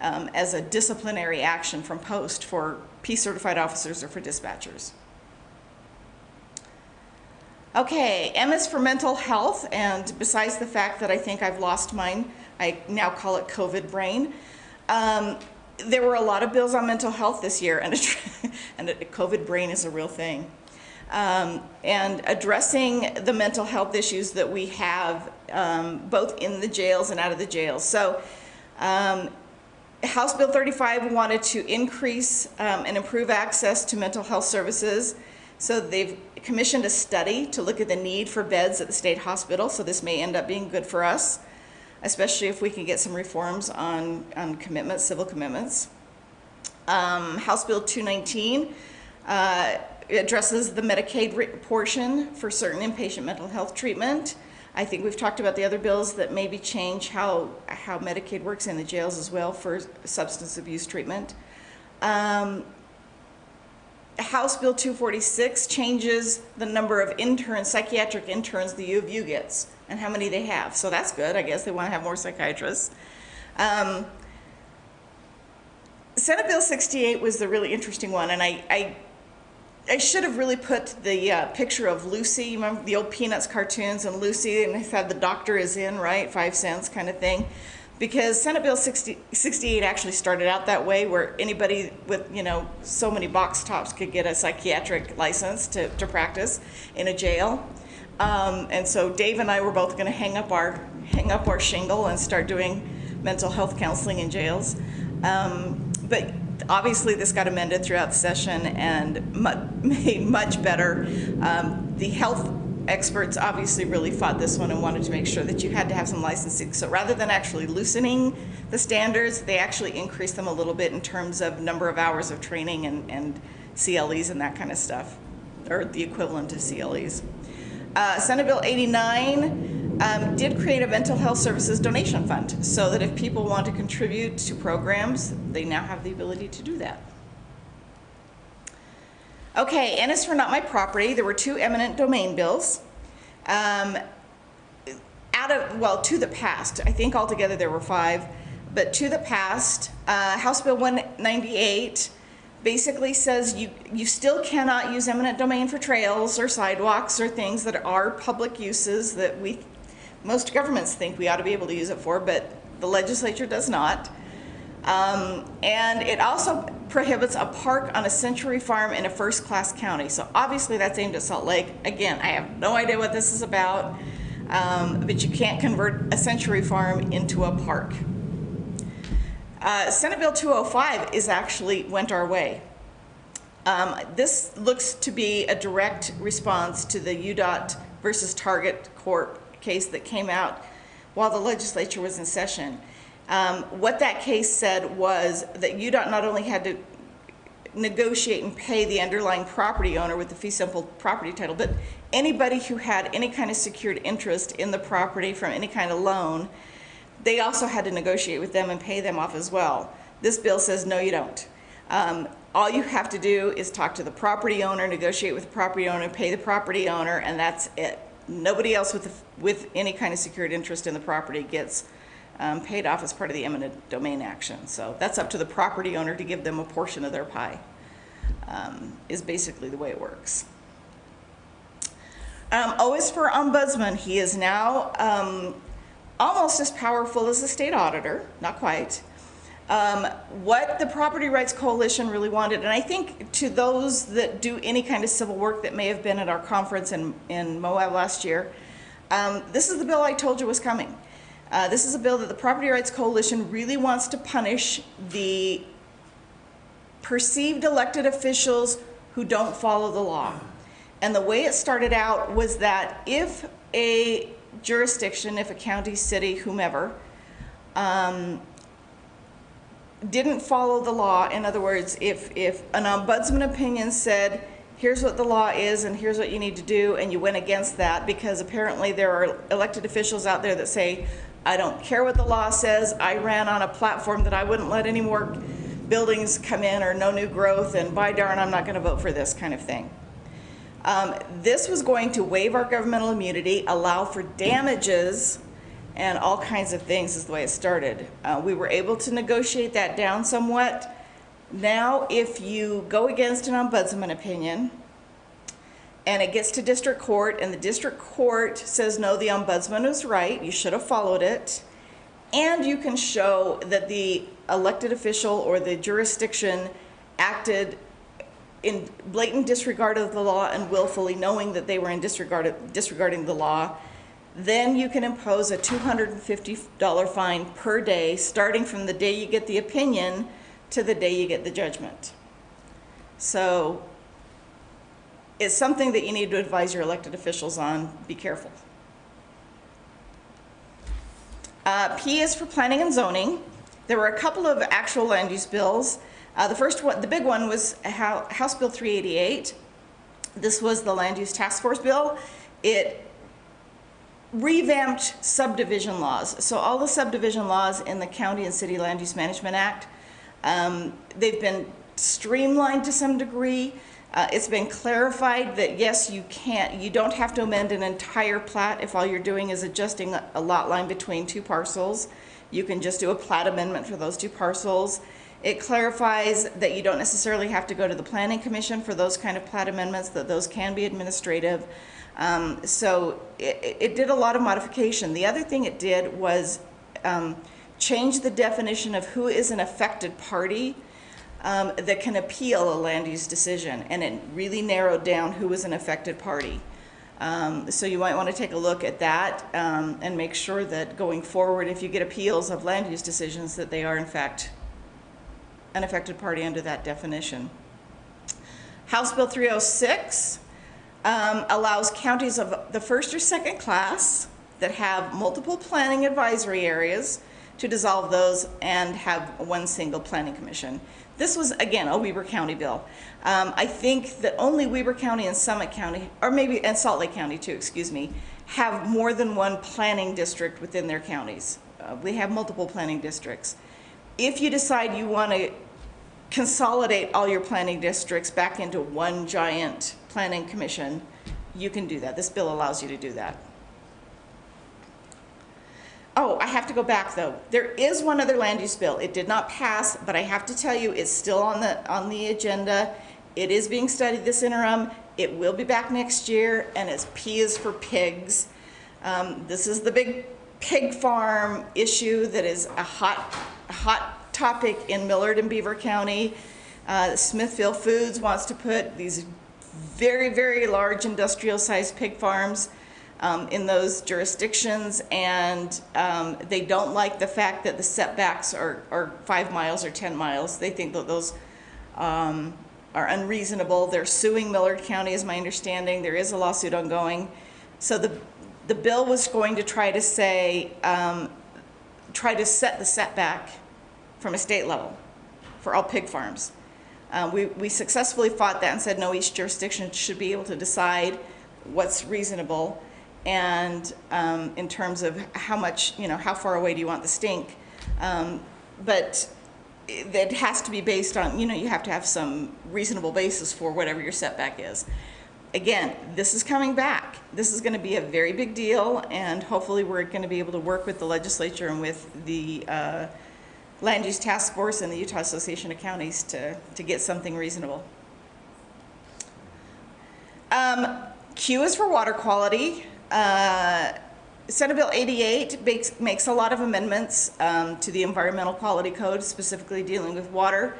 as a disciplinary action from post for P certified officers or for dispatchers. Okay, M is for mental health, and besides the fact that I think I've lost mine, I now call it COVID brain. There were a lot of bills on mental health this year, and COVID brain is a real thing. And addressing the mental health issues that we have both in the jails and out of the jails. So House Bill 35 wanted to increase and improve access to mental health services. So they've commissioned a study to look at the need for beds at the state hospital. So this may end up being good for us, especially if we can get some reforms on commitments, civil commitments. House Bill 219 addresses the Medicaid portion for certain inpatient mental health treatment. I think we've talked about the other bills that maybe change how Medicaid works in the jails as well for substance abuse treatment. House Bill 246 changes the number of interns, psychiatric interns the U of U gets and how many they have. So that's good. I guess they want to have more psychiatrists. Senate Bill 68 was the really interesting one, and I should have really put the picture of Lucy. You remember the old Peanuts cartoons and Lucy, and they said the doctor is in, right? 5 cents kind of thing. Because Senate Bill 68 actually started out that way, where anybody with, so many box tops could get a psychiatric license to practice in a jail. And so Dave and I were both going to hang up our shingle and start doing mental health counseling in jails. But obviously this got amended throughout the session and made much better. The health experts obviously really fought this one and wanted to make sure that you had to have some licensing. So rather than actually loosening the standards, they actually increased them a little bit in terms of number of hours of training and CLEs and that kind of stuff, or the equivalent of CLEs. Senate Bill 89 did create a mental health services donation fund so that if people want to contribute to programs, they now have the ability to do that. Okay, and as for not my property, there were 2 eminent domain bills. To the past, I think altogether there were 5, but to the past, House Bill 198 basically says you still cannot use eminent domain for trails or sidewalks or things that are public uses that most governments think we ought to be able to use it for, but the legislature does not. And it also prohibits a park on a century farm in a first-class county. So obviously that's aimed at Salt Lake. Again, I have no idea what this is about, but you can't convert a century farm into a park. Senate Bill 205 went our way. This looks to be a direct response to the UDOT versus Target Corp case that came out while the legislature was in session. What that case said was that UDOT not only had to negotiate and pay the underlying property owner with the fee simple property title, but anybody who had any kind of secured interest in the property from any kind of loan, they also had to negotiate with them and pay them off as well. This bill says, no, you don't. All you have to do is talk to the property owner, negotiate with the property owner, pay the property owner, and that's it. Nobody else with any kind of secured interest in the property gets paid off as part of the eminent domain action. So that's up to the property owner to give them a portion of their pie, is basically the way it works. As for ombudsman, he is now almost as powerful as the state auditor, not quite. What the Property Rights Coalition really wanted, and I think to those that do any kind of civil work that may have been at our conference in Moab last year, this is the bill I told you was coming. This is a bill that the Property Rights Coalition really wants to punish the perceived elected officials who don't follow the law. And the way it started out was that if a jurisdiction, if a county, city, whomever, didn't follow the law, in other words, if an ombudsman opinion said, here's what the law is and here's what you need to do, and you went against that, because apparently there are elected officials out there that say, I don't care what the law says, I ran on a platform that I wouldn't let any more buildings come in or no new growth, and by darn, I'm not going to vote for this kind of thing. This was going to waive our governmental immunity, allow for damages, and all kinds of things is the way it started. We were able to negotiate that down somewhat. Now, if you go against an ombudsman opinion, and it gets to district court, and the district court says, no, the ombudsman is right, you should have followed it, and you can show that the elected official or the jurisdiction acted in blatant disregard of the law and willfully knowing that they were in disregarding the law, then you can impose a $250 fine per day, starting from the day you get the opinion to the day you get the judgment. So it's something that you need to advise your elected officials on. Be careful. P is for planning and zoning. There were a couple of actual land use bills. The first one, the big one, was House Bill 388. This was the Land Use Task Force bill. It revamped subdivision laws. So all the subdivision laws in the County and City Land Use Management Act, they've been streamlined to some degree. It's been clarified that yes, you don't have to amend an entire plat if all you're doing is adjusting a lot line between two parcels. You can just do a plat amendment for those two parcels. It clarifies that you don't necessarily have to go to the Planning Commission for those kind of plat amendments, that those can be administrative. So it did a lot of modification. The other thing it did was change the definition of who is an affected party that can appeal a land use decision, and it really narrowed down who was an affected party. So you might want to take a look at that and make sure that going forward, if you get appeals of land use decisions, that they are in fact an affected party under that definition. House Bill 306 allows counties of the first or second class that have multiple planning advisory areas to dissolve those and have one single planning commission. This was, again, a Weber County bill. I think that only Weber County and Summit County, or maybe, and Salt Lake County too, excuse me, have more than one planning district within their counties. We have multiple planning districts. If you decide you want to consolidate all your planning districts back into one giant planning commission, you can do that. This bill allows you to do that. Oh, I have to go back though. There is one other land use bill. It did not pass, but I have to tell you, it's still on the agenda. It is being studied this interim. It will be back next year, and it's P is for pigs. This is the big pig farm issue that is a hot topic in Millard and Beaver County. Smithfield Foods wants to put these very, very large industrial-sized pig farms in those jurisdictions, and they don't like the fact that the setbacks are 5 miles or 10 miles. They think that those are unreasonable. They're suing Millard County, is my understanding. There is a lawsuit ongoing. So the bill was going to try to say, try to set the setback from a state level for all pig farms. We successfully fought that and said, no, each jurisdiction should be able to decide what's reasonable. And in terms of how much, how far away do you want the stink? But it has to be based on, you have to have some reasonable basis for whatever your setback is. Again, this is coming back. This is going to be a very big deal, and hopefully we're going to be able to work with the legislature and with the Land Use Task Force and the Utah Association of Counties to get something reasonable. Q is for water quality. Senate Bill 88 makes a lot of amendments to the Environmental Quality Code, specifically dealing with water.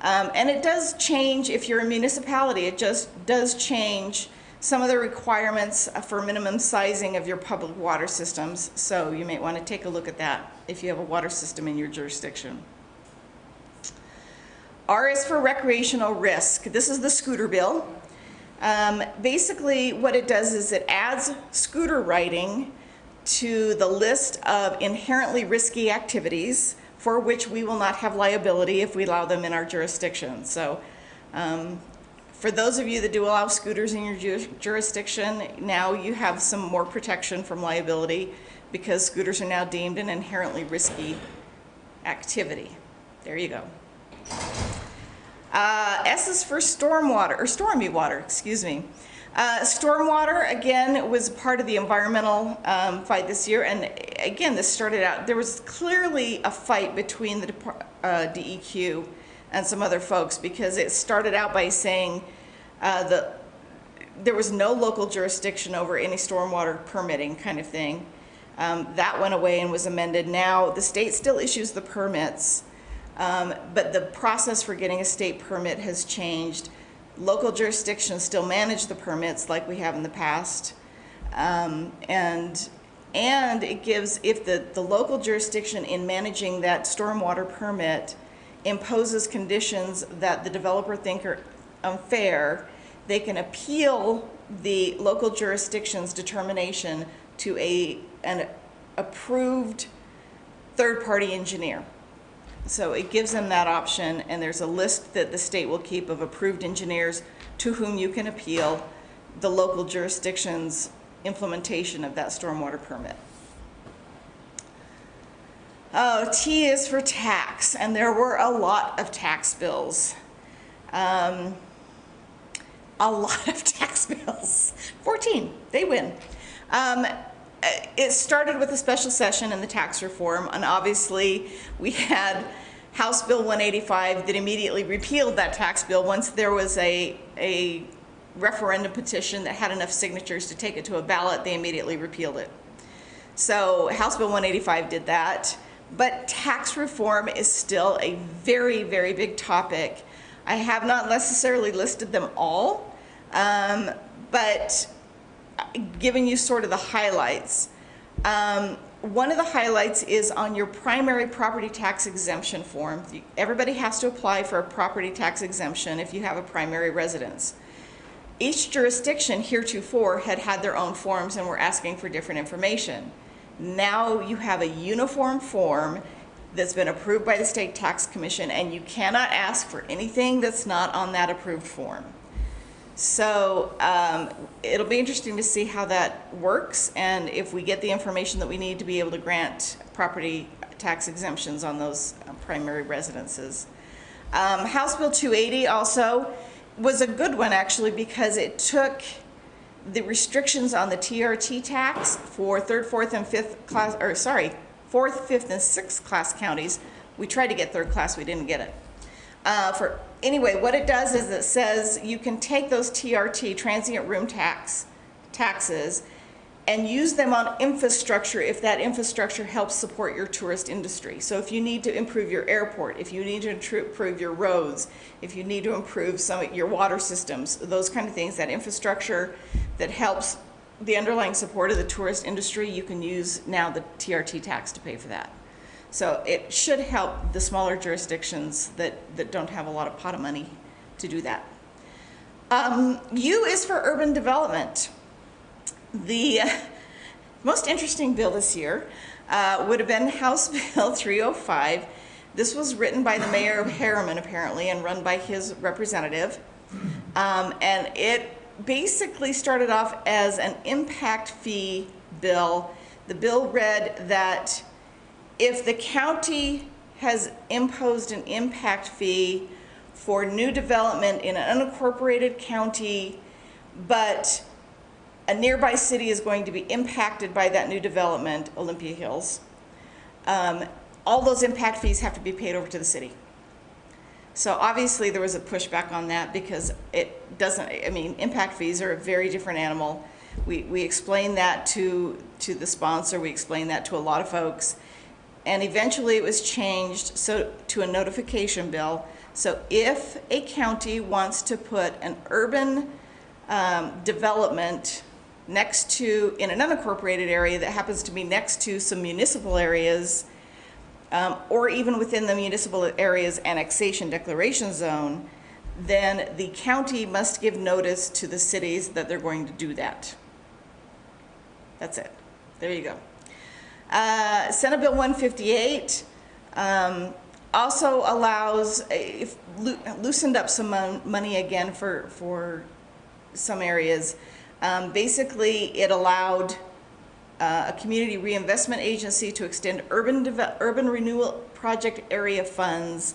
And it does change, if you're a municipality, it just does change some of the requirements for minimum sizing of your public water systems. So you may want to take a look at that if you have a water system in your jurisdiction. R is for recreational risk. This is the scooter bill. Basically what it does is it adds scooter riding to the list of inherently risky activities for which we will not have liability if we allow them in our jurisdiction. So for those of you that do allow scooters in your jurisdiction, now you have some more protection from liability because scooters are now deemed an inherently risky activity. There you go. S is for stormwater, or stormy water, excuse me. Stormwater, again, was part of the environmental fight this year, and again, this started out, there was clearly a fight between the DEQ and some other folks, because it started out by saying that there was no local jurisdiction over any stormwater permitting kind of thing. That went away and was amended. Now, the state still issues the permits, but the process for getting a state permit has changed. Local jurisdictions still manage the permits like we have in the past. And it gives, if the local jurisdiction in managing that stormwater permit imposes conditions that the developer think are unfair, they can appeal the local jurisdiction's determination to an approved third-party engineer. So it gives them that option, and there's a list that the state will keep of approved engineers to whom you can appeal the local jurisdiction's implementation of that stormwater permit. Oh, T is for tax, and there were a lot of tax bills. A lot of tax bills. 14, they win. It started with a special session in the tax reform, and obviously we had House Bill 185 that immediately repealed that tax bill once there was a referendum petition that had enough signatures to take it to a ballot. They immediately repealed it. So House Bill 185 did that, but tax reform is still a very, very big topic. I have not necessarily listed them all, but giving you sort of the highlights. One of the highlights is on your primary property tax exemption form. Everybody has to apply for a property tax exemption if you have a primary residence. Each jurisdiction heretofore had their own forms and were asking for different information. Now you have a uniform form that's been approved by the State Tax Commission, and you cannot ask for anything that's not on that approved form. So it'll be interesting to see how that works, and if we get the information that we need to be able to grant property tax exemptions on those primary residences. House Bill 280 also was a good one, actually, because it took the restrictions on the TRT tax for third, fourth, and fifth class, or sorry, fourth, fifth, and sixth class counties. We tried to get third class, we didn't get it. Anyway, what it does is it says you can take those TRT, transient room taxes, and use them on infrastructure if that infrastructure helps support your tourist industry. So if you need to improve your airport, if you need to improve your roads, if you need to improve some of your water systems, those kind of things, that infrastructure that helps the underlying support of the tourist industry, you can use now the TRT tax to pay for that. So it should help the smaller jurisdictions that don't have a lot of pot of money to do that. U is for urban development. The most interesting bill this year would have been House Bill 305. This was written by the mayor of Harriman, apparently, and run by his representative. And it basically started off as an impact fee bill. The bill read that if the county has imposed an impact fee for new development in an unincorporated county, but a nearby city is going to be impacted by that new development, Olympia Hills, all those impact fees have to be paid over to the city. So obviously there was a pushback on that because it doesn't, I mean, impact fees are a very different animal. We explained that to the sponsor, we explained that to a lot of folks, and eventually it was changed to a notification bill. So if a county wants to put an urban development next to, in an unincorporated area that happens to be next to some municipal areas, or even within the municipal area's annexation declaration zone, then the county must give notice to the cities that they're going to do that. That's it. There you go. Senate Bill 158 also allows, loosened up some money again for some areas. Basically, it allowed a community reinvestment agency to extend urban renewal project area funds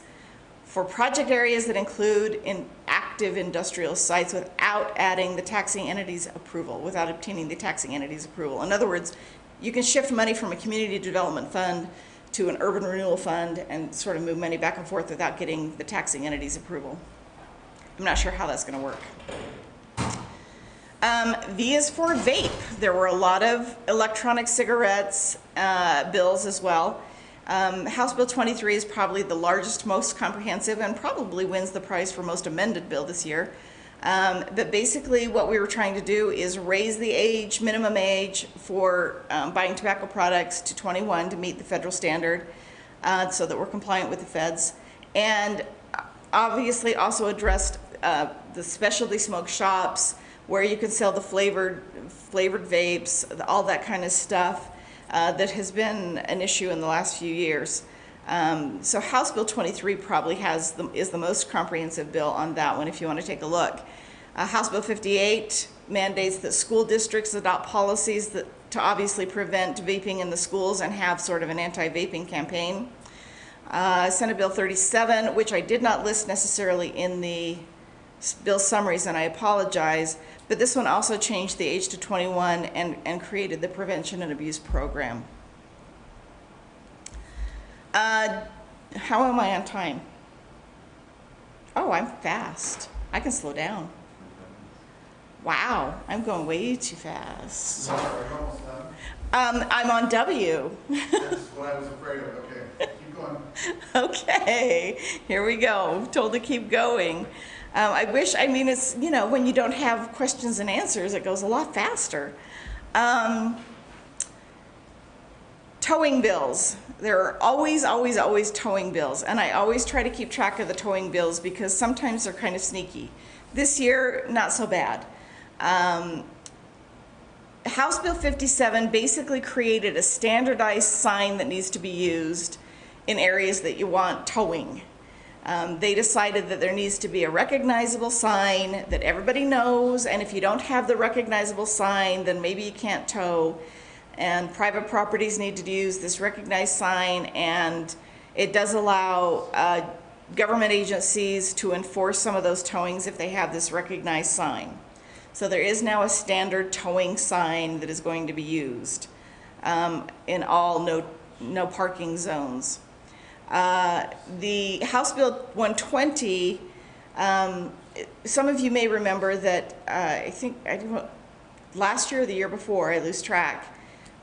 for project areas that include active industrial sites without adding the taxing entity's approval, without obtaining the taxing entity's approval. In other words, you can shift money from a community development fund to an urban renewal fund and sort of move money back and forth without getting the taxing entity's approval. I'm not sure how that's going to work. V is for vape. There were a lot of electronic cigarettes bills as well. House Bill 23 is probably the largest, most comprehensive, and probably wins the prize for most amended bill this year. But basically what we were trying to do is raise the minimum age for buying tobacco products to 21 to meet the federal standard so that we're compliant with the feds. And obviously also addressed the specialty smoke shops where you can sell the flavored vapes, all that kind of stuff that has been an issue in the last few years. So House Bill 23 probably is the most comprehensive bill on that one if you want to take a look. House Bill 58 mandates that school districts adopt policies to obviously prevent vaping in the schools and have sort of an anti-vaping campaign. Senate Bill 37, which I did not list necessarily in the bill summaries, and I apologize, but this one also changed the age to 21 and created the Prevention and Abuse Program. How am I on time? Oh, I'm fast. I can slow down. Wow, I'm going way too fast. No, we're almost done. I'm on W. That's what I was afraid of. Okay, keep going. Okay, here we go. I'm told to keep going. I wish, I mean, it's, you know, when you don't have questions and answers, it goes a lot faster. Towing bills. There are always, always, always towing bills, and I always try to keep track of the towing bills because sometimes they're kind of sneaky. This year, not so bad. House Bill 57 basically created a standardized sign that needs to be used in areas that you want towing. They decided that there needs to be a recognizable sign that everybody knows, and if you don't have the recognizable sign, then maybe you can't tow. And private properties need to use this recognized sign, and it does allow government agencies to enforce some of those towings if they have this recognized sign. So there is now a standard towing sign that is going to be used in all no parking zones. The House Bill 120, some of you may remember that I don't know, last year or the year before, I lose track,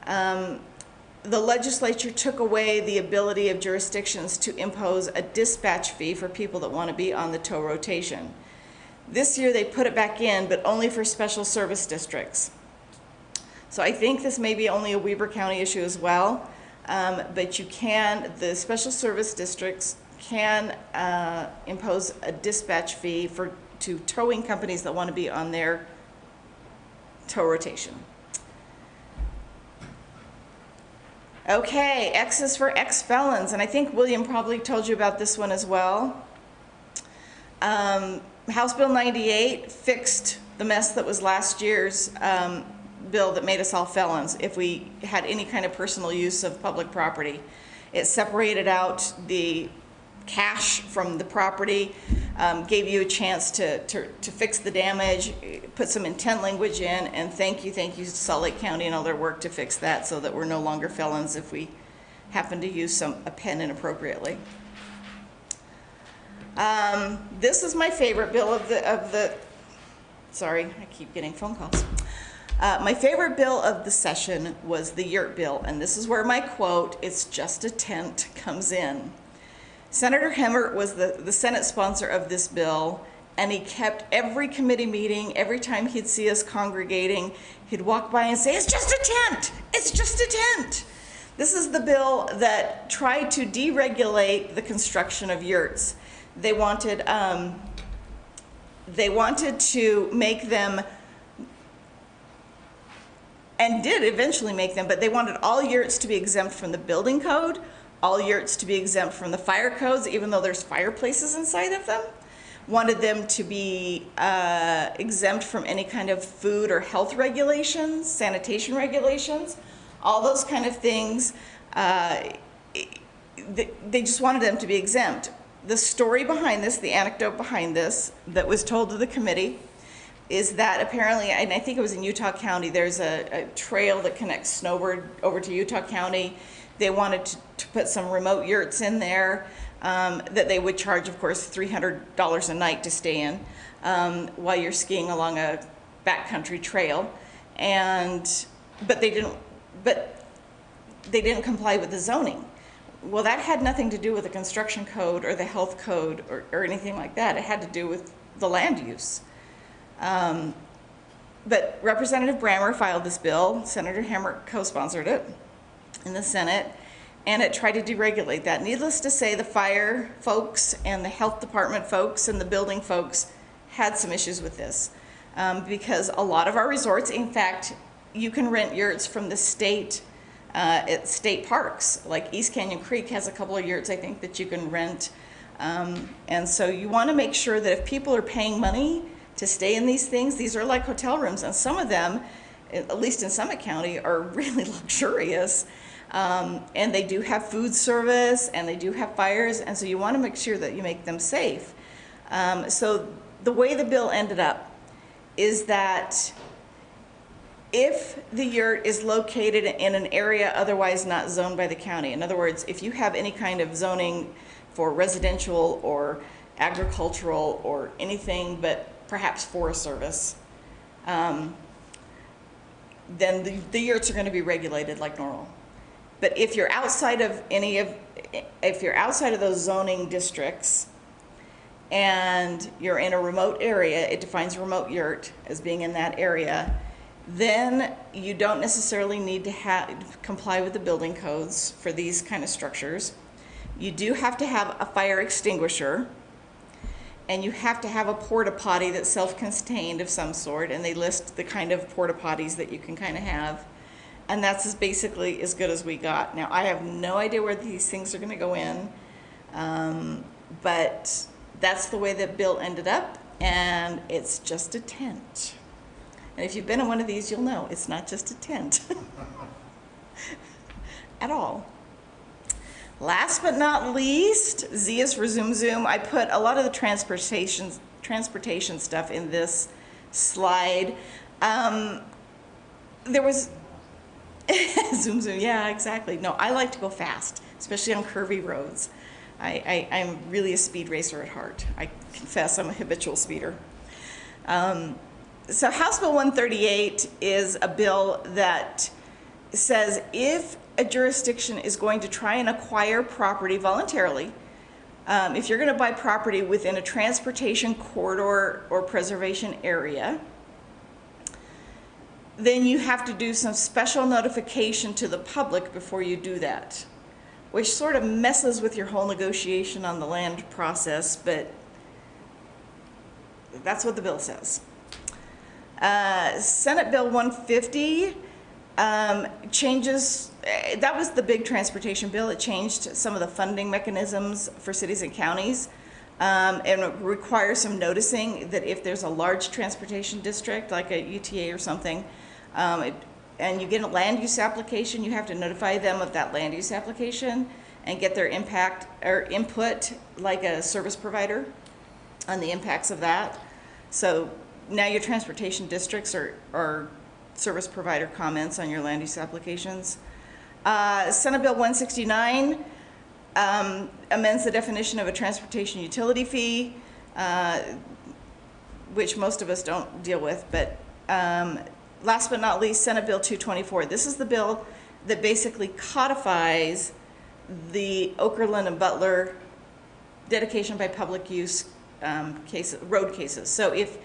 the legislature took away the ability of jurisdictions to impose a dispatch fee for people that want to be on the tow rotation. This year they put it back in, but only for special service districts. So I think this may be only a Weber County issue as well, but the special service districts can impose a dispatch fee to towing companies that want to be on their tow rotation. Okay, X is for ex-felons, and I think William probably told you about this one as well. House Bill 98 fixed the mess that was last year's bill that made us all felons if we had any kind of personal use of public property. It separated out the cash from the property, gave you a chance to fix the damage, put some intent language in, and thank you to Salt Lake County and all their work to fix that so that we're no longer felons if we happen to use a pen inappropriately. This is my favorite bill of the sorry, I keep getting phone calls. My favorite bill of the session was the yurt bill, and this is where my quote, "It's just a tent," comes in. Senator Hemmert was the Senate sponsor of this bill, and he kept every committee meeting, every time he'd see us congregating, he'd walk by and say, "It's just a tent! It's just a tent!" This is the bill that tried to deregulate the construction of yurts. They wanted to make them, and did eventually make them, but they wanted all yurts to be exempt from the building code, all yurts to be exempt from the fire codes, even though there's fireplaces inside of them. Wanted them to be exempt from any kind of food or health regulations, sanitation regulations, all those kind of things. They just wanted them to be exempt. The story behind this, the anecdote behind this that was told to the committee is that apparently, and I think it was in Utah County, there's a trail that connects Snowbird over to Utah County. They wanted to put some remote yurts in there that they would charge, of course, $300 a night to stay in while you're skiing along a backcountry trail. But they didn't comply with the zoning. Well, that had nothing to do with the construction code or the health code or anything like that. It had to do with the land use. But Representative Brammer filed this bill. Senator Hemmert co-sponsored it in the Senate, and it tried to deregulate that. Needless to say, the fire folks and the health department folks and the building folks had some issues with this because a lot of our resorts, in fact, you can rent yurts from the state at state parks. Like East Canyon Creek has a couple of yurts, I think, that you can rent. And so you want to make sure that if people are paying money to stay in these things, these are like hotel rooms, and some of them, at least in Summit County, are really luxurious. And they do have food service, and they do have fires, and so you want to make sure that you make them safe. So the way the bill ended up is that if the yurt is located in an area otherwise not zoned by the county, in other words, if you have any kind of zoning for residential or agricultural or anything but perhaps Forest Service, then the yurts are going to be regulated like normal. But if you're outside of those zoning districts and you're in a remote area, it defines remote yurt as being in that area, Then you don't necessarily need to comply with the building codes for these kind of structures. You do have to have a fire extinguisher, and you have to have a porta potty that's self-contained of some sort, and they list the kind of porta potties that you can kind of have. And that's basically as good as we got. Now, I have no idea where these things are going to go in, but that's the way that bill ended up, and it's just a tent. And if you've been in one of these, you'll know it's not just a tent at all. Last but not least, Z is for Zoom Zoom. I put a lot of the transportation stuff in this slide. There was Zoom Zoom, yeah, exactly. No, I like to go fast, especially on curvy roads. I'm really a speed racer at heart. I confess I'm a habitual speeder. So House Bill 138 is a bill that says if a jurisdiction is going to try and acquire property voluntarily, if you're going to buy property within a transportation corridor or preservation area, then you have to do some special notification to the public before you do that, which sort of messes with your whole negotiation on the land process, but that's what the bill says. Senate Bill 150 changes, that was the big transportation bill. It changed some of the funding mechanisms for cities and counties, and it requires some noticing that if there's a large transportation district, like a UTA or something, and you get a land use application, you have to notify them of that land use application and get their impact or input, like a service provider, on the impacts of that. So now your transportation districts are service provider comments on your land use applications. Senate Bill 169 amends the definition of a transportation utility fee, which most of us don't deal with, but last but not least, Senate Bill 224. This is the bill that basically codifies the Okerlund and Butler dedication by public use road cases. So if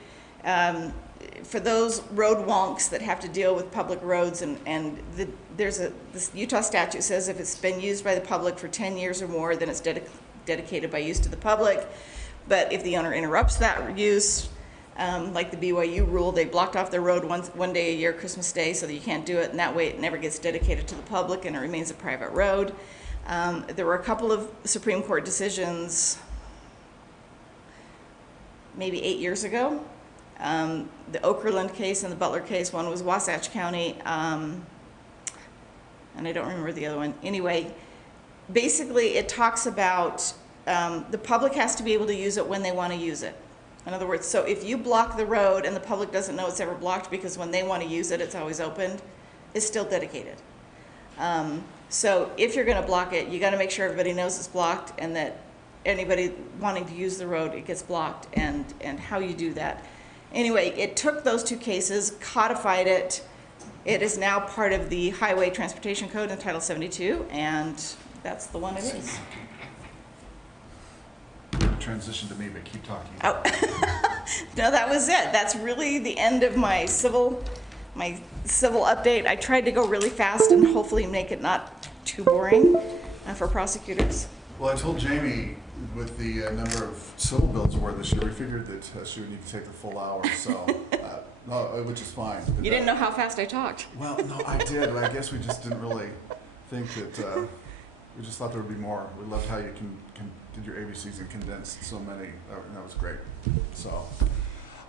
for those road wonks that have to deal with public roads, this Utah statute says if it's been used by the public for 10 years or more, then it's dedicated by use to the public. But if the owner interrupts that use, like the BYU rule, they blocked off their road one day a year, Christmas Day, so that you can't do it, and that way it never gets dedicated to the public and it remains a private road. There were a couple of Supreme Court decisions maybe 8 years ago. The Okerlund case and the Butler case, one was Wasatch County, and I don't remember the other one. Anyway, basically it talks about the public has to be able to use it when they want to use it. In other words, so if you block the road and the public doesn't know it's ever blocked because when they want to use it, it's always opened, it's still dedicated. So if you're going to block it, you got to make sure everybody knows it's blocked and that anybody wanting to use the road, it gets blocked, and how you do that. Anyway, it took those two cases, codified it. It is now part of the Highway Transportation Code in Title 72, and that's the one it is. Transition to me, but keep talking. Oh. No, that was it. That's really the end of my civil update. I tried to go really fast and hopefully make it not too boring for prosecutors. Well, I told Jamie with the number of civil bills were this year, we figured that she would need to take the full hour, so, no, which is fine. You didn't know how fast I talked. Well, no, I did, but I guess we just didn't really think that, we just thought there would be more. We loved how you did your ABCs and condensed so many. That was great. So,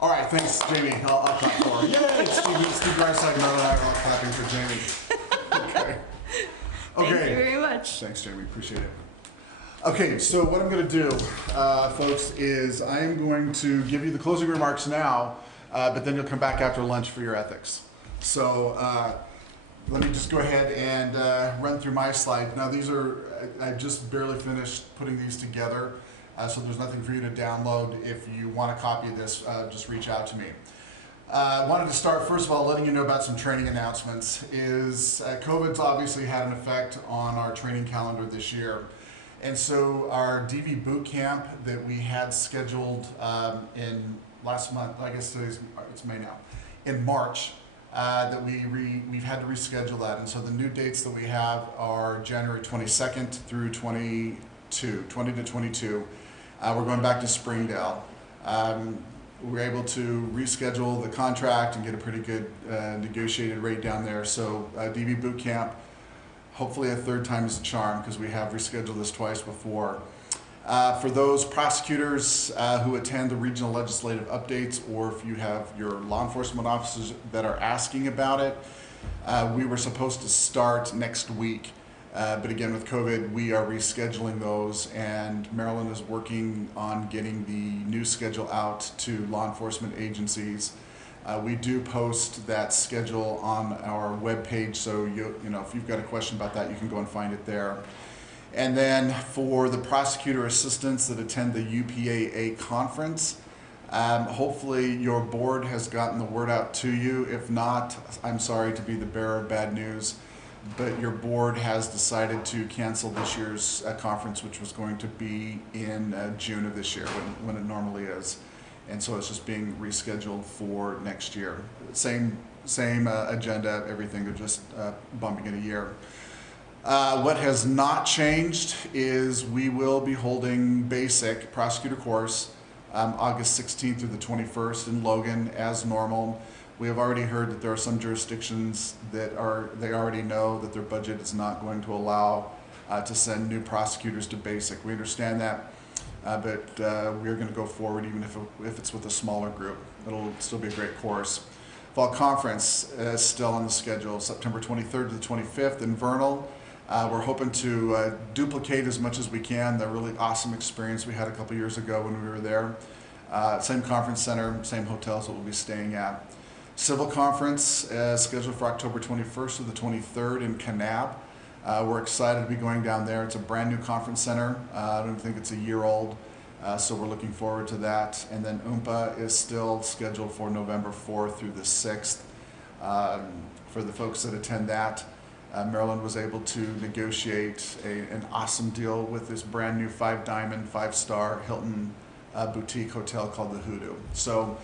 all right, thanks, Jamie. I'll clap for her. Yay! Steve Garside, Mel, and I are all clapping for Jamie. Okay. Thank you very much. Thanks, Jamie. Appreciate it. Okay, so what I'm going to do, folks, is I am going to give you the closing remarks now, but then you'll come back after lunch for your ethics. So let me just go ahead and run through my slides. Now, these are, I just barely finished putting these together, so there's nothing for you to download. If you want a copy of this, just reach out to me. I wanted to start, first of all, letting you know about some training announcements. COVID's obviously had an effect on our training calendar this year. And so our DV boot camp that we had scheduled in last month, I guess it's May now, in March, that we've had to reschedule that. And so the new dates that we have are January 22nd through 20 to 22. We're going back to Springdale. We were able to reschedule the contract and get a pretty good negotiated rate down there. So DV boot camp, hopefully a third time is a charm, because we have rescheduled this twice before. For those prosecutors who attend the regional legislative updates, or if you have your law enforcement officers that are asking about it, we were supposed to start next week. But again, with COVID, we are rescheduling those, and Maryland is working on getting the new schedule out to law enforcement agencies. We do post that schedule on our webpage, so you know, if you've got a question about that, you can go and find it there. And then for the prosecutor assistants that attend the UPAA conference, hopefully your board has gotten the word out to you. If not, I'm sorry to be the bearer of bad news, but your board has decided to cancel this year's conference, which was going to be in June of this year, when it normally is. And so it's just being rescheduled for next year. Same agenda, everything, they're just bumping it a year. What has not changed is we will be holding basic prosecutor course August 16th through the 21st in Logan as normal. We have already heard that there are some jurisdictions that they already know that their budget is not going to allow to send new prosecutors to basic. We understand that, but we're going to go forward even if it's with a smaller group. It'll still be a great course. Fall conference is still on the schedule, September 23rd to the 25th in Vernal. We're hoping to duplicate as much as we can the really awesome experience we had a couple years ago when we were there. Same conference center, same hotels that we'll be staying at. Civil conference scheduled for October 21st to the 23rd in Kanab. We're excited to be going down there. It's a brand new conference center. I don't think it's a year old, so we're looking forward to that. And then UMPA is still scheduled for November 4th through the 6th. For the folks that attend that, Maryland was able to negotiate an awesome deal with this brand new 5-diamond, 5-star Hilton boutique hotel called the Hoodoo. So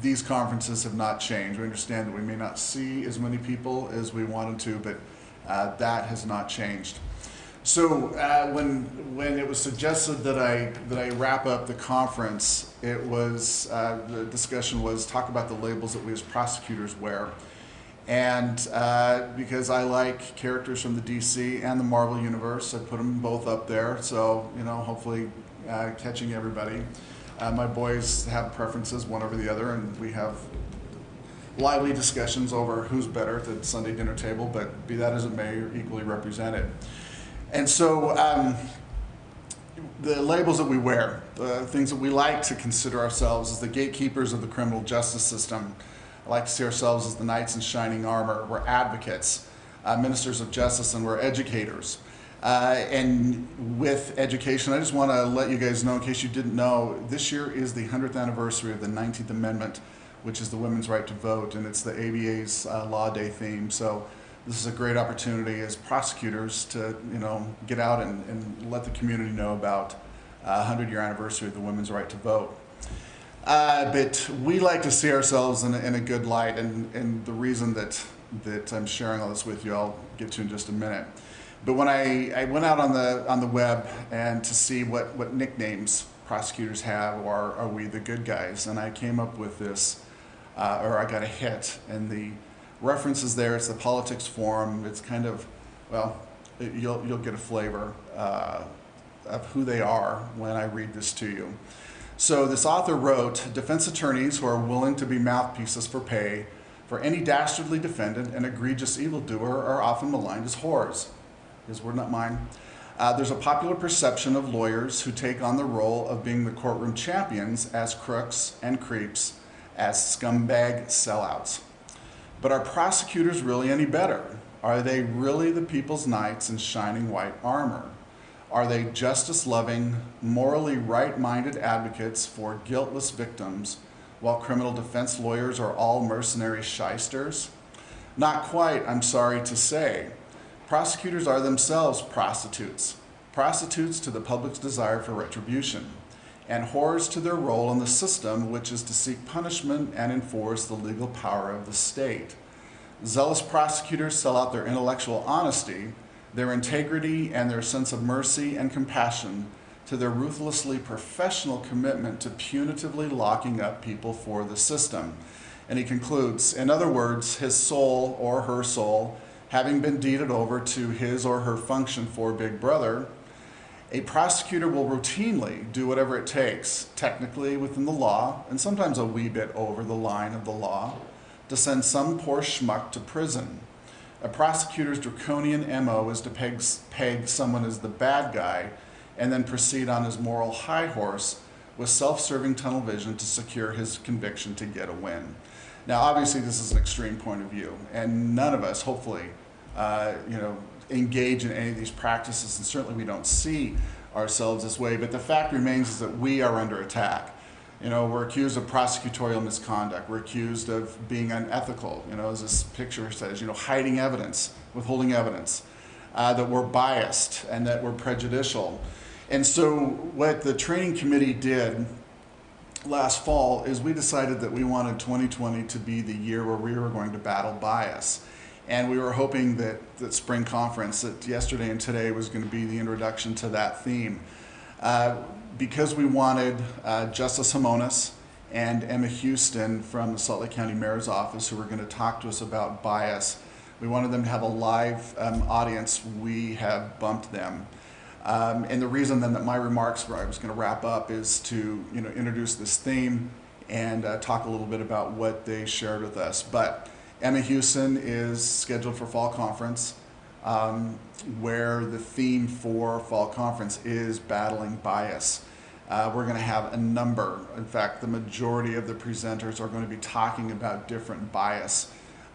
these conferences have not changed. We understand that we may not see as many people as we wanted to, but that has not changed. So when it was suggested that I wrap up the conference, it was the discussion was talk about the labels that we as prosecutors wear. And because I like characters from the DC and the Marvel universe, I put them both up there. So, you know, hopefully catching everybody. My boys have preferences one over the other, and we have lively discussions over who's better at the Sunday dinner table, but be that as it may, you're equally represented. And so the labels that we wear, the things that we like to consider ourselves as the gatekeepers of the criminal justice system. I like to see ourselves as the knights in shining armor. We're advocates, ministers of justice, and we're educators. And with education, I just want to let you guys know, in case you didn't know, this year is the 100th anniversary of the 19th Amendment, which is the women's right to vote, and it's the ABA's Law Day theme. So this is a great opportunity as prosecutors to, you know, get out and let the community know about 100-year anniversary of the women's right to vote. But we like to see ourselves in a good light, and the reason that I'm sharing all this with you, I'll get to in just a minute. But when I went out on the web and to see what nicknames prosecutors have, or are we the good guys, and I came up with this, or I got a hit, and the references there. It's the Politics Forum. It's kind of, well, you'll get a flavor of who they are when I read this to you. So this author wrote, defense attorneys who are willing to be mouthpieces for pay for any dastardly defendant and egregious evildoer are often maligned as whores. His word, not mine. There's a popular perception of lawyers who take on the role of being the courtroom champions as crooks and creeps, as scumbag sellouts. But are prosecutors really any better? Are they really the people's knights in shining white armor? Are they justice-loving, morally right-minded advocates for guiltless victims, while criminal defense lawyers are all mercenary shysters? Not quite, I'm sorry to say. Prosecutors are themselves prostitutes to the public's desire for retribution. and whores to their role in the system, which is to seek punishment and enforce the legal power of the state. Zealous prosecutors sell out their intellectual honesty, their integrity, and their sense of mercy and compassion to their ruthlessly professional commitment to punitively locking up people for the system. And he concludes, in other words, his soul or her soul, having been deeded over to his or her function for Big Brother, a prosecutor will routinely do whatever it takes, technically within the law, and sometimes a wee bit over the line of the law, to send some poor schmuck to prison. A prosecutor's draconian MO is to peg someone as the bad guy and then proceed on his moral high horse with self-serving tunnel vision to secure his conviction to get a win. Now, obviously, this is an extreme point of view, and none of us, hopefully, engage in any of these practices, and certainly we don't see ourselves this way, but the fact remains is that we are under attack. We're accused of prosecutorial misconduct. We're accused of being unethical, as this picture says, hiding evidence, withholding evidence, that we're biased and that we're prejudicial. And so what the training committee did last fall is we decided that we wanted 2020 to be the year where we were going to battle bias. And we were hoping that the spring conference, that yesterday and today was going to be the introduction to that theme. Because we wanted Justice Simonis and Emma Houston from the Salt Lake County Mayor's Office, who were going to talk to us about bias, we wanted them to have a live audience. We have bumped them. And the reason then that my remarks, where I was going to wrap up, is to introduce this theme and talk a little bit about what they shared with us. But Emma Houston is scheduled for fall conference, where the theme for fall conference is battling bias. We're going to have a number, in fact, the majority of the presenters are going to be talking about different bias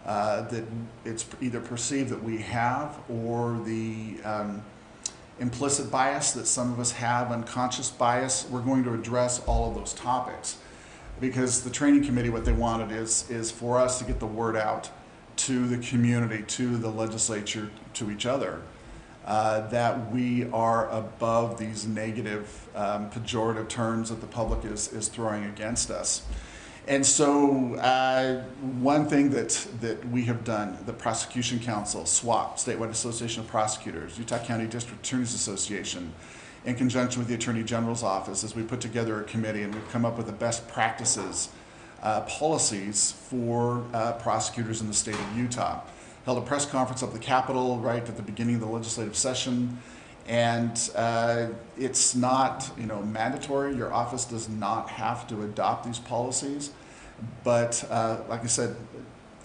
that it's either perceived that we have, or the implicit bias that some of us have, unconscious bias. We're going to address all of those topics, because the training committee, what they wanted is for us to get the word out to the community, to the legislature, to each other, that we are above these negative, pejorative terms that the public is throwing against us. And so one thing that we have done, the Prosecution Council, SWAP, Statewide Association of Prosecutors, Utah County District Attorneys Association, in conjunction with the Attorney General's office, is we put together a committee and we've come up with the best practices, policies for prosecutors in the state of Utah. Held a press conference up at the Capitol right at the beginning of the legislative session, and it's not mandatory. Your office does not have to adopt these policies, but like I said,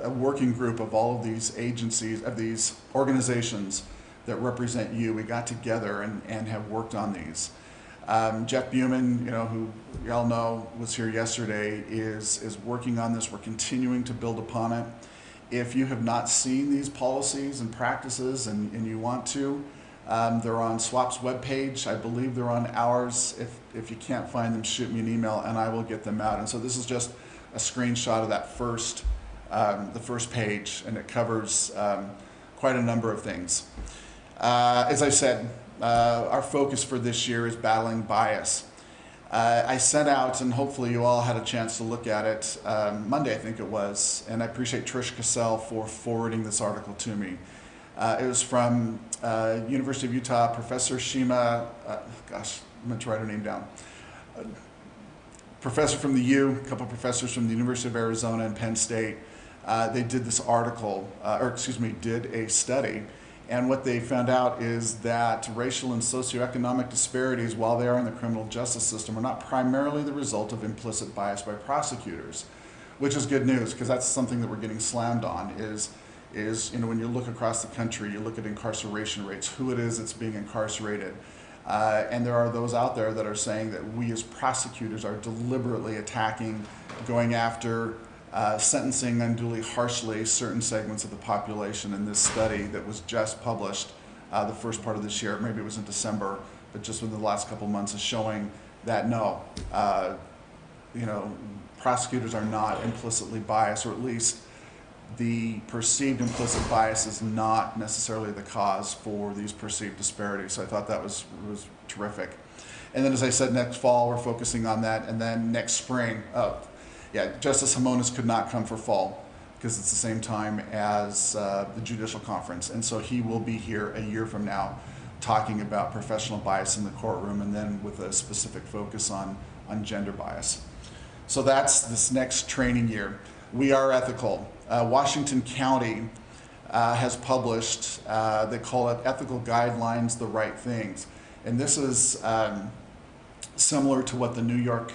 a working group of all of these agencies, of these organizations that represent you, we got together and have worked on these. Jeff Buman, who y'all know was here yesterday, is working on this. We're continuing to build upon it. If you have not seen these policies and practices and you want to, they're on SWAP's webpage. I believe they're on ours. If you can't find them, shoot me an email and I will get them out. And so this is just a screenshot of that the first page, and it covers quite a number of things. As I said, our focus for this year is battling bias. I sent out, and hopefully you all had a chance to look at it, Monday I think it was, and I appreciate Trish Cassell for forwarding this article to me. It was from University of Utah, Professor Shima, gosh, I'm going to write her name down. Professor from the U, a couple of professors from the University of Arizona and Penn State. They did this article, did a study. And what they found out is that racial and socioeconomic disparities, while they are in the criminal justice system, are not primarily the result of implicit bias by prosecutors, which is good news, because that's something that we're getting slammed on is when you look across the country, you look at incarceration rates, who it is that's being incarcerated. And there are those out there that are saying that we as prosecutors are deliberately attacking, going after, sentencing unduly harshly certain segments of the population. In this study that was just published the first part of this year, maybe it was in December, but just within the last couple months, is showing that no, prosecutors are not implicitly biased, or at least the perceived implicit bias is not necessarily the cause for these perceived disparities. So I thought that was terrific. And then, as I said, next fall, we're focusing on that. And then next spring, Justice Himonas could not come for fall because it's the same time as the judicial conference. And so he will be here a year from now talking about professional bias in the courtroom, and then with a specific focus on gender bias. So that's this next training year. We are ethical. Washington County has published, they call it Ethical Guidelines, the Right Things. And this is similar to what the New York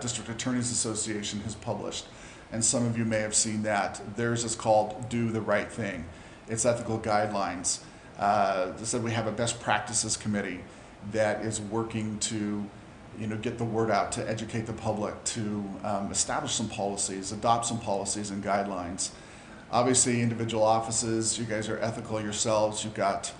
District Attorneys Association has published. And some of you may have seen that. Theirs is called Do the Right Thing. It's ethical guidelines. They said we have a best practices committee that is working to get the word out, to educate the public, to establish some policies, adopt some policies and guidelines. Obviously, individual offices, you guys are ethical yourselves. You've got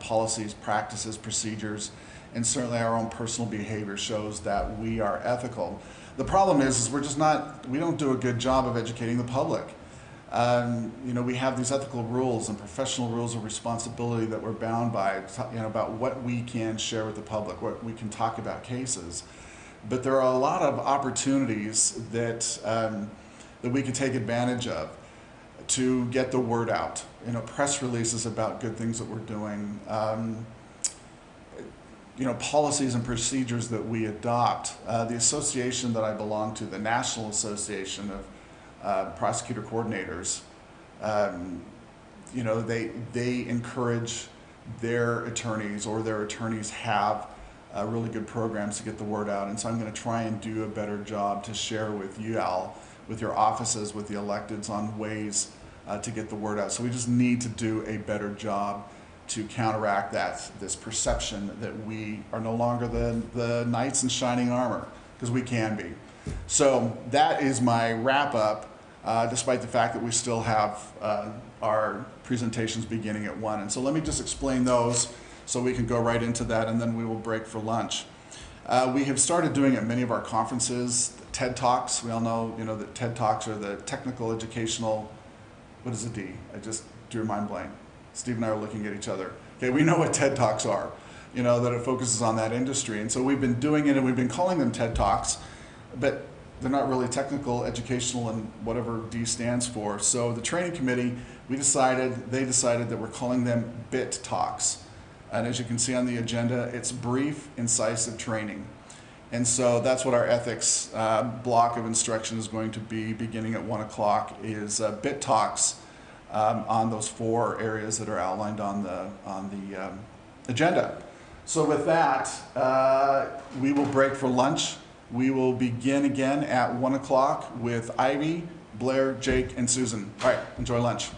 policies, practices, procedures, and certainly our own personal behavior shows that we are ethical. The problem is we don't do a good job of educating the public. We have these ethical rules and professional rules of responsibility that we're bound by, about what we can share with the public, what we can talk about cases. But there are a lot of opportunities that we can take advantage of to get the word out. Press releases about good things that we're doing, policies and procedures that we adopt. The association that I belong to, the National Association of Prosecutor Coordinators, they encourage their attorneys, or their attorneys have really good programs to get the word out. And so I'm going to try and do a better job to share with you all, with your offices, with the electeds, on ways to get the word out. So we just need to do a better job to counteract this perception that we are no longer the knights in shining armor, because we can be. So that is my wrap up, despite the fact that we still have our presentations beginning at 1. And so let me just explain those so we can go right into that, and then we will break for lunch. We have started doing at many of our conferences, TED Talks. We all know, that TED Talks are the technical educational, what is a D? I just drew a mind blank. Steve and I are looking at each other. Okay, we know what TED Talks are, that it focuses on that industry. And so we've been doing it, and we've been calling them TED Talks, but they're not really technical, educational, and whatever D stands for. So the training committee, they decided that we're calling them BIT Talks. And as you can see on the agenda, it's brief, incisive training. And so that's what our ethics block of instruction is going to be, beginning at 1 o'clock, is BIT Talks on those 4 areas that are outlined on the agenda. So with that, we will break for lunch. We will begin again at 1 o'clock with Ivy, Blair, Jake, and Susan. All right, enjoy lunch.